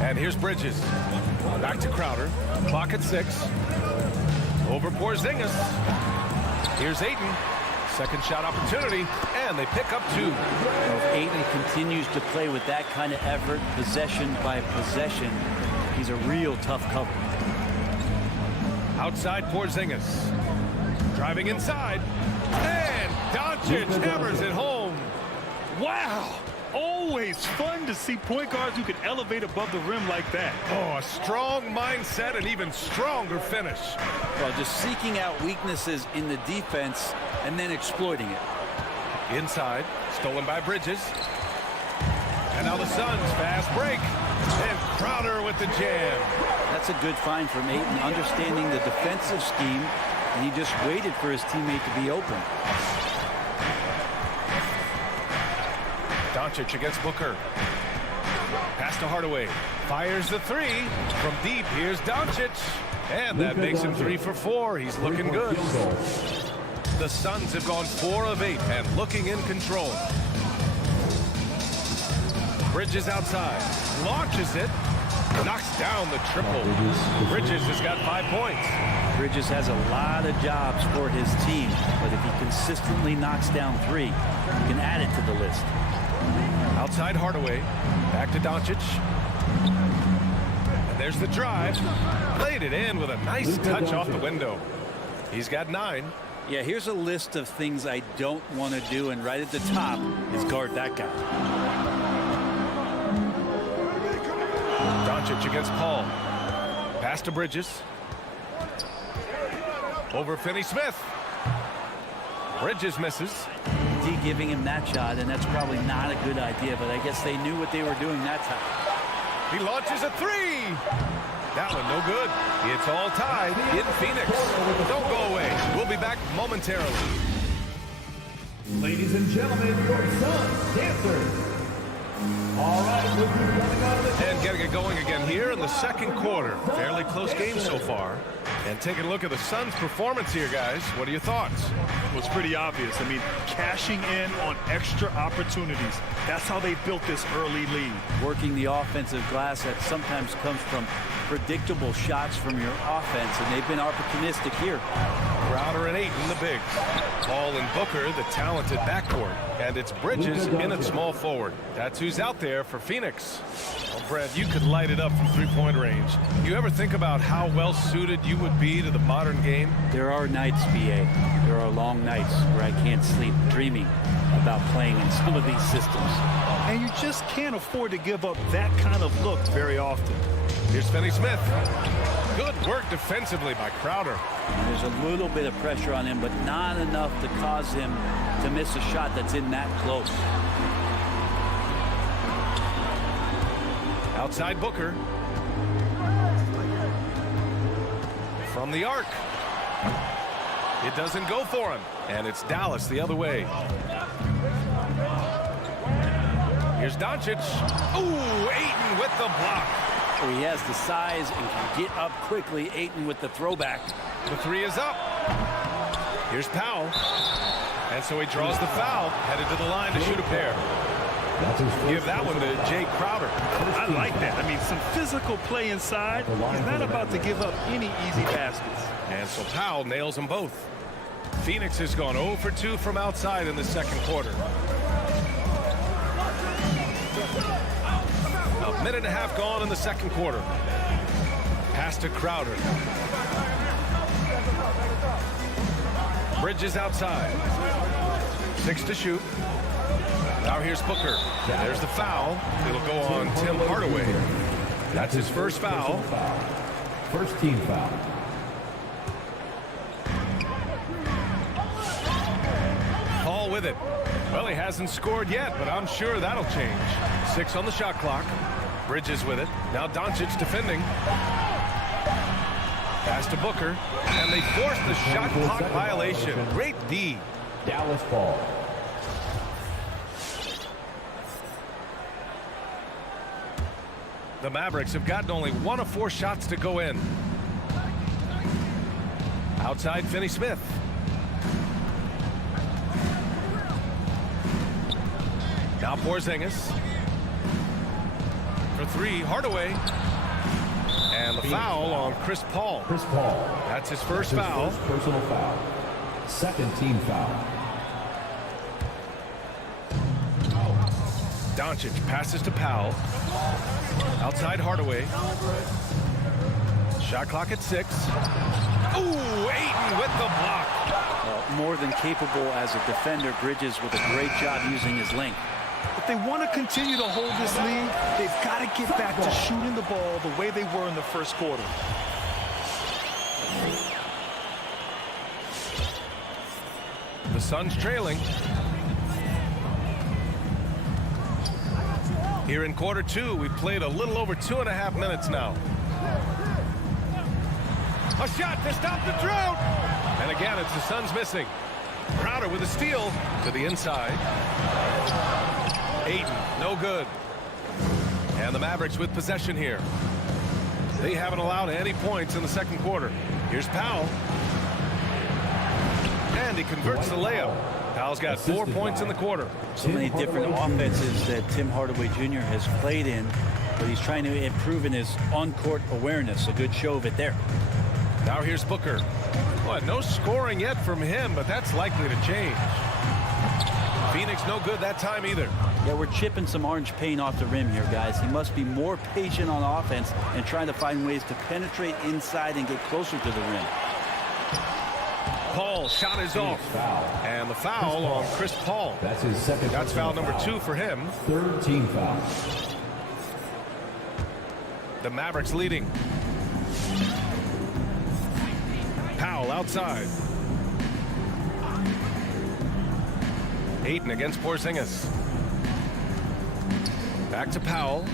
And here's Bridges. Back to Crowder. Clock at 6. Over Porzingis. Here's Ayton. Second shot opportunity. And they pick up 2. Well, if Ayton continues to play with that kind of effort, possession by possession, he's a real tough cover. Outside Porzingis. Driving inside. And Doncic hammers it home. Wow. Always fun to see point guards who can elevate above the rim like that. Oh, a strong mindset and even stronger finish. Well, just seeking out weaknesses in the defense and then exploiting it. Inside, stolen by Bridges. And now the Suns fast break. And Crowder with the jam. That's a good find from Ayton, understanding the defensive scheme, and he just waited for his teammate to be open. Doncic against Booker. Pass to Hardaway. Fires the three. From deep, here's Doncic. And that makes him 3 for 4. He's looking good. The Suns have gone 4 of 8 and looking in control. Bridges outside. Launches it. Knocks down the triple. Bridges has got 5 points. Bridges has a lot of jobs for his team, but if he consistently knocks down 3, he can add it to the list. Outside Hardaway. Back to Doncic. And there's the drive. Played it in with a nice touch off the window. He's got 9. Yeah, here's a list of things I don't want to do, and right at the top is guard that guy. Doncic against Paul. Pass to Bridges. Over Finney-Smith. Bridges misses. D giving him that shot, and that's probably not a good idea, but I guess they knew what they were doing that time. He launches a three. That one no good. It's all tied in Phoenix. Don't go away. We'll be back momentarily. Ladies and gentlemen, your Suns dancers. All right, we'll be coming out of the And getting it going again here in the second quarter. Fairly close game so far. And taking a look at the Suns' performance here, guys. What are your thoughts? Well, it's pretty obvious. I mean, cashing in on extra opportunities. That's how they built this early lead. Working the offensive glass that sometimes comes from predictable shots from your offense, and they've been opportunistic here. Crowder and Ayton, the bigs. Paul and Booker, the talented backcourt. And it's Bridges in at small forward. That's who's out there for Phoenix. Well, Brad, you could light it up from three-point range. You ever think about how well-suited you would be to the modern game? There are nights, BA. There are long nights where I can't sleep dreaming about playing in some of these systems. And you just can't afford to give up that kind of look very often. Here's Finney-Smith. Good work defensively by Crowder. And there's a little bit of pressure on him, but not enough to cause him to miss a shot that's in that close. Outside Booker. From the arc. It doesn't go for him. And it's Dallas the other way. Here's Doncic. Ooh, Ayton with the block. He has the size and can get up quickly. Ayton with the throwback. The three is up. Here's Powell. And so he draws the foul, headed to the line to shoot a pair. Give that one to Jay Crowder. I like that. I mean, some physical play inside. He's not about to give up any easy baskets. And so Powell nails them both. Phoenix has gone 0 for 2 from outside in the second quarter. A minute and a half gone in the second quarter. Pass to Crowder. Bridges outside. 6 to shoot. Now here's Booker. There's the foul. It'll go on Tim Hardaway. That's his first foul. First team foul. Paul with it. Well, he hasn't scored yet, but I'm sure that'll change. 6 on the shot clock. Bridges with it. Now Doncic defending. Pass to Booker. And they force the shot clock violation. Great D. Dallas ball. The Mavericks have gotten only 1 of 4 shots to go in. Outside Finney-Smith. Now Porzingis. For 3, Hardaway. And the foul on Chris Paul. Chris Paul. That's his first His foul. first personal foul. Second team foul. Doncic passes to Powell. Outside Hardaway. Shot clock at 6. Ooh, Ayton with the block. More than capable as a defender. Bridges with a great job using his length. If they want to continue to hold this lead, they've got to get back to shooting the ball the way they were in the first quarter. The Suns trailing. Here in quarter 2, we've played a little over 2.5 minutes now. A shot to stop the drought. And again, it's the Suns missing. Crowder with a steal to the inside. Ayton, no good. And the Mavericks with possession here. They haven't allowed any points in the second quarter. Here's Powell. And he converts the layup. Powell's got 4 points in the quarter. So many different offenses that Tim Hardaway Jr. has played in, but he's trying to improve in his on-court awareness. A good show of it there. Now here's Booker. Well, no scoring yet from him, but that's likely to change. Phoenix no good that time either. Yeah, we're chipping some orange paint off the rim here, guys. He must be more patient on offense and trying to find ways to penetrate inside and get closer to the rim. Paul shot is off. And the foul on Chris Paul. That's his second. That's foul number 2 for him. Third team foul. The Mavericks leading. Powell outside. Ayton against Porzingis. Back to Powell.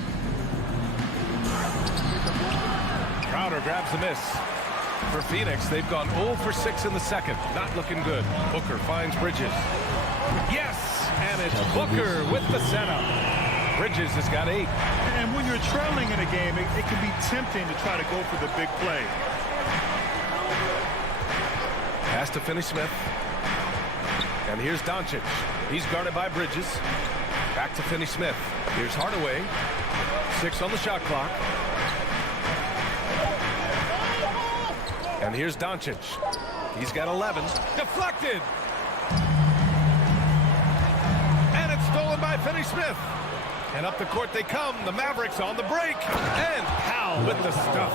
Crowder grabs the miss. For Phoenix, they've gone 0 for 6 in the second. Not looking good. Booker finds Bridges. Yes! And it's Booker with the setup. Bridges has got 8. And when you're trailing in a game, it can be tempting to try to go for the big play. Pass to Finney-Smith. And here's Doncic. He's guarded by Bridges. Back to Finney-Smith. Here's Hardaway. 6 on the shot clock. And here's Doncic. He's got 11. Deflected. And it's stolen by Finney-Smith. And up the court they come. The Mavericks on the break. And Powell with the stuff.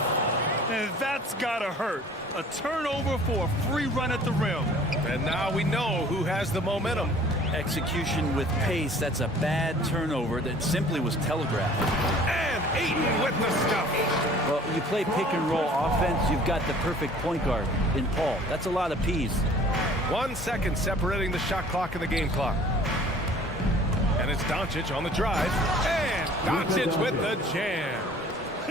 And that's gotta hurt. A turnover for a free run at the rim. And now we know who has the momentum. Execution with pace. That's a bad turnover that simply was telegraphed. And Ayton with the stuff. Well, you play pick and roll offense, you've got the perfect point guard in Paul. That's a lot of P's. 1 second separating the shot clock and the game clock. And it's Doncic on the drive. And Doncic with the jam.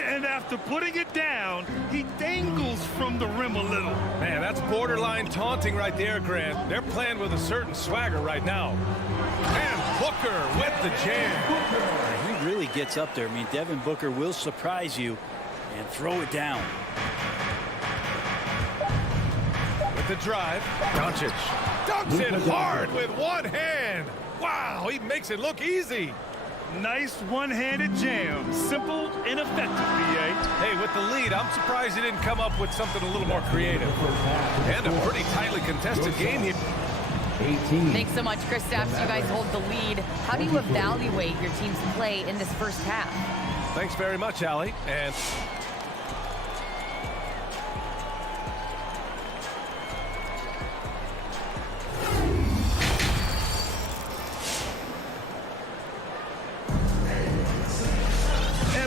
And after putting it down, he dangles from the rim a little. Man, that's borderline taunting right there, Grant. They're playing with a certain swagger right now. And Booker with the jam. He really gets up there. I mean, Devin Booker will surprise you and throw it down. With the drive, Doncic dunks it hard with one hand. Wow, he makes it look easy. Nice one-handed jam. Simple and effective, BA. Hey, with the lead, I'm surprised he didn't come up with something a little more creative. And a pretty tightly contested game here. 18. Thanks so much, Chris Stapps. You guys hold the lead. How do you evaluate your team's play in this first half? Thanks very much, Allie. And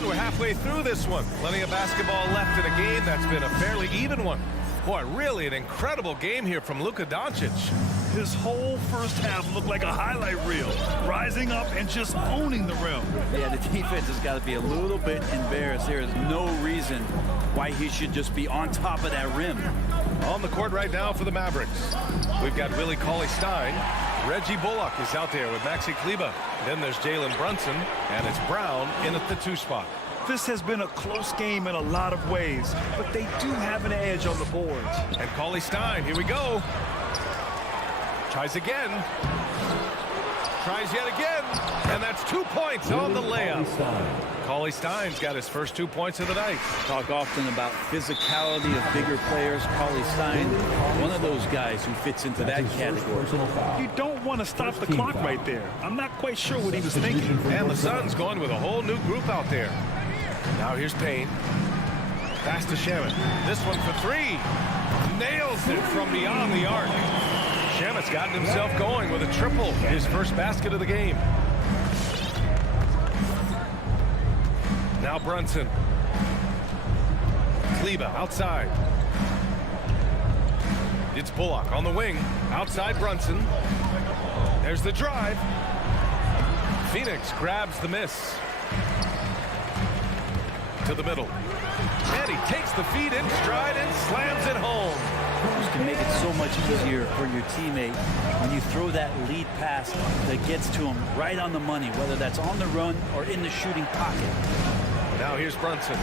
we're halfway through this one. Plenty of basketball left in a game that's been a fairly even one. Boy, really an incredible game here from Luka Doncic. His whole first half looked like a highlight reel, rising up and just owning the rim. Yeah, the defense has got to be a little bit embarrassed. There is no reason why he should just be on top of that rim. On the court right now for the Mavericks, we've got Willie Cauley-Stein. Reggie Bullock is out there with Maxi Kleber. Then there's Jalen Brunson, and it's Brown in at the 2 spot. This has been a close game in a lot of ways, but they do have an edge on the boards. And Cauley-Stein, here we go. Tries again. Tries yet again. And that's 2 points on the layup. Cauley-Stein's got his first 2 points of the night. Talk often about physicality of bigger players. Cauley-Stein, one of those guys who fits into that category. You don't want to stop the clock right there. I'm not quite sure what he was thinking. And the Suns going with a whole new group out there. Now here's Payne. Pass to Shamet. This one for 3. Nails it from beyond the arc. Shamet's gotten himself going with a triple. His first basket of the game. Now Brunson. Kleber outside. It's Bullock on the wing. Outside Brunson. There's the drive. Phoenix grabs the miss. To the middle. And he takes the feed in stride and slams it home. This can make it so much easier for your teammate when you throw that lead pass that gets to him right on the money, whether that's on the run or in the shooting pocket. Now here's Brunson.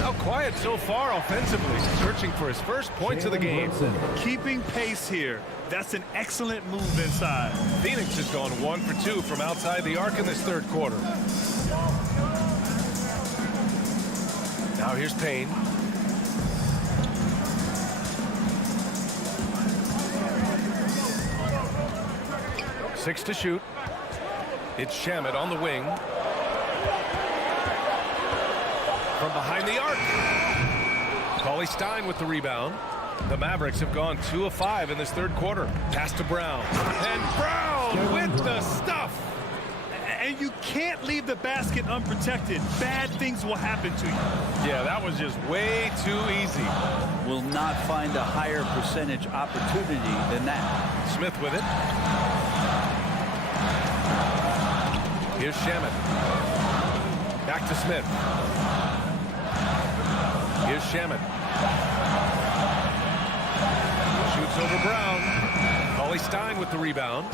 How quiet so far offensively, searching for his first points of the game. Keeping pace here. That's an excellent move inside. Phoenix has gone 1 for 2 from outside the arc in this third quarter. Now here's Payne. Six to shoot. It's Shamet on the wing. From behind the arc. Cauley-Stein with the rebound. The Mavericks have gone 2 of 5 in this third quarter. Pass to Brown. And Brown with the stuff. And you can't leave the basket unprotected. Bad things will happen to you. Yeah, that was just way too easy. Will not find a higher percentage opportunity than that. Smith with it. Here's Shaman. Back to Smith. Here's Shaman. Shoots over Brown. Cauley Stein with the rebound.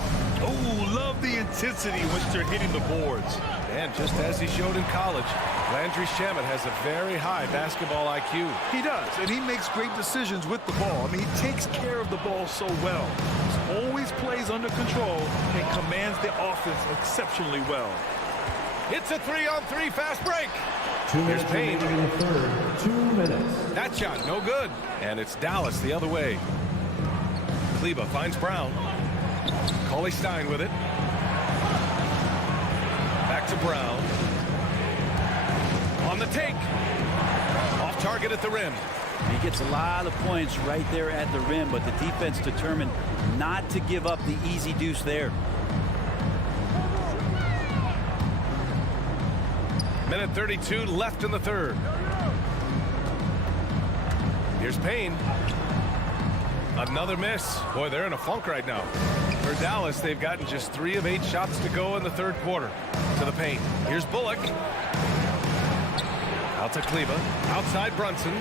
Oh, love the intensity once they're hitting the boards. And just as he showed in college, Landry Shamet has a very high basketball IQ. He does, and he makes great decisions with the ball. I mean, he takes care of the ball so well. He always plays under control and commands the offense exceptionally well. It's a 3-on-3 fast break. 2 Here's minutes Payne. remaining in the third. 2 minutes. That shot, no good. And it's Dallas the other way. Kleba finds Brown. Cauley Stein with it. Back to Brown. On the take. Off target at the rim. He gets a lot of points right there at the rim, but the defense determined not to give up the easy deuce there. Minute 32 left in the third. Here's Payne. Another miss. Boy, they're in a funk right now. For Dallas, they've gotten just 3 of 8 shots to go in the third quarter. To the paint. Here's Bullock. Out to Kleba. Outside Brunson.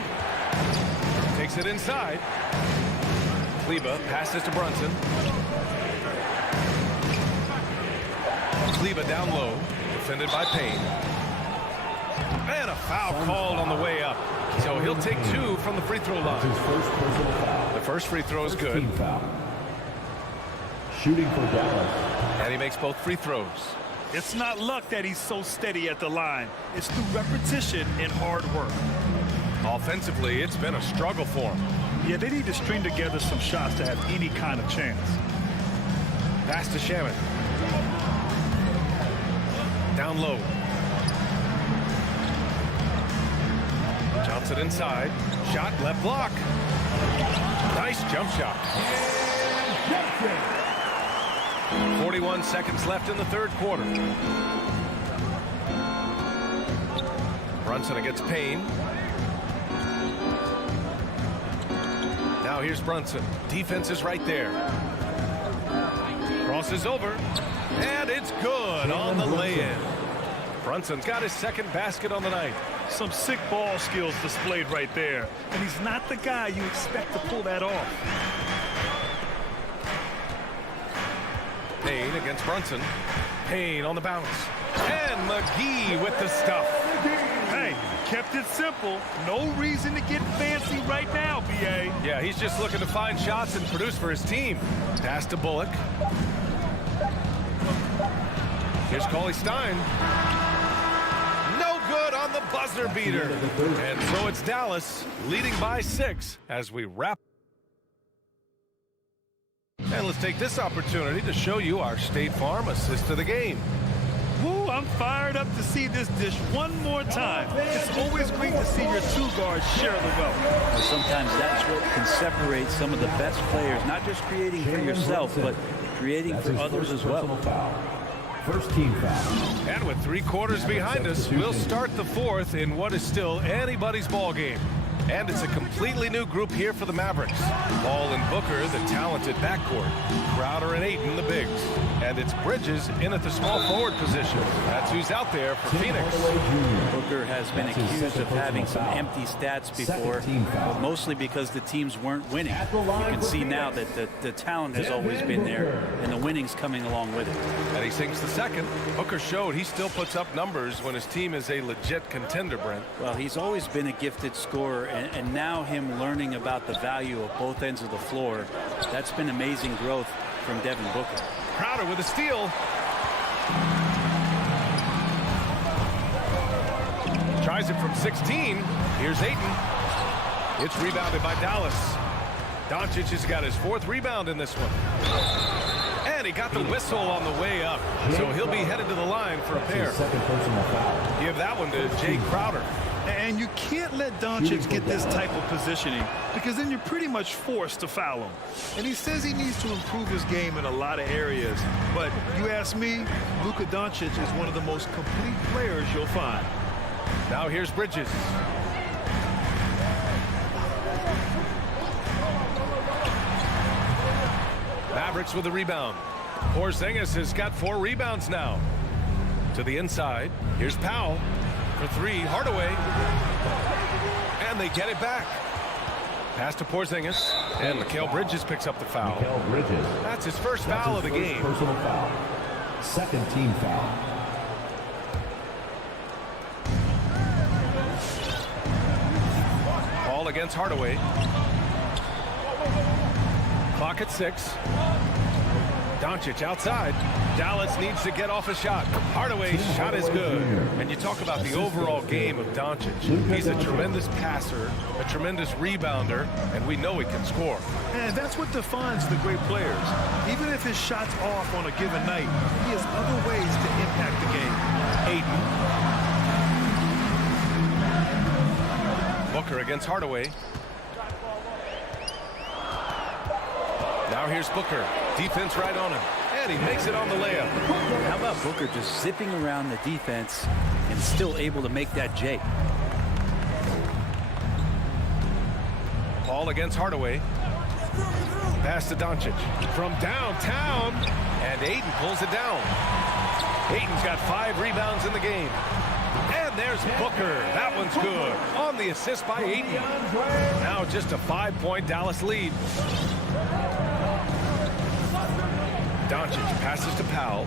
Takes it inside. Kleba passes to Brunson. Kleba down low. Defended by Payne. And a foul called on the way up. So he'll take 2 from the free throw line. His first personal foul. The first free throw is good. Team foul. Shooting for Dallas. And he makes both free throws. It's not luck that he's so steady at the line. It's through repetition and hard work. Offensively, it's been a struggle for him. Yeah, they need to string together some shots to have any kind of chance. Pass to Shaman. Down low. Johnson inside. Shot, left block. Nice jump shot. 41 seconds left in the third quarter. Brunson against Payne. Now here's Brunson. Defense is right there. Crosses over. And it's good on the lay-in. Brunson's got his second basket on the night. Some sick ball skills displayed right there. And he's not the guy you expect to pull that off. Payne against Brunson. Payne on the bounce. And McGee with the stuff. Hey, kept it simple. No reason to get fancy right now, B.A. Yeah, he's just looking to find shots and produce for his team. Pass to Bullock. Here's Cauley Stein. No good on the buzzer beater. And so it's Dallas leading by 6 as we wrap. And let's take this opportunity to show you our State Farm assist of the game. Woo, I'm fired up to see this dish one more time. It's always great to see your 2 guards share the wealth. Sometimes that's what can separate some of the best players, not just creating for yourself, but creating for others as well. First team foul. And with 3 quarters behind us, we'll start the 4th in what is still anybody's ball game. And it's a completely new group here for the Mavericks. Ball and Booker, the talented backcourt. Crowder and Ayton, the bigs. And it's Bridges in at the small forward position. That's who's out there for Phoenix. Booker has been accused of having some empty stats before, but mostly because the teams weren't winning. You can see now that the talent has always been there, and the winning's coming along with it. And he sinks the second. Booker showed he still puts up numbers when his team is a legit contender, Brent. Well, he's always been a gifted scorer, and now him learning about the value of both ends of the floor, that's been amazing growth from Devin Booker. Crowder with a steal. Tries it from 16. Here's Ayton. It's rebounded by Dallas. Doncic has got his 4th rebound in this one. And he got the whistle on the way up. So he'll be headed to the line for a pair. Second personal foul. Give that one to Jay Crowder. And you can't let Doncic get this type of positioning because then you're pretty much forced to foul him. And he says he needs to improve his game in a lot of areas. But you ask me, Luka Doncic is one of the most complete players you'll find. Now here's Bridges. Mavericks with the rebound. Porzingis has got 4 rebounds now. To the inside. Here's Powell for 3. Hardaway. And they get it back. Pass to Porzingis. And Mikal Bridges picks up the foul. Mikal Bridges. That's his first foul of the game. Personal foul. Second team foul. Ball against Hardaway. Clock at 6. Doncic outside. Dallas needs to get off a shot. Hardaway's shot is good. And you talk about the overall game of Doncic. He's a tremendous passer, a tremendous rebounder, and we know he can score. And that's what defines the great players. Even if his shot's off on a given night, he has other ways to impact the game. Aiden. Booker against Hardaway. Now here's Booker. Defense right on him. And he makes it on the layup. How about Booker just zipping around the defense and still able to make that J? Ball against Hardaway. Pass to Doncic. From downtown. And Aiden pulls it down. Aiden's got 5 rebounds in the game. And there's Booker. That one's good. On the assist by Aiden. Now just a 5-point Dallas lead. Doncic passes to Powell.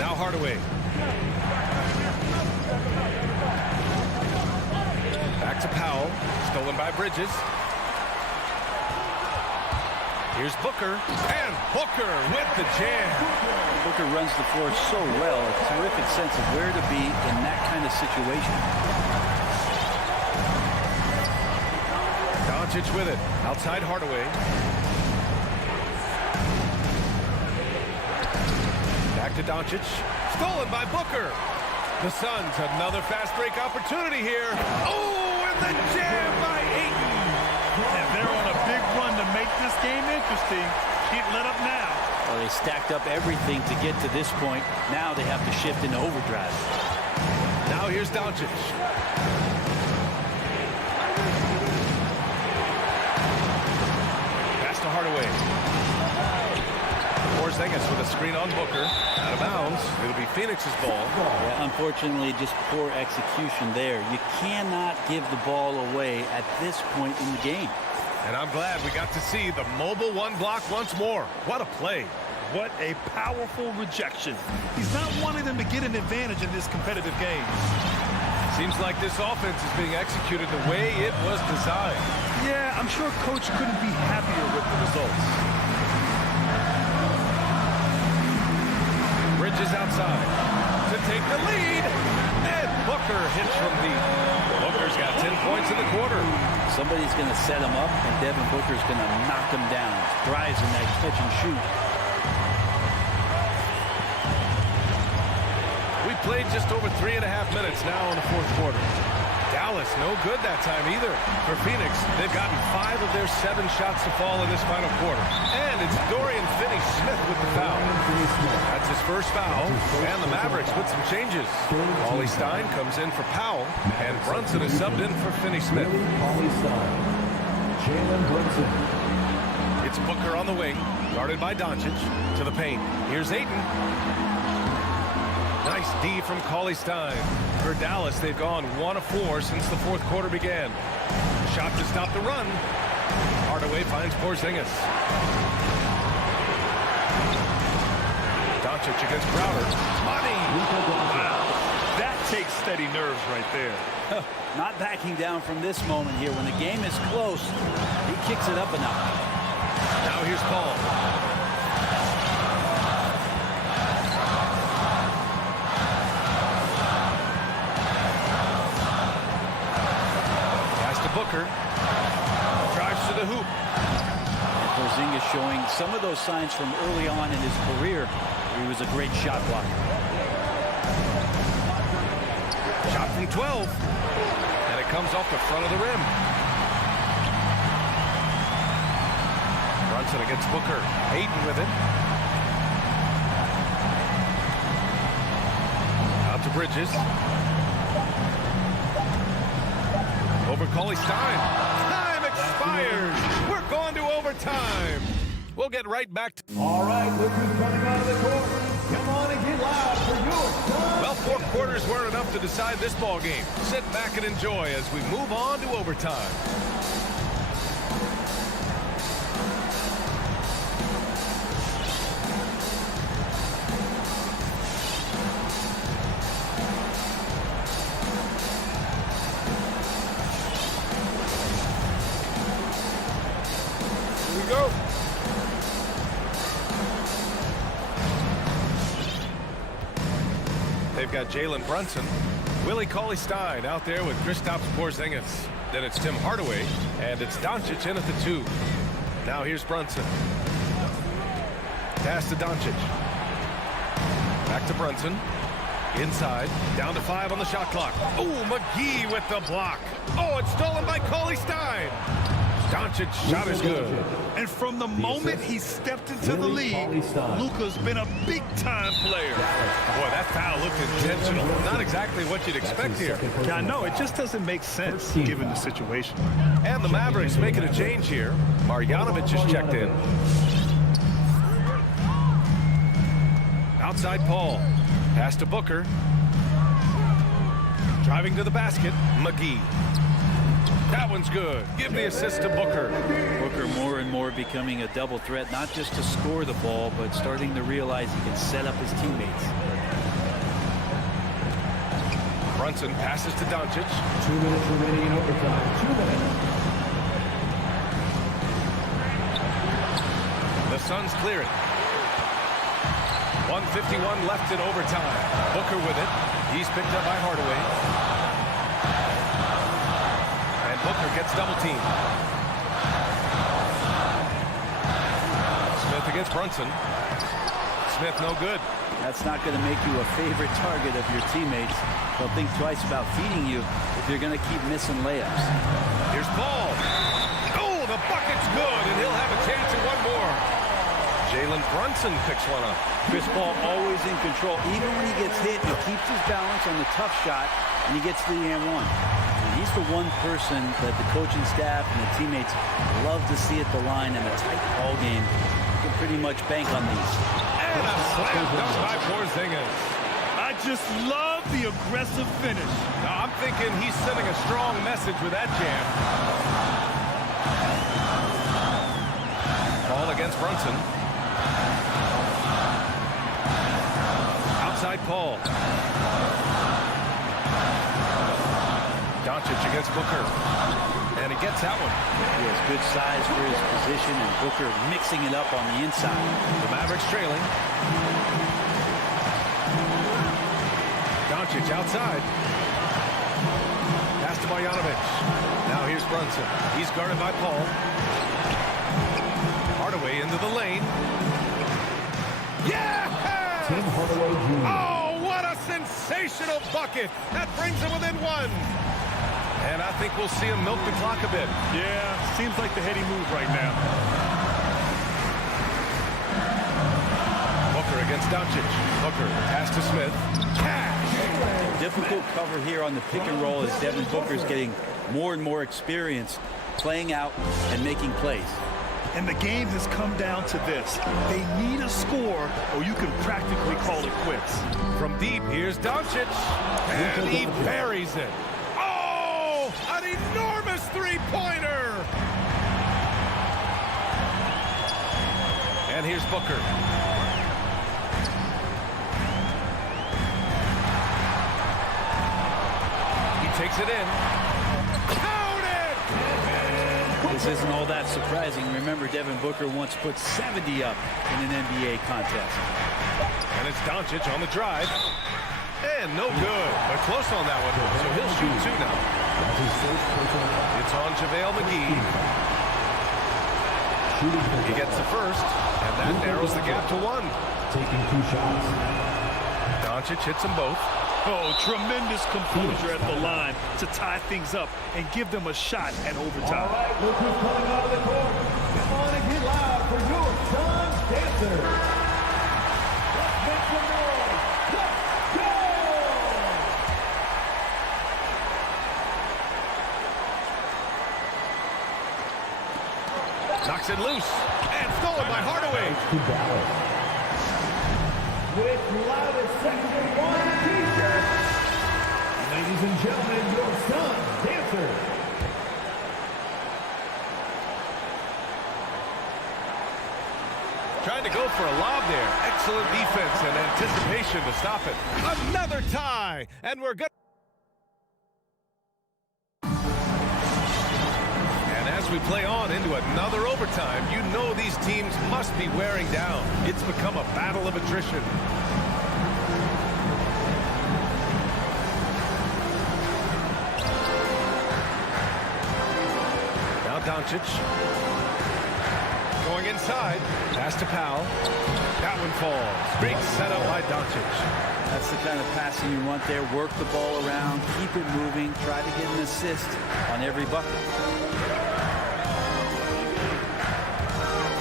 Now Hardaway. Back to Powell. Stolen by Bridges. Here's Booker. And Booker with the jam. Booker runs the floor so well. A terrific sense of where to be in that kind of situation. Doncic with it. Outside Hardaway. Back to Doncic. Stolen by Booker. The Suns, another fast break opportunity here. Oh, and the jam by Ayton. And they're on a big run to make this game interesting. Can't let up now. Well, they stacked up everything to get to this point. Now they have to shift into overdrive. Now here's Doncic. Pass to Hardaway. Porzingis with a screen on Booker. Out of bounds. It'll be Phoenix's ball. Yeah, unfortunately, just poor execution there. You cannot give the ball away at this point in the game. And I'm glad we got to see the mobile 1 block once more. What a play. What a powerful rejection. He's not wanting them to get an advantage in this competitive game. Seems like this offense is being executed the way it was designed. Yeah, I'm sure Coach couldn't be happier with the results. Bridges outside to take the lead. And Booker hits from deep. Booker's got 10 points in the quarter. Somebody's going to set him up, and Devin Booker's going to knock him down. Thrives in that catch and shoot. We played just over 3.5 minutes now in the 4th quarter. Dallas no good that time either. For Phoenix, they've gotten 5 of their 7 shots to fall in this final quarter. And it's Dorian Finney-Smith with the foul. That's his first foul. And the Mavericks with some changes. Paulie Stein comes in for Powell. And Brunson is subbed in for Finney-Smith. Paulie Stein. Jalen Brunson. It's Booker on the wing, guarded by Doncic. To the paint. Here's Ayton. Nice D from Paulie Stein. For Dallas, they've gone 1 of 4 since the 4th quarter began. Shot to stop the run. Hardaway finds Porzingis. Doncic against Crowder. Money! Wow. That takes steady nerves right there. Not backing down from this moment here. When the game is close, he kicks it up a notch. Now here's Paul. Booker drives to the hoop. And Porzingis showing some of those signs from early on in his career. He was a great shot blocker. from 12. And it comes off the front of the rim. Brunson against Booker. Hayden with it. Out to Bridges. Over Cauley Stein. Time expires. We're going to overtime. We'll get right back to... All right, look who's coming out of the court. Come on and get loud for your time. Well, 4 quarters weren't enough to decide this ball game. Sit back and enjoy as we move on to overtime. Here we go. They've got Jalen Brunson, Willie Cauley-Stein out there with Kristaps Porzingis. Then it's Tim Hardaway, and it's Doncic in at the 2. Now here's Brunson. Pass to Doncic. Back to Brunson. Inside, down to 5 on the shot clock. Oh, McGee with the block. Oh, it's stolen by Cauley-Stein. Doncic's shot is good. And from the moment he stepped into the league, Luka's been a big-time player. Boy, that foul looked intentional. Not exactly what you'd expect here. Yeah, I know. It just doesn't make sense given the situation. And the Mavericks making a change here. Marjanovic is checked in. Outside Paul. Pass to Booker. Driving to the basket. McGee. That one's good. Give the assist to Booker. Booker more and more becoming a double threat, not just to score the ball, but starting to realize he can set up his teammates. Brunson passes to Doncic. 2 minutes remaining in overtime. 2 minutes. The Suns clear it. 1:51 left in overtime. Booker with it. He's picked up by Hardaway. Booker gets double teamed. Smith against Brunson. Smith no good. That's not going to make you a favorite target of your teammates. They'll think twice about feeding you if you're going to keep missing layups. Here's Paul. Oh, the bucket's good, and he'll have a chance at one more. Jalen Brunson picks one up. Chris Paul always in control. Even when he gets hit, he keeps his balance on the tough shot, and he gets the and one. He's the one person that the coaching staff and the teammates love to see at the line in a tight ball game. You can pretty much bank on these. And a slam dunk by Porzingis. I just love the aggressive finish. Now, I'm thinking he's sending a strong message with that jam. Ball against Brunson. Outside Paul. Doncic against Booker. And he gets that one. He has good size for his position, and Booker mixing it up on the inside. The Mavericks trailing. Doncic outside. Pass to Marjanovic. Now here's Brunson. He's guarded by Paul. Hardaway into the lane. Yeah! Tim Hardaway Jr. Oh, what a sensational bucket. That brings him within 1. And I think we'll see him milk the clock a bit. Yeah, seems like the heady move right now. Booker against Doncic. Booker, pass to Smith. Cash! Difficult cover here on the pick and roll as Devin Booker's getting more and more experience playing out and making plays. And the game has come down to this. They need a score, or you can practically call it quits. From deep, here's Doncic. And he buries it. An enormous three-pointer! And here's Booker. He takes it in. Count it! This isn't all that surprising. Remember, Devin Booker once put 70 up in an NBA contest. And it's Doncic on the drive. And no good, but close on that one. So he'll shoot 2 now. It's on JaVale McGee. He gets the first, and that narrows the gap to 1. Taking 2 shots. Doncic hits them both. Oh, tremendous composure at the line to tie things up and give them a shot at overtime. All right, look who's coming out of the court. Come on and get loud for your son's dancer. Let's make some noise. Let's go! Knocks it loose. And stolen by Hardaway. With loudest Section 1 t-shirt, ladies and gentlemen, your son's dancer. Trying to go for a lob there. Excellent defense and anticipation to stop it. Another tie. And we're good. And as we play on into another overtime, you know these teams must be wearing down. It's become a battle of attrition. Now Doncic. Going inside. Pass to Powell. That one falls. Great setup by Doncic. That's the kind of passing you want there. Work the ball around, keep it moving, try to get an assist on every bucket.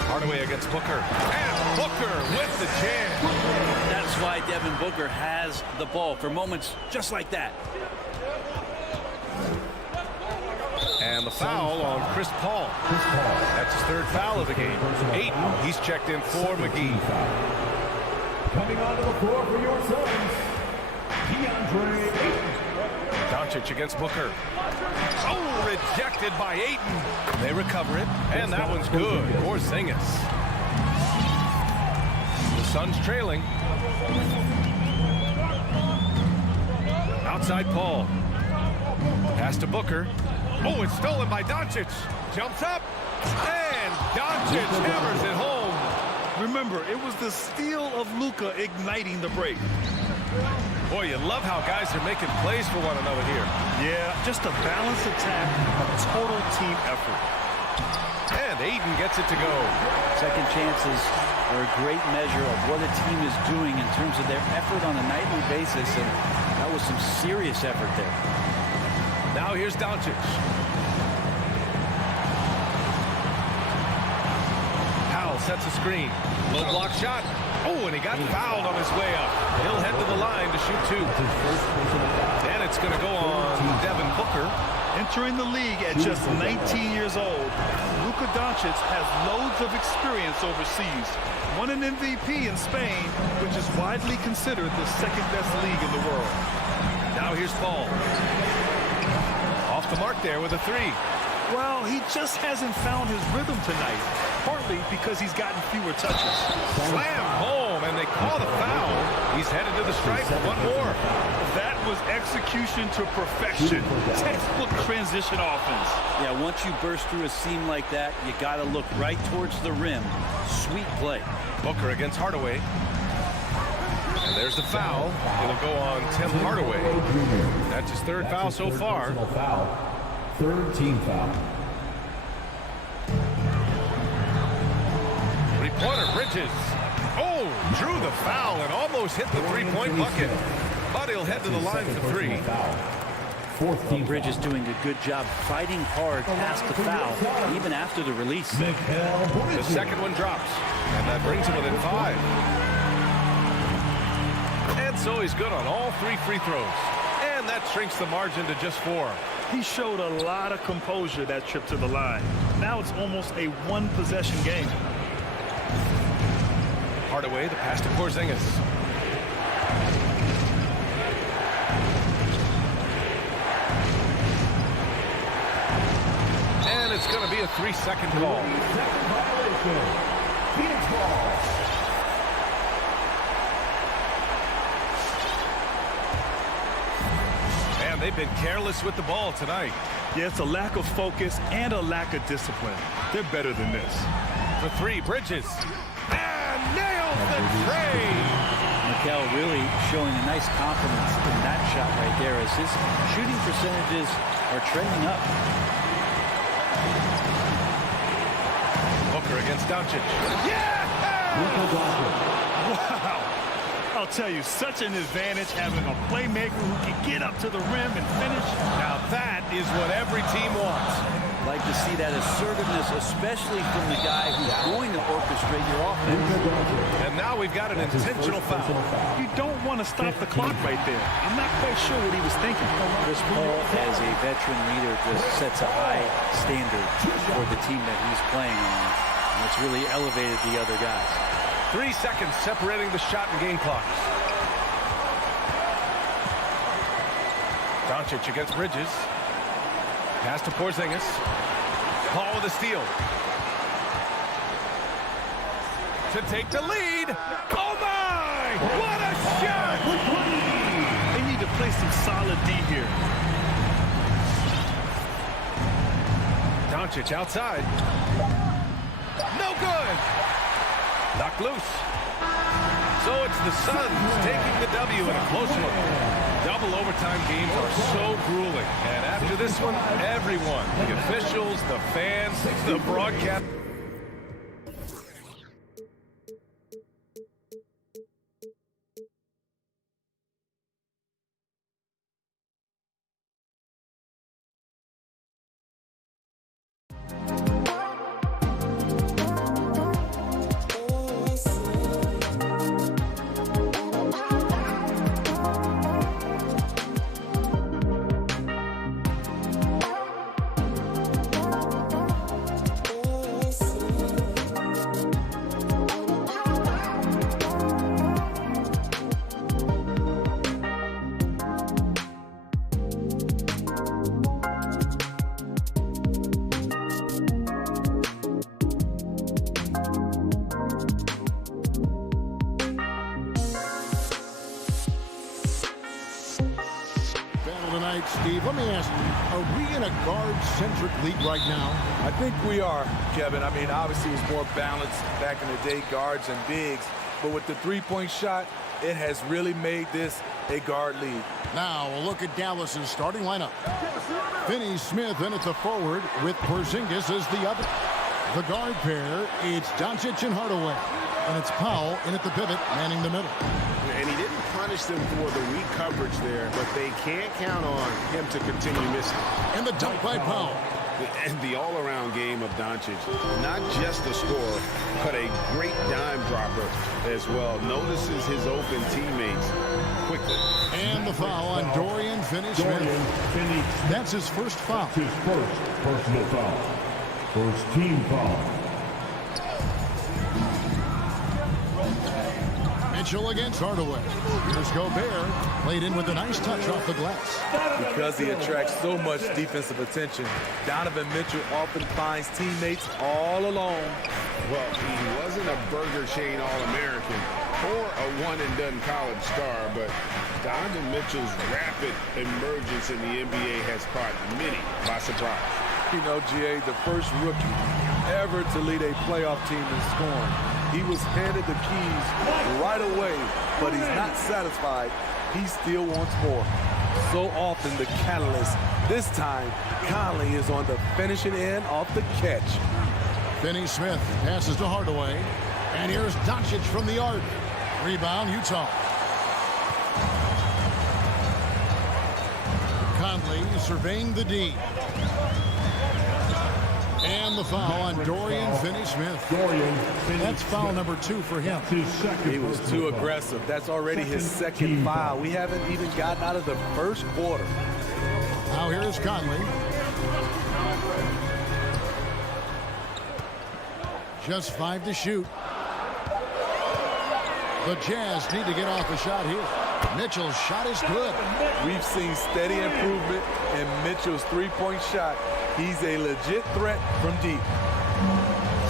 Hardaway against Booker. And Booker with the jam. That's why Devin Booker has the ball for moments just like that. And the foul on Chris Paul. That's his third foul of the game. Ayton, he's checked in for McGee. Coming onto the floor for your sons, DeAndre Ayton. Doncic against Booker. Oh, rejected by Ayton. They recover it, and that one's good. Porzingis. The Suns trailing. Outside Paul. Pass to Booker. Oh, it's stolen by Doncic. Jumps up, and Doncic hammers it home. Remember, it was the steal of Luka igniting the break. Boy, you love how guys are making plays for one another here. Yeah, just a balanced attack, a total team effort. And Ayton gets it to go. Second chances are a great measure of what a team is doing in terms of their effort on a nightly basis, and that was some serious effort there. Now here's Doncic. Powell sets a screen. Low block shot. Oh, and he got fouled on his way up. He'll head to the line to shoot two. And it's going to go on Devin Booker. Entering the league at just 19 years old, Luka Doncic has loads of experience overseas. Won an MVP in Spain, which is widely considered the second-best league in the world. Now here's Paul. Off the mark there with a three. Well, he just hasn't found his rhythm tonight, partly because he's gotten fewer touches. Slam home, and they call the foul. He's headed to the stripe for one more. That was execution to perfection. Textbook transition offense. Yeah, once you burst through a seam like that, you got to look right towards the rim. Sweet play. Booker against Hardaway. And there's the foul. It'll go on Tim Hardaway. That's his third foul so far. Third team foul. Three-pointer, Bridges. Oh, drew the foul and almost hit the three-point bucket. But he'll head to the line for three. Fourth team Bridges doing a good job fighting hard past the foul, even after the release. The second one drops, and that brings him within 5. And so he's good on all 3 free throws. And that shrinks the margin to just 4. He showed a lot of composure that trip to the line. Now it's almost a one-possession game. Hardaway, the pass to Porzingis. And it's going to be a 3-second call. Second violation. Phoenix ball. They've been careless with the ball tonight. Yeah, it's a lack of focus and a lack of discipline. They're better than this. For 3, Bridges. And nails the tray. Mikel really showing a nice confidence in that shot right there as his shooting percentages are trending up. Booker against Doncic. Yeah! Wow! A I'll tell you, such an advantage having a playmaker who can get up to the rim and finish. Now that is what every team wants. Like to see that assertiveness, especially from the guy who's going to orchestrate your offense. And now we've got an intentional foul. You don't want to stop the clock right there. I'm not quite sure what he was thinking. Chris Paul, as a veteran leader, just sets a high standard for the team that he's playing on. And it's really elevated the other guys. 3 seconds separating the shot and game clocks. Doncic against Bridges. Pass to Porzingis. Paul with a steal. To take the lead. Oh my! What a shot! They need to play some solid D here. Doncic outside. No good. Knocked loose. So it's the Suns taking the W in a close one. Double overtime games are so grueling. And after this one, everyone, the officials, the fans, the broadcast. Steve, let me ask you, are we in a guard-centric league right now? I think we are, Kevin. I mean, obviously it was more balanced back in the day, guards and bigs. But with the three-point shot, it has really made this a guard league. Now a look at Dallas's starting lineup. Finney Smith in at the forward with Porzingis as the other. The guard pair, it's Doncic and Hardaway. And it's Powell in at the pivot, manning the middle. And he didn't punish them for the weak coverage there, but they can't count on him to continue missing. And the dunk by Powell. And the all-around game of Doncic, not just a scorer, but a great dime dropper as well. Notices his open teammates quickly. And the foul on Dorian Finney-Smith. That's his first foul. His first personal foul. First team foul. Mitchell against Hardaway. Here's Gobert. Played in with a nice touch off the glass. Because he attracts so much defensive attention, Donovan Mitchell often finds teammates all alone. Well, he wasn't a burger chain All-American or a one-and-done college star, but Donovan Mitchell's rapid emergence in the NBA has caught many by surprise. You know, GA, the first rookie ever to lead a playoff team in scoring. He was handed the keys right away, but he's not satisfied. He still wants more. So often the catalyst. This time, Conley is on the finishing end off the catch. Finney-Smith passes to Hardaway. And here's Doncic from the arc. Rebound, Utah. Conley surveying the D. And the foul on Dorian Finney-Smith. That's foul number 2 for him. He was too aggressive. That's already his second foul. We haven't even gotten out of the first quarter. Now here's Conley. Just 5 to shoot. The Jazz need to get off a shot here. Mitchell's shot is good. We've seen steady improvement in Mitchell's three-point shot. He's a legit threat from deep.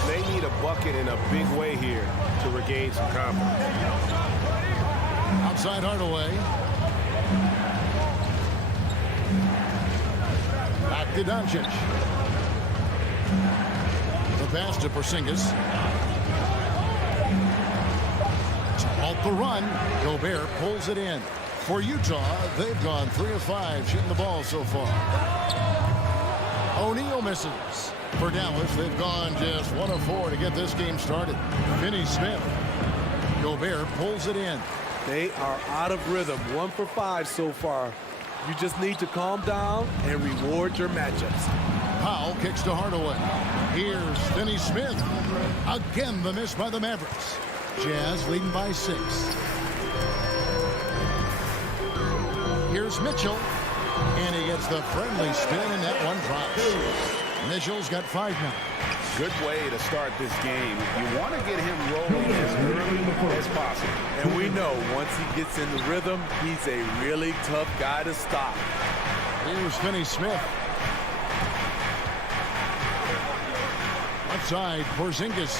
They need a bucket in a big way here to regain some confidence. Outside Hardaway. Back to Doncic. The pass to Porzingis. Off the run, Gobert pulls it in. For Utah, they've gone 3 of 5 shooting the ball so far. O'Neal misses. For Dallas, they've gone just 1 of 4 to get this game started. Finney-Smith. Gobert pulls it in. They are out of rhythm. 1 for 5 so far. You just need to calm down and reward your matchups. Powell kicks to Hardaway. Here's Finney Smith. Again, the miss by the Mavericks. Jazz leading by 6. Here's Mitchell. And he gets the friendly spin, and that one drops. Mitchell's got 5 now. Good way to start this game. You want to get him rolling as early as possible. And we know once he gets in the rhythm, he's a really tough guy to stop. Here's Finney Smith. Left side, Porzingis.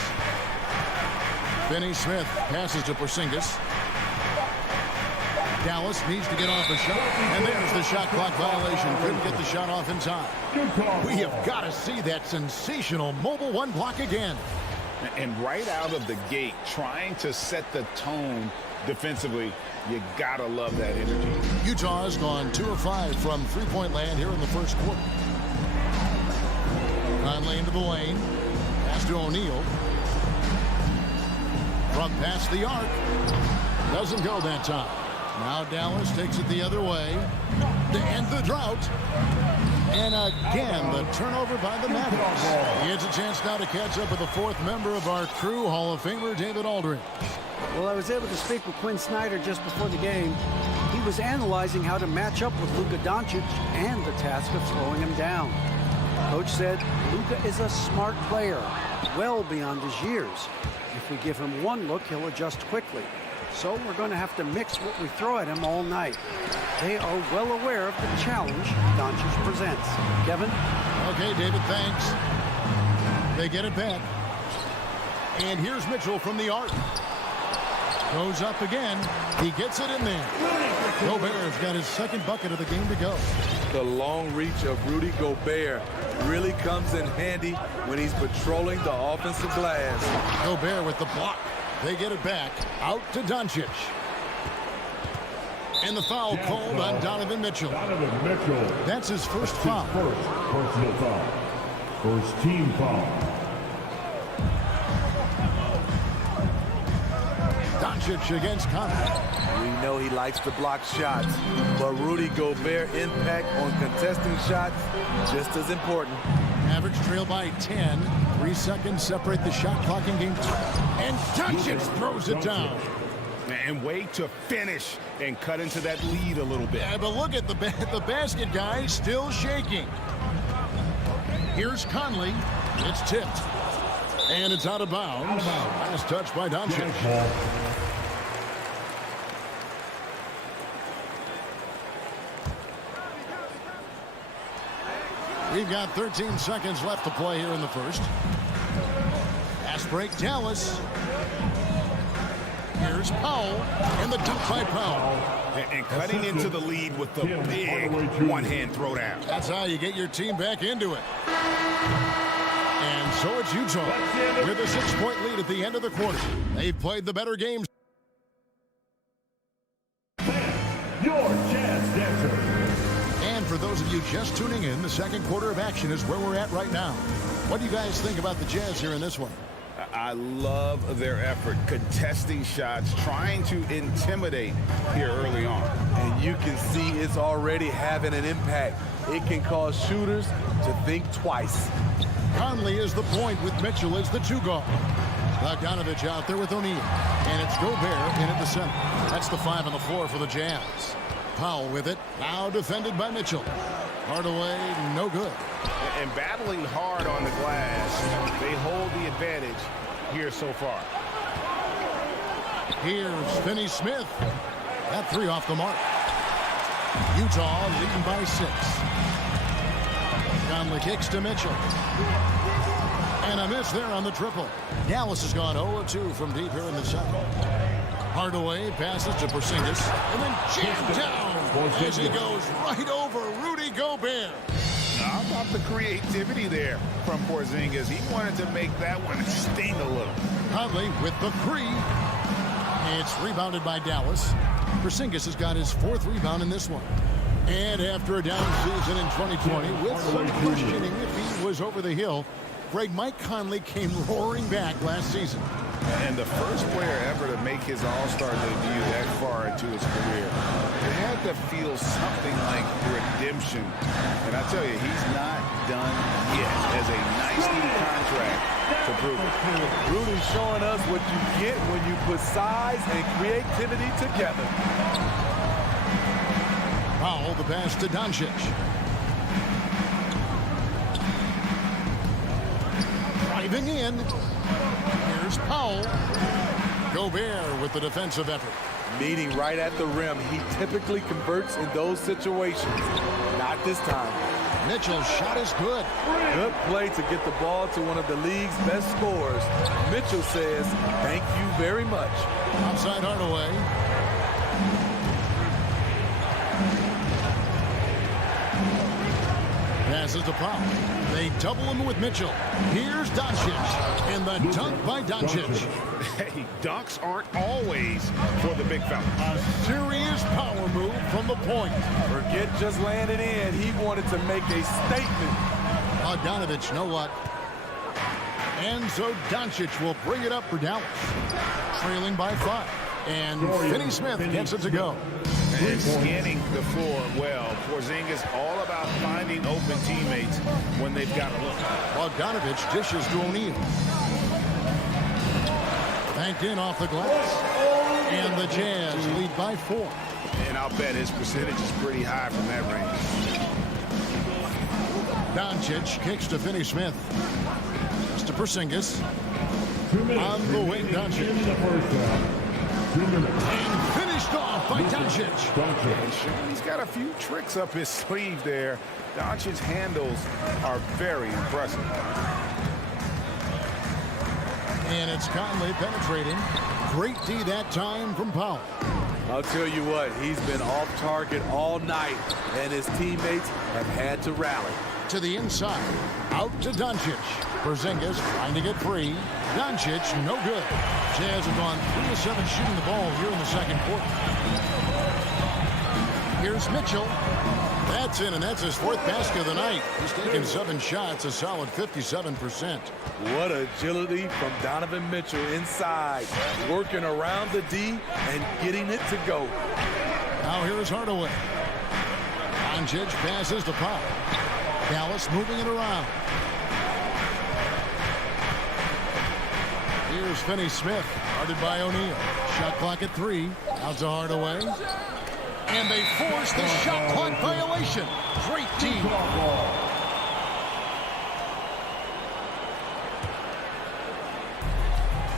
Finney Smith passes to Porzingis. Dallas needs to get off a shot. And there's the shot clock violation. Couldn't get the shot off in time. We have got to see that sensational mobile 1 block again. And right out of the gate, trying to set the tone defensively, you got to love that energy. Utah has gone 2 of 5 from three-point land here in the first quarter. Conley into the lane. Pass to O'Neal. From past the arc. Doesn't go that time. Now Dallas takes it the other way to end the drought. And again, the turnover by the Mavericks. He gets a chance now to catch up with the 4th member of our crew, Hall of Famer David Aldridge. Well, I was able to speak with Quinn Snyder just before the game. He was analyzing how to match up with Luka Doncic and the task of slowing him down. Coach said Luka is a smart player, well beyond his years. If we give him one look, he'll adjust quickly. So we're going to have to mix what we throw at him all night. They are well aware of the challenge Doncic presents. Kevin? Okay, David, thanks. They get it back. And here's Mitchell from the arc. Goes up again. He gets it in there. Gobert's got his 2nd bucket of the game to go. The long reach of Rudy Gobert really comes in handy when he's patrolling the offensive glass. Gobert with the block. They get it back. Out to Doncic. And the foul called on Donovan Mitchell. Donovan Mitchell. That's his first foul. First personal foul. First team foul. Doncic against Conley. We know he likes to block shots, but Rudy Gobert impact on contesting shots just as important. Average trail by 10. 3 seconds separate the shot clock in game 2. And Doncic throws it down. And way to finish and cut into that lead a little bit. Yeah, but look at the basket, guys, still shaking. Here's Conley. It's tipped. And it's out of bounds. Last touch by Doncic. We've got 13 seconds left to play here in the first. Fast break, Dallas. Here's Powell, and the dunk by Powell. And cutting into the lead with the big one-hand throwdown. That's how you get your team back into it. And so it's Utah with a 6-point lead at the end of the quarter. They've played the better games. Your Jazz Dancer. And for those of you just tuning in, the second quarter of action is where we're at right now. What do you guys think about the Jazz here in this one? I love their effort, contesting shots, trying to intimidate here early on. And you can see it's already having an impact. It can cause shooters to think twice. Conley is the point with Mitchell as the 2-guard. Bogdanovich out there with O'Neal. And it's Gobert in at the center. That's the 5 on the floor for the Jazz. Powell with it. Now defended by Mitchell. Hardaway, no good. And battling hard on the glass, they hold the advantage here so far. Here's Finney Smith. That 3 off the mark. Utah leading by 6. Conley kicks to Mitchell. And a miss there on the triple. Dallas has gone 0-2 from deep here in the second. Hardaway passes to Porzingis and then jammed down as he goes right over Rudy Gobert. How about the creativity there from Porzingis? He wanted to make that one sting a little. Conley with the 3. It's rebounded by Dallas. Porzingis has got his 4th rebound in this one. And after a down season in 2020, with some questioning if he was over the hill, Greg, Mike Conley came roaring back last season. And the first player ever to make his All-Star debut that far into his career. It had to feel something like redemption. And I tell you, he's not done yet. There's a nice new contract to prove it. Rudy's showing us what you get when you put size and creativity together. Powell, the pass to Doncic. Driving in. Here's Powell. Gobert with the defensive effort. Meeting right at the rim. He typically converts in those situations. Not this time. Mitchell's shot is good. Good play to get the ball to one of the league's best scorers. Mitchell says, thank you very much. Outside Hardaway. Passes to Powell. They double him with Mitchell. Here's Doncic. And the dunk by Doncic. Hey, dunks aren't always for the big fella. A serious power move from the point. Forget just landing in. He wanted to make a statement. Bogdanovich, no luck. And so Doncic will bring it up for Dallas. Trailing by 5. And Finney-Smith gets it to go. And scanning the floor well. Porzingis all about finding open teammates when they've got a look. Bogdanovich dishes to O'Neal. Banked in off the glass. And the Jazz lead by 4. And I'll bet his percentage is pretty high from that range. Doncic kicks to Finney-Smith. It's to Porzingis. On the wing, Doncic. And finished off by Doncic. He's got a few tricks up his sleeve there. Doncic's handles are very impressive. And it's Conley penetrating. Great D that time from Powell. I'll tell you what, he's been off target all night, and his teammates have had to rally. To the inside, out to Doncic. Porzingis trying to get free. Doncic, no good. Jazz have gone 3 of 7 shooting the ball here in the second quarter. Here's Mitchell. That's in, and that's his 4th basket of the night. He's taken 7 shots, a solid 57%. What agility from Donovan Mitchell inside, working around the D and getting it to go. Now here's Hardaway. Doncic passes to Powell. Dallas moving it around. Here's Finney-Smith, guarded by O'Neal. Shot clock at 3. Out to Hardaway. And they force the shot clock violation. Great team.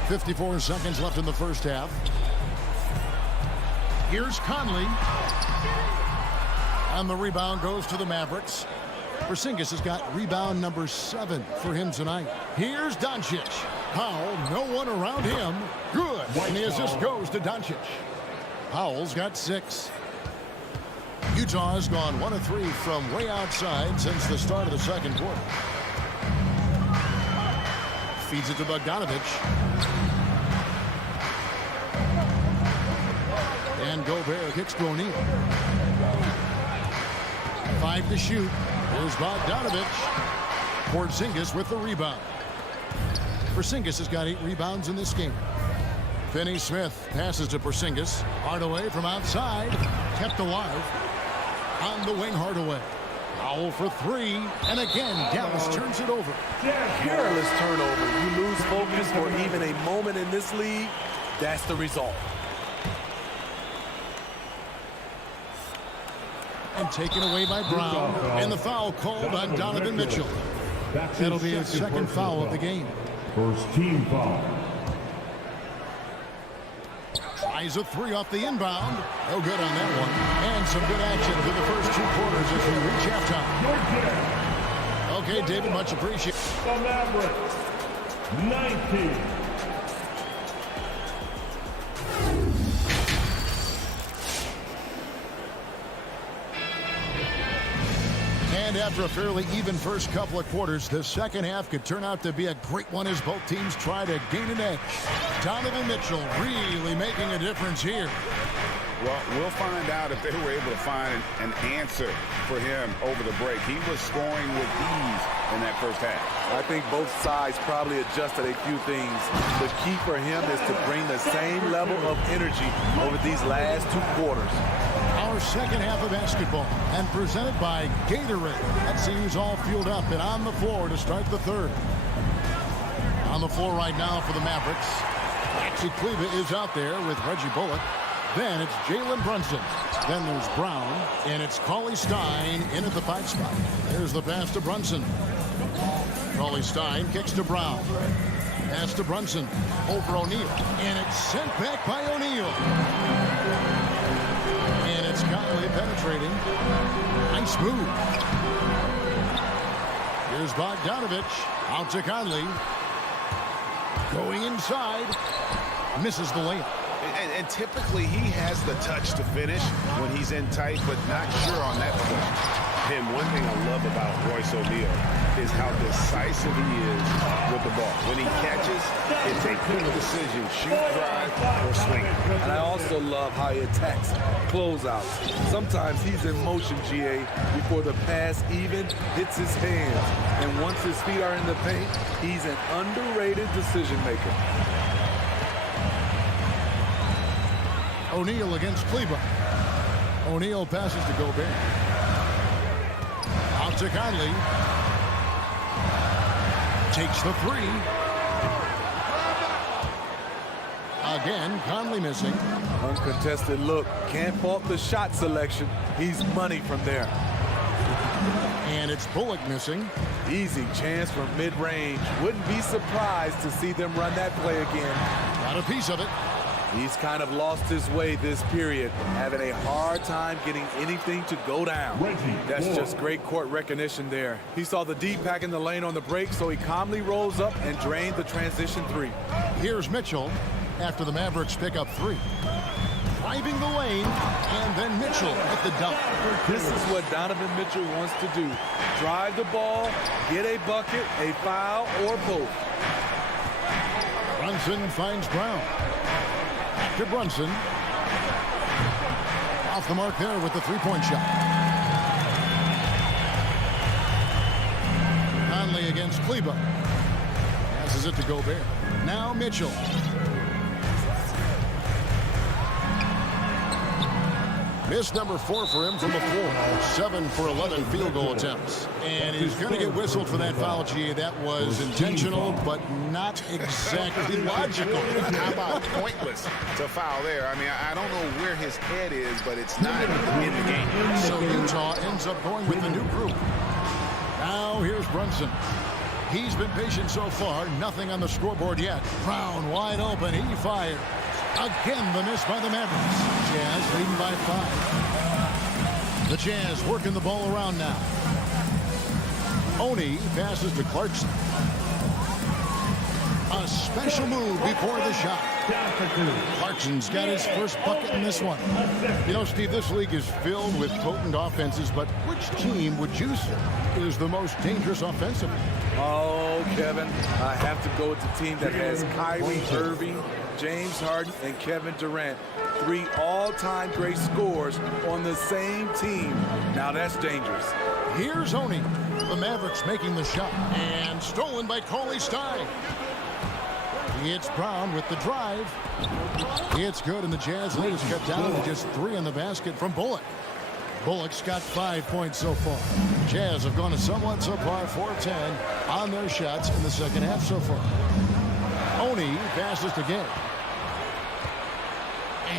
54 seconds left in the first half. Here's Conley. And the rebound goes to the Mavericks. Porzingis has got rebound number 7 for him tonight. Here's Doncic. Powell, no one around him. Good. And the assist goes to Doncic. Powell's got 6. Utah has gone 1 of 3 from way outside since the start of the second quarter. Feeds it to Bogdanovich. And Gobert kicks to O'Neal. 5 to shoot. Here's Bogdanovich. Porzingis with the rebound. Porzingis has got 8 rebounds in this game. Finney-Smith passes to Porzingis. Hardaway from outside. Kept alive. On the wing, Hardaway. Powell for 3. And again, Dallas turns it over. Careless turnover. You lose focus for even a moment in this league. That's the result. And taken away by Brown. And the foul called on Donovan Mitchell. That'll be his second foul of the game. First team foul. Tries a 3 off the inbound. No good on that one. And some good action through the first 2 quarters as we reach halftime. Okay, David, much appreciated. The Mavericks, 19. And after a fairly even first couple of quarters, the second half could turn out to be a great one as both teams try to gain an edge. Donovan Mitchell really making a difference here. Well, we'll find out if they were able to find an answer for him over the break. He was scoring with ease in that first half. I think both sides probably adjusted a few things. The key for him is to bring the same level of energy over these last 2 quarters. Our second half of basketball, and presented by Gatorade. Let's see who's all fueled up and on the floor to start the third. On the floor right now for the Mavericks, Maxi Kleber is out there with Reggie Bullock. Then it's Jalen Brunson. Then there's Brown, and it's Cauley Stein in at the 5 spot. There's the pass to Brunson. Cauley Stein kicks to Brown. Pass to Brunson over O'Neal, and it's sent back by O'Neal. And it's Conley penetrating. Nice move. Here's Bogdanovich. Out to Conley. Going inside. Misses the layup. And typically he has the touch to finish when he's in tight, but not sure on that point. And one thing I love about Royce O'Neal is how decisive he is with the ball. When he catches, it's a quick decision, shoot, drive, or swing it. And I also love how he attacks closeouts. Sometimes he's in motion, GA, before the pass even hits his hands. And once his feet are in the paint, he's an underrated decision maker. O'Neal against Kleber. O'Neal passes to Gobert. Out to Conley. Takes the 3. Again, Conley missing. Uncontested look. Can't fault the shot selection. He's money from there. And it's Bullock missing. Easy chance from mid-range. Wouldn't be surprised to see them run that play again. Got a piece of it. He's kind of lost his way this period, having a hard time getting anything to go down. That's just great court recognition there. He saw the D pack in the lane on the break, so he calmly rolls up and drained the transition 3. Here's Mitchell after the Mavericks pick up 3. Driving the lane, and then Mitchell at the dunk. This is what Donovan Mitchell wants to do. Drive the ball, get a bucket, a foul, or both. Brunson finds Brown. To Brunson. Off the mark there with the 3-point shot. Conley against Kleber. Passes it to Gobert. Now Mitchell. Miss number 4 for him from the floor. 7 for 11 field goal attempts. And he's going to get whistled for that foul, G. That was intentional, but not exactly logical. How about pointless to foul there? I mean, I don't know where his head is, but it's not in the game. So Utah ends up going with the new group. Now here's Brunson. He's been patient so far. Nothing on the scoreboard yet. Brown wide open. He fires. Again, the miss by the Mavericks. Jazz leading by 5. The Jazz working the ball around now. Oni passes to Clarkson. A special move before the shot. Clarkson's got his first bucket in this one. You know, Steve, this league is filled with potent offenses, but which team would you say is the most dangerous offensively? Oh, Kevin, I have to go with the team that has Kyrie Irving, James Harden, and Kevin Durant. 3 all-time great scorers on the same team. Now that's dangerous. Here's Oni. The Mavericks making the shot. And stolen by Cauley Stein. It's Brown with the drive. It's good, and the Jazz lead is cut down to just 3 in the basket from Bullock. Bullock's got 5 points so far. Jazz have gone a somewhat subpar 4-10 on their shots in the second half so far. Oni passes to Gay.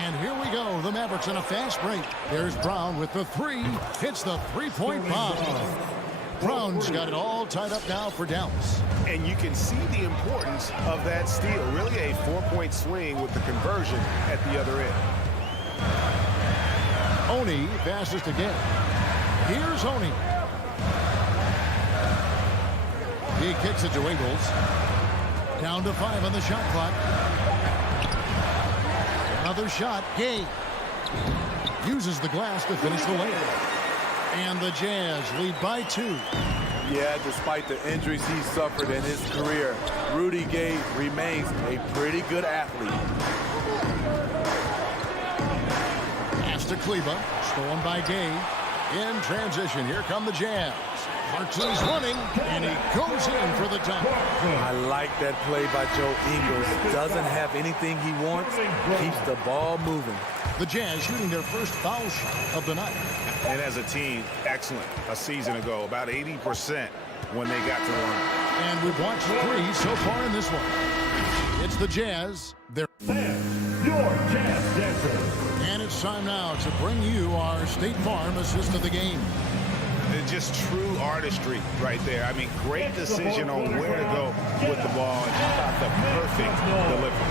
And here we go. The Mavericks in a fast break. There's Brown with the 3. Hits the 3-point bomb. Brown's got it all tied up now for Dallas. And you can see the importance of that steal. Really a 4-point swing with the conversion at the other end. Oni passes to Gay. Here's Oni. He kicks it to Ingles. Down to 5 on the shot clock. Another shot. Gay uses the glass to finish the layup. And the Jazz lead by 2. Yeah, despite the injuries he suffered in his career, Rudy Gay remains a pretty good athlete. to Kleba. Stolen by Gay. In transition, here come the Jazz. Clarkson's running, and he goes in for the dunk. I like that play by Joe Ingles. Doesn't have anything he wants, keeps the ball moving. The Jazz shooting their first foul shot of the night. And as a team, excellent. A season ago, about 80% when they got to run. And we've watched 3 so far in this one. It's the Jazz. They're your Jazz Dancer. And it's time now to bring you our State Farm assist of the game. Just true artistry right there. I mean, great decision on where to go with the ball, and how about the perfect delivery.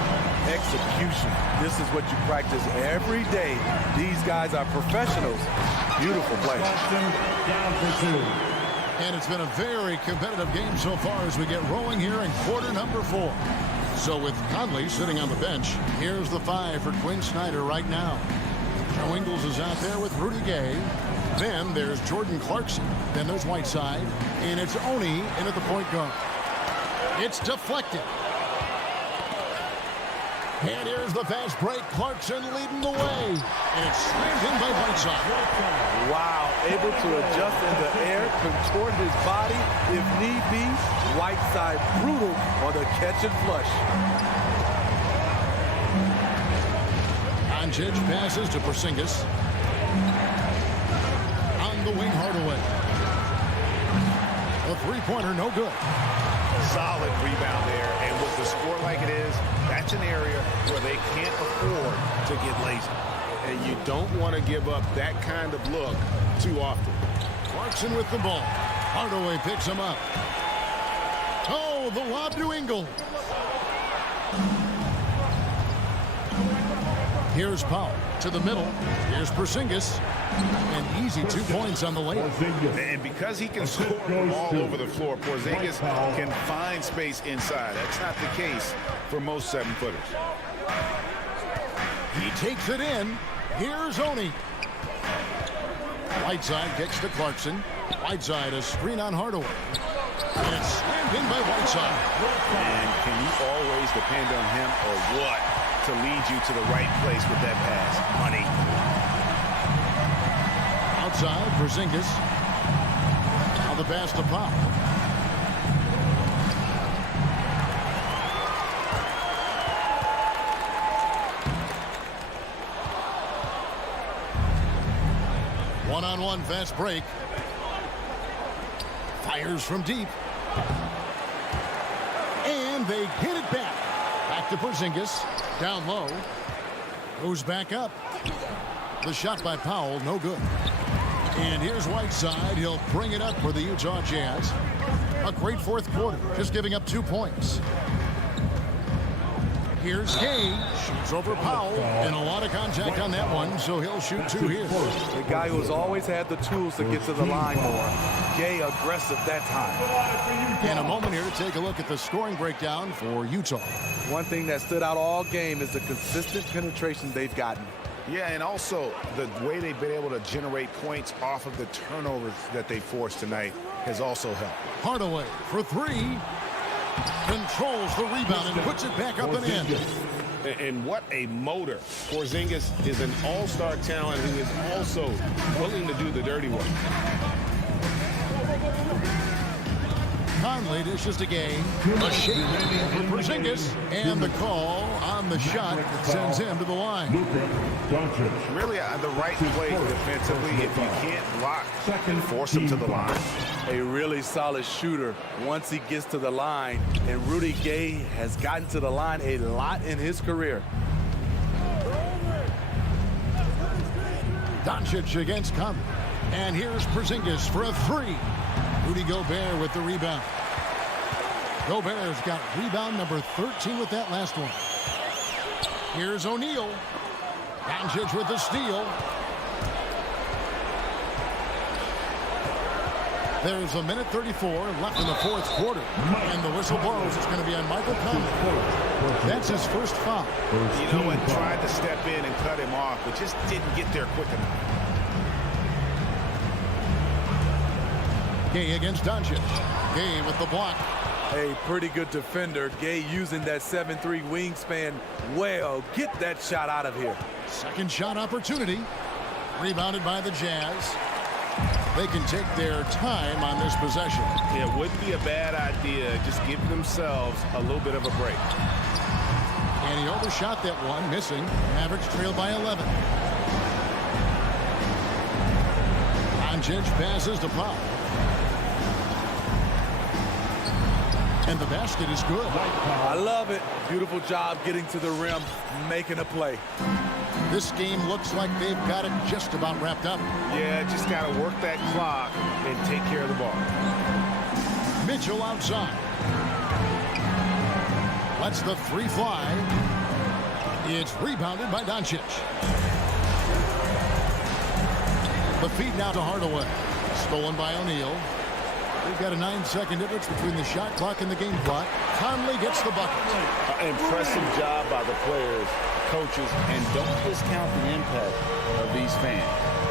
Execution. This is what you practice every day. These guys are professionals. Beautiful play. Down for 2. And it's been a very competitive game so far as we get rolling here in quarter number 4. So with Conley sitting on the bench, here's the 5 for Quinn Snyder right now. Joe Ingles is out there with Rudy Gay. Then there's Jordan Clarkson. Then there's Whiteside. And it's Oni in at the point guard. It's deflected. And here's the fast break. Clarkson leading the way. And it's slammed in by Whiteside. Wow, able to adjust in the air, contort his body if need be. Whiteside brutal on the catch and flush. Doncic passes to Porzingis. On the wing, Hardaway. A three-pointer, no good. Solid rebound there, and with the score like it is, that's an area where they can't afford to get lazy. And you don't want to give up that kind of look too often. Clarkson with the ball. Hardaway picks him up. Oh, the lob to Ingles. Here's Powell to the middle. Here's Porzingis. And easy 2 points on the layup. And because he can score the ball over the floor, Porzingis can find space inside. That's not the case for most 7-footers. He takes it in. Here's Oni. Whiteside kicks to Clarkson. Whiteside a screen on Hardaway. And it's slammed in by Whiteside. And can you always depend on him or what to lead you to the right place with that pass? Money. Outside, Porzingis. Now the pass to Pop. One-on-one fast break. Fires from deep. And they hit it back. Back to Porzingis. Down low. Goes back up. The shot by Powell, no good. And here's Whiteside. He'll bring it up for the Utah Jazz. A great fourth quarter, just giving up 2 points. Here's Gay. Shoots over Powell. And a lot of contact on that one, so he'll shoot 2 here. The guy who's always had the tools to get to the line more. Gay aggressive that time. In a moment here to take a look at the scoring breakdown for Utah. One thing that stood out all game is the consistent penetration they've gotten. Yeah, and also the way they've been able to generate points off of the turnovers that they forced tonight has also helped. Hardaway for 3. Controls the rebound and puts it back up and in. And what a motor. Porzingis is an all-star talent who is also willing to do the dirty work. Conley dishes to Gay. A shake for Porzingis. And the call on the shot sends him to the line. Really the right play defensively. If you can't block, force him to the line. A really solid shooter once he gets to the line. And Rudy Gay has gotten to the line a lot in his career. Doncic against Conley. And here's Porzingis for a 3. Rudy Gobert with the rebound. Gobert's got rebound number 13 with that last one. Here's O'Neal. Doncic with the steal. There's 1:34 left in the fourth quarter. And the whistle blows. It's going to be on Michael Conley. That's his first foul. You know what? Tried to step in and cut him off, but just didn't get there quick enough. Gay against Doncic. Gay with the block. A pretty good defender. Gay using that 7'3" wingspan well. Get that shot out of here. Second shot opportunity. Rebounded by the Jazz. They can take their time on this possession. Yeah, it wouldn't be a bad idea. Just give themselves a little bit of a break. And he overshot that one, missing. Mavericks trail by 11. Doncic passes to Pop. And the basket is good. I love it. Beautiful job getting to the rim, making a play. This game looks like they've got it just about wrapped up. Yeah, just got to work that clock and take care of the ball. Mitchell outside. Lets the three fly. It's rebounded by Doncic. The feed now to Hardaway. Stolen by O'Neal. We've got a 9-second difference between the shot clock and the game clock. Conley gets the bucket. Impressive job by the players, coaches, and don't discount the impact of these fans.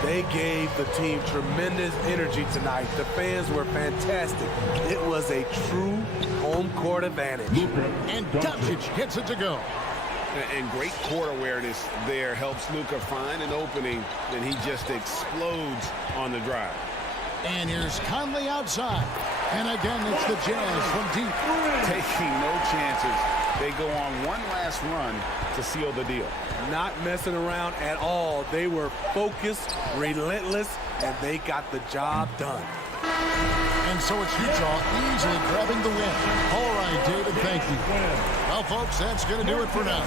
They gave the team tremendous energy tonight. The fans were fantastic. It was a true home court advantage. And Doncic gets it to go. And great court awareness there helps Luka find an opening, and he just explodes on the drive. And here's Conley outside. And again, it's the Jazz from deep. Taking no chances. They go on one last run to seal the deal. Not messing around at all. They were focused, relentless, and they got the job done. And so it's Utah easily grabbing the win. All right, David, thank you. Well, folks, that's going to do it for now.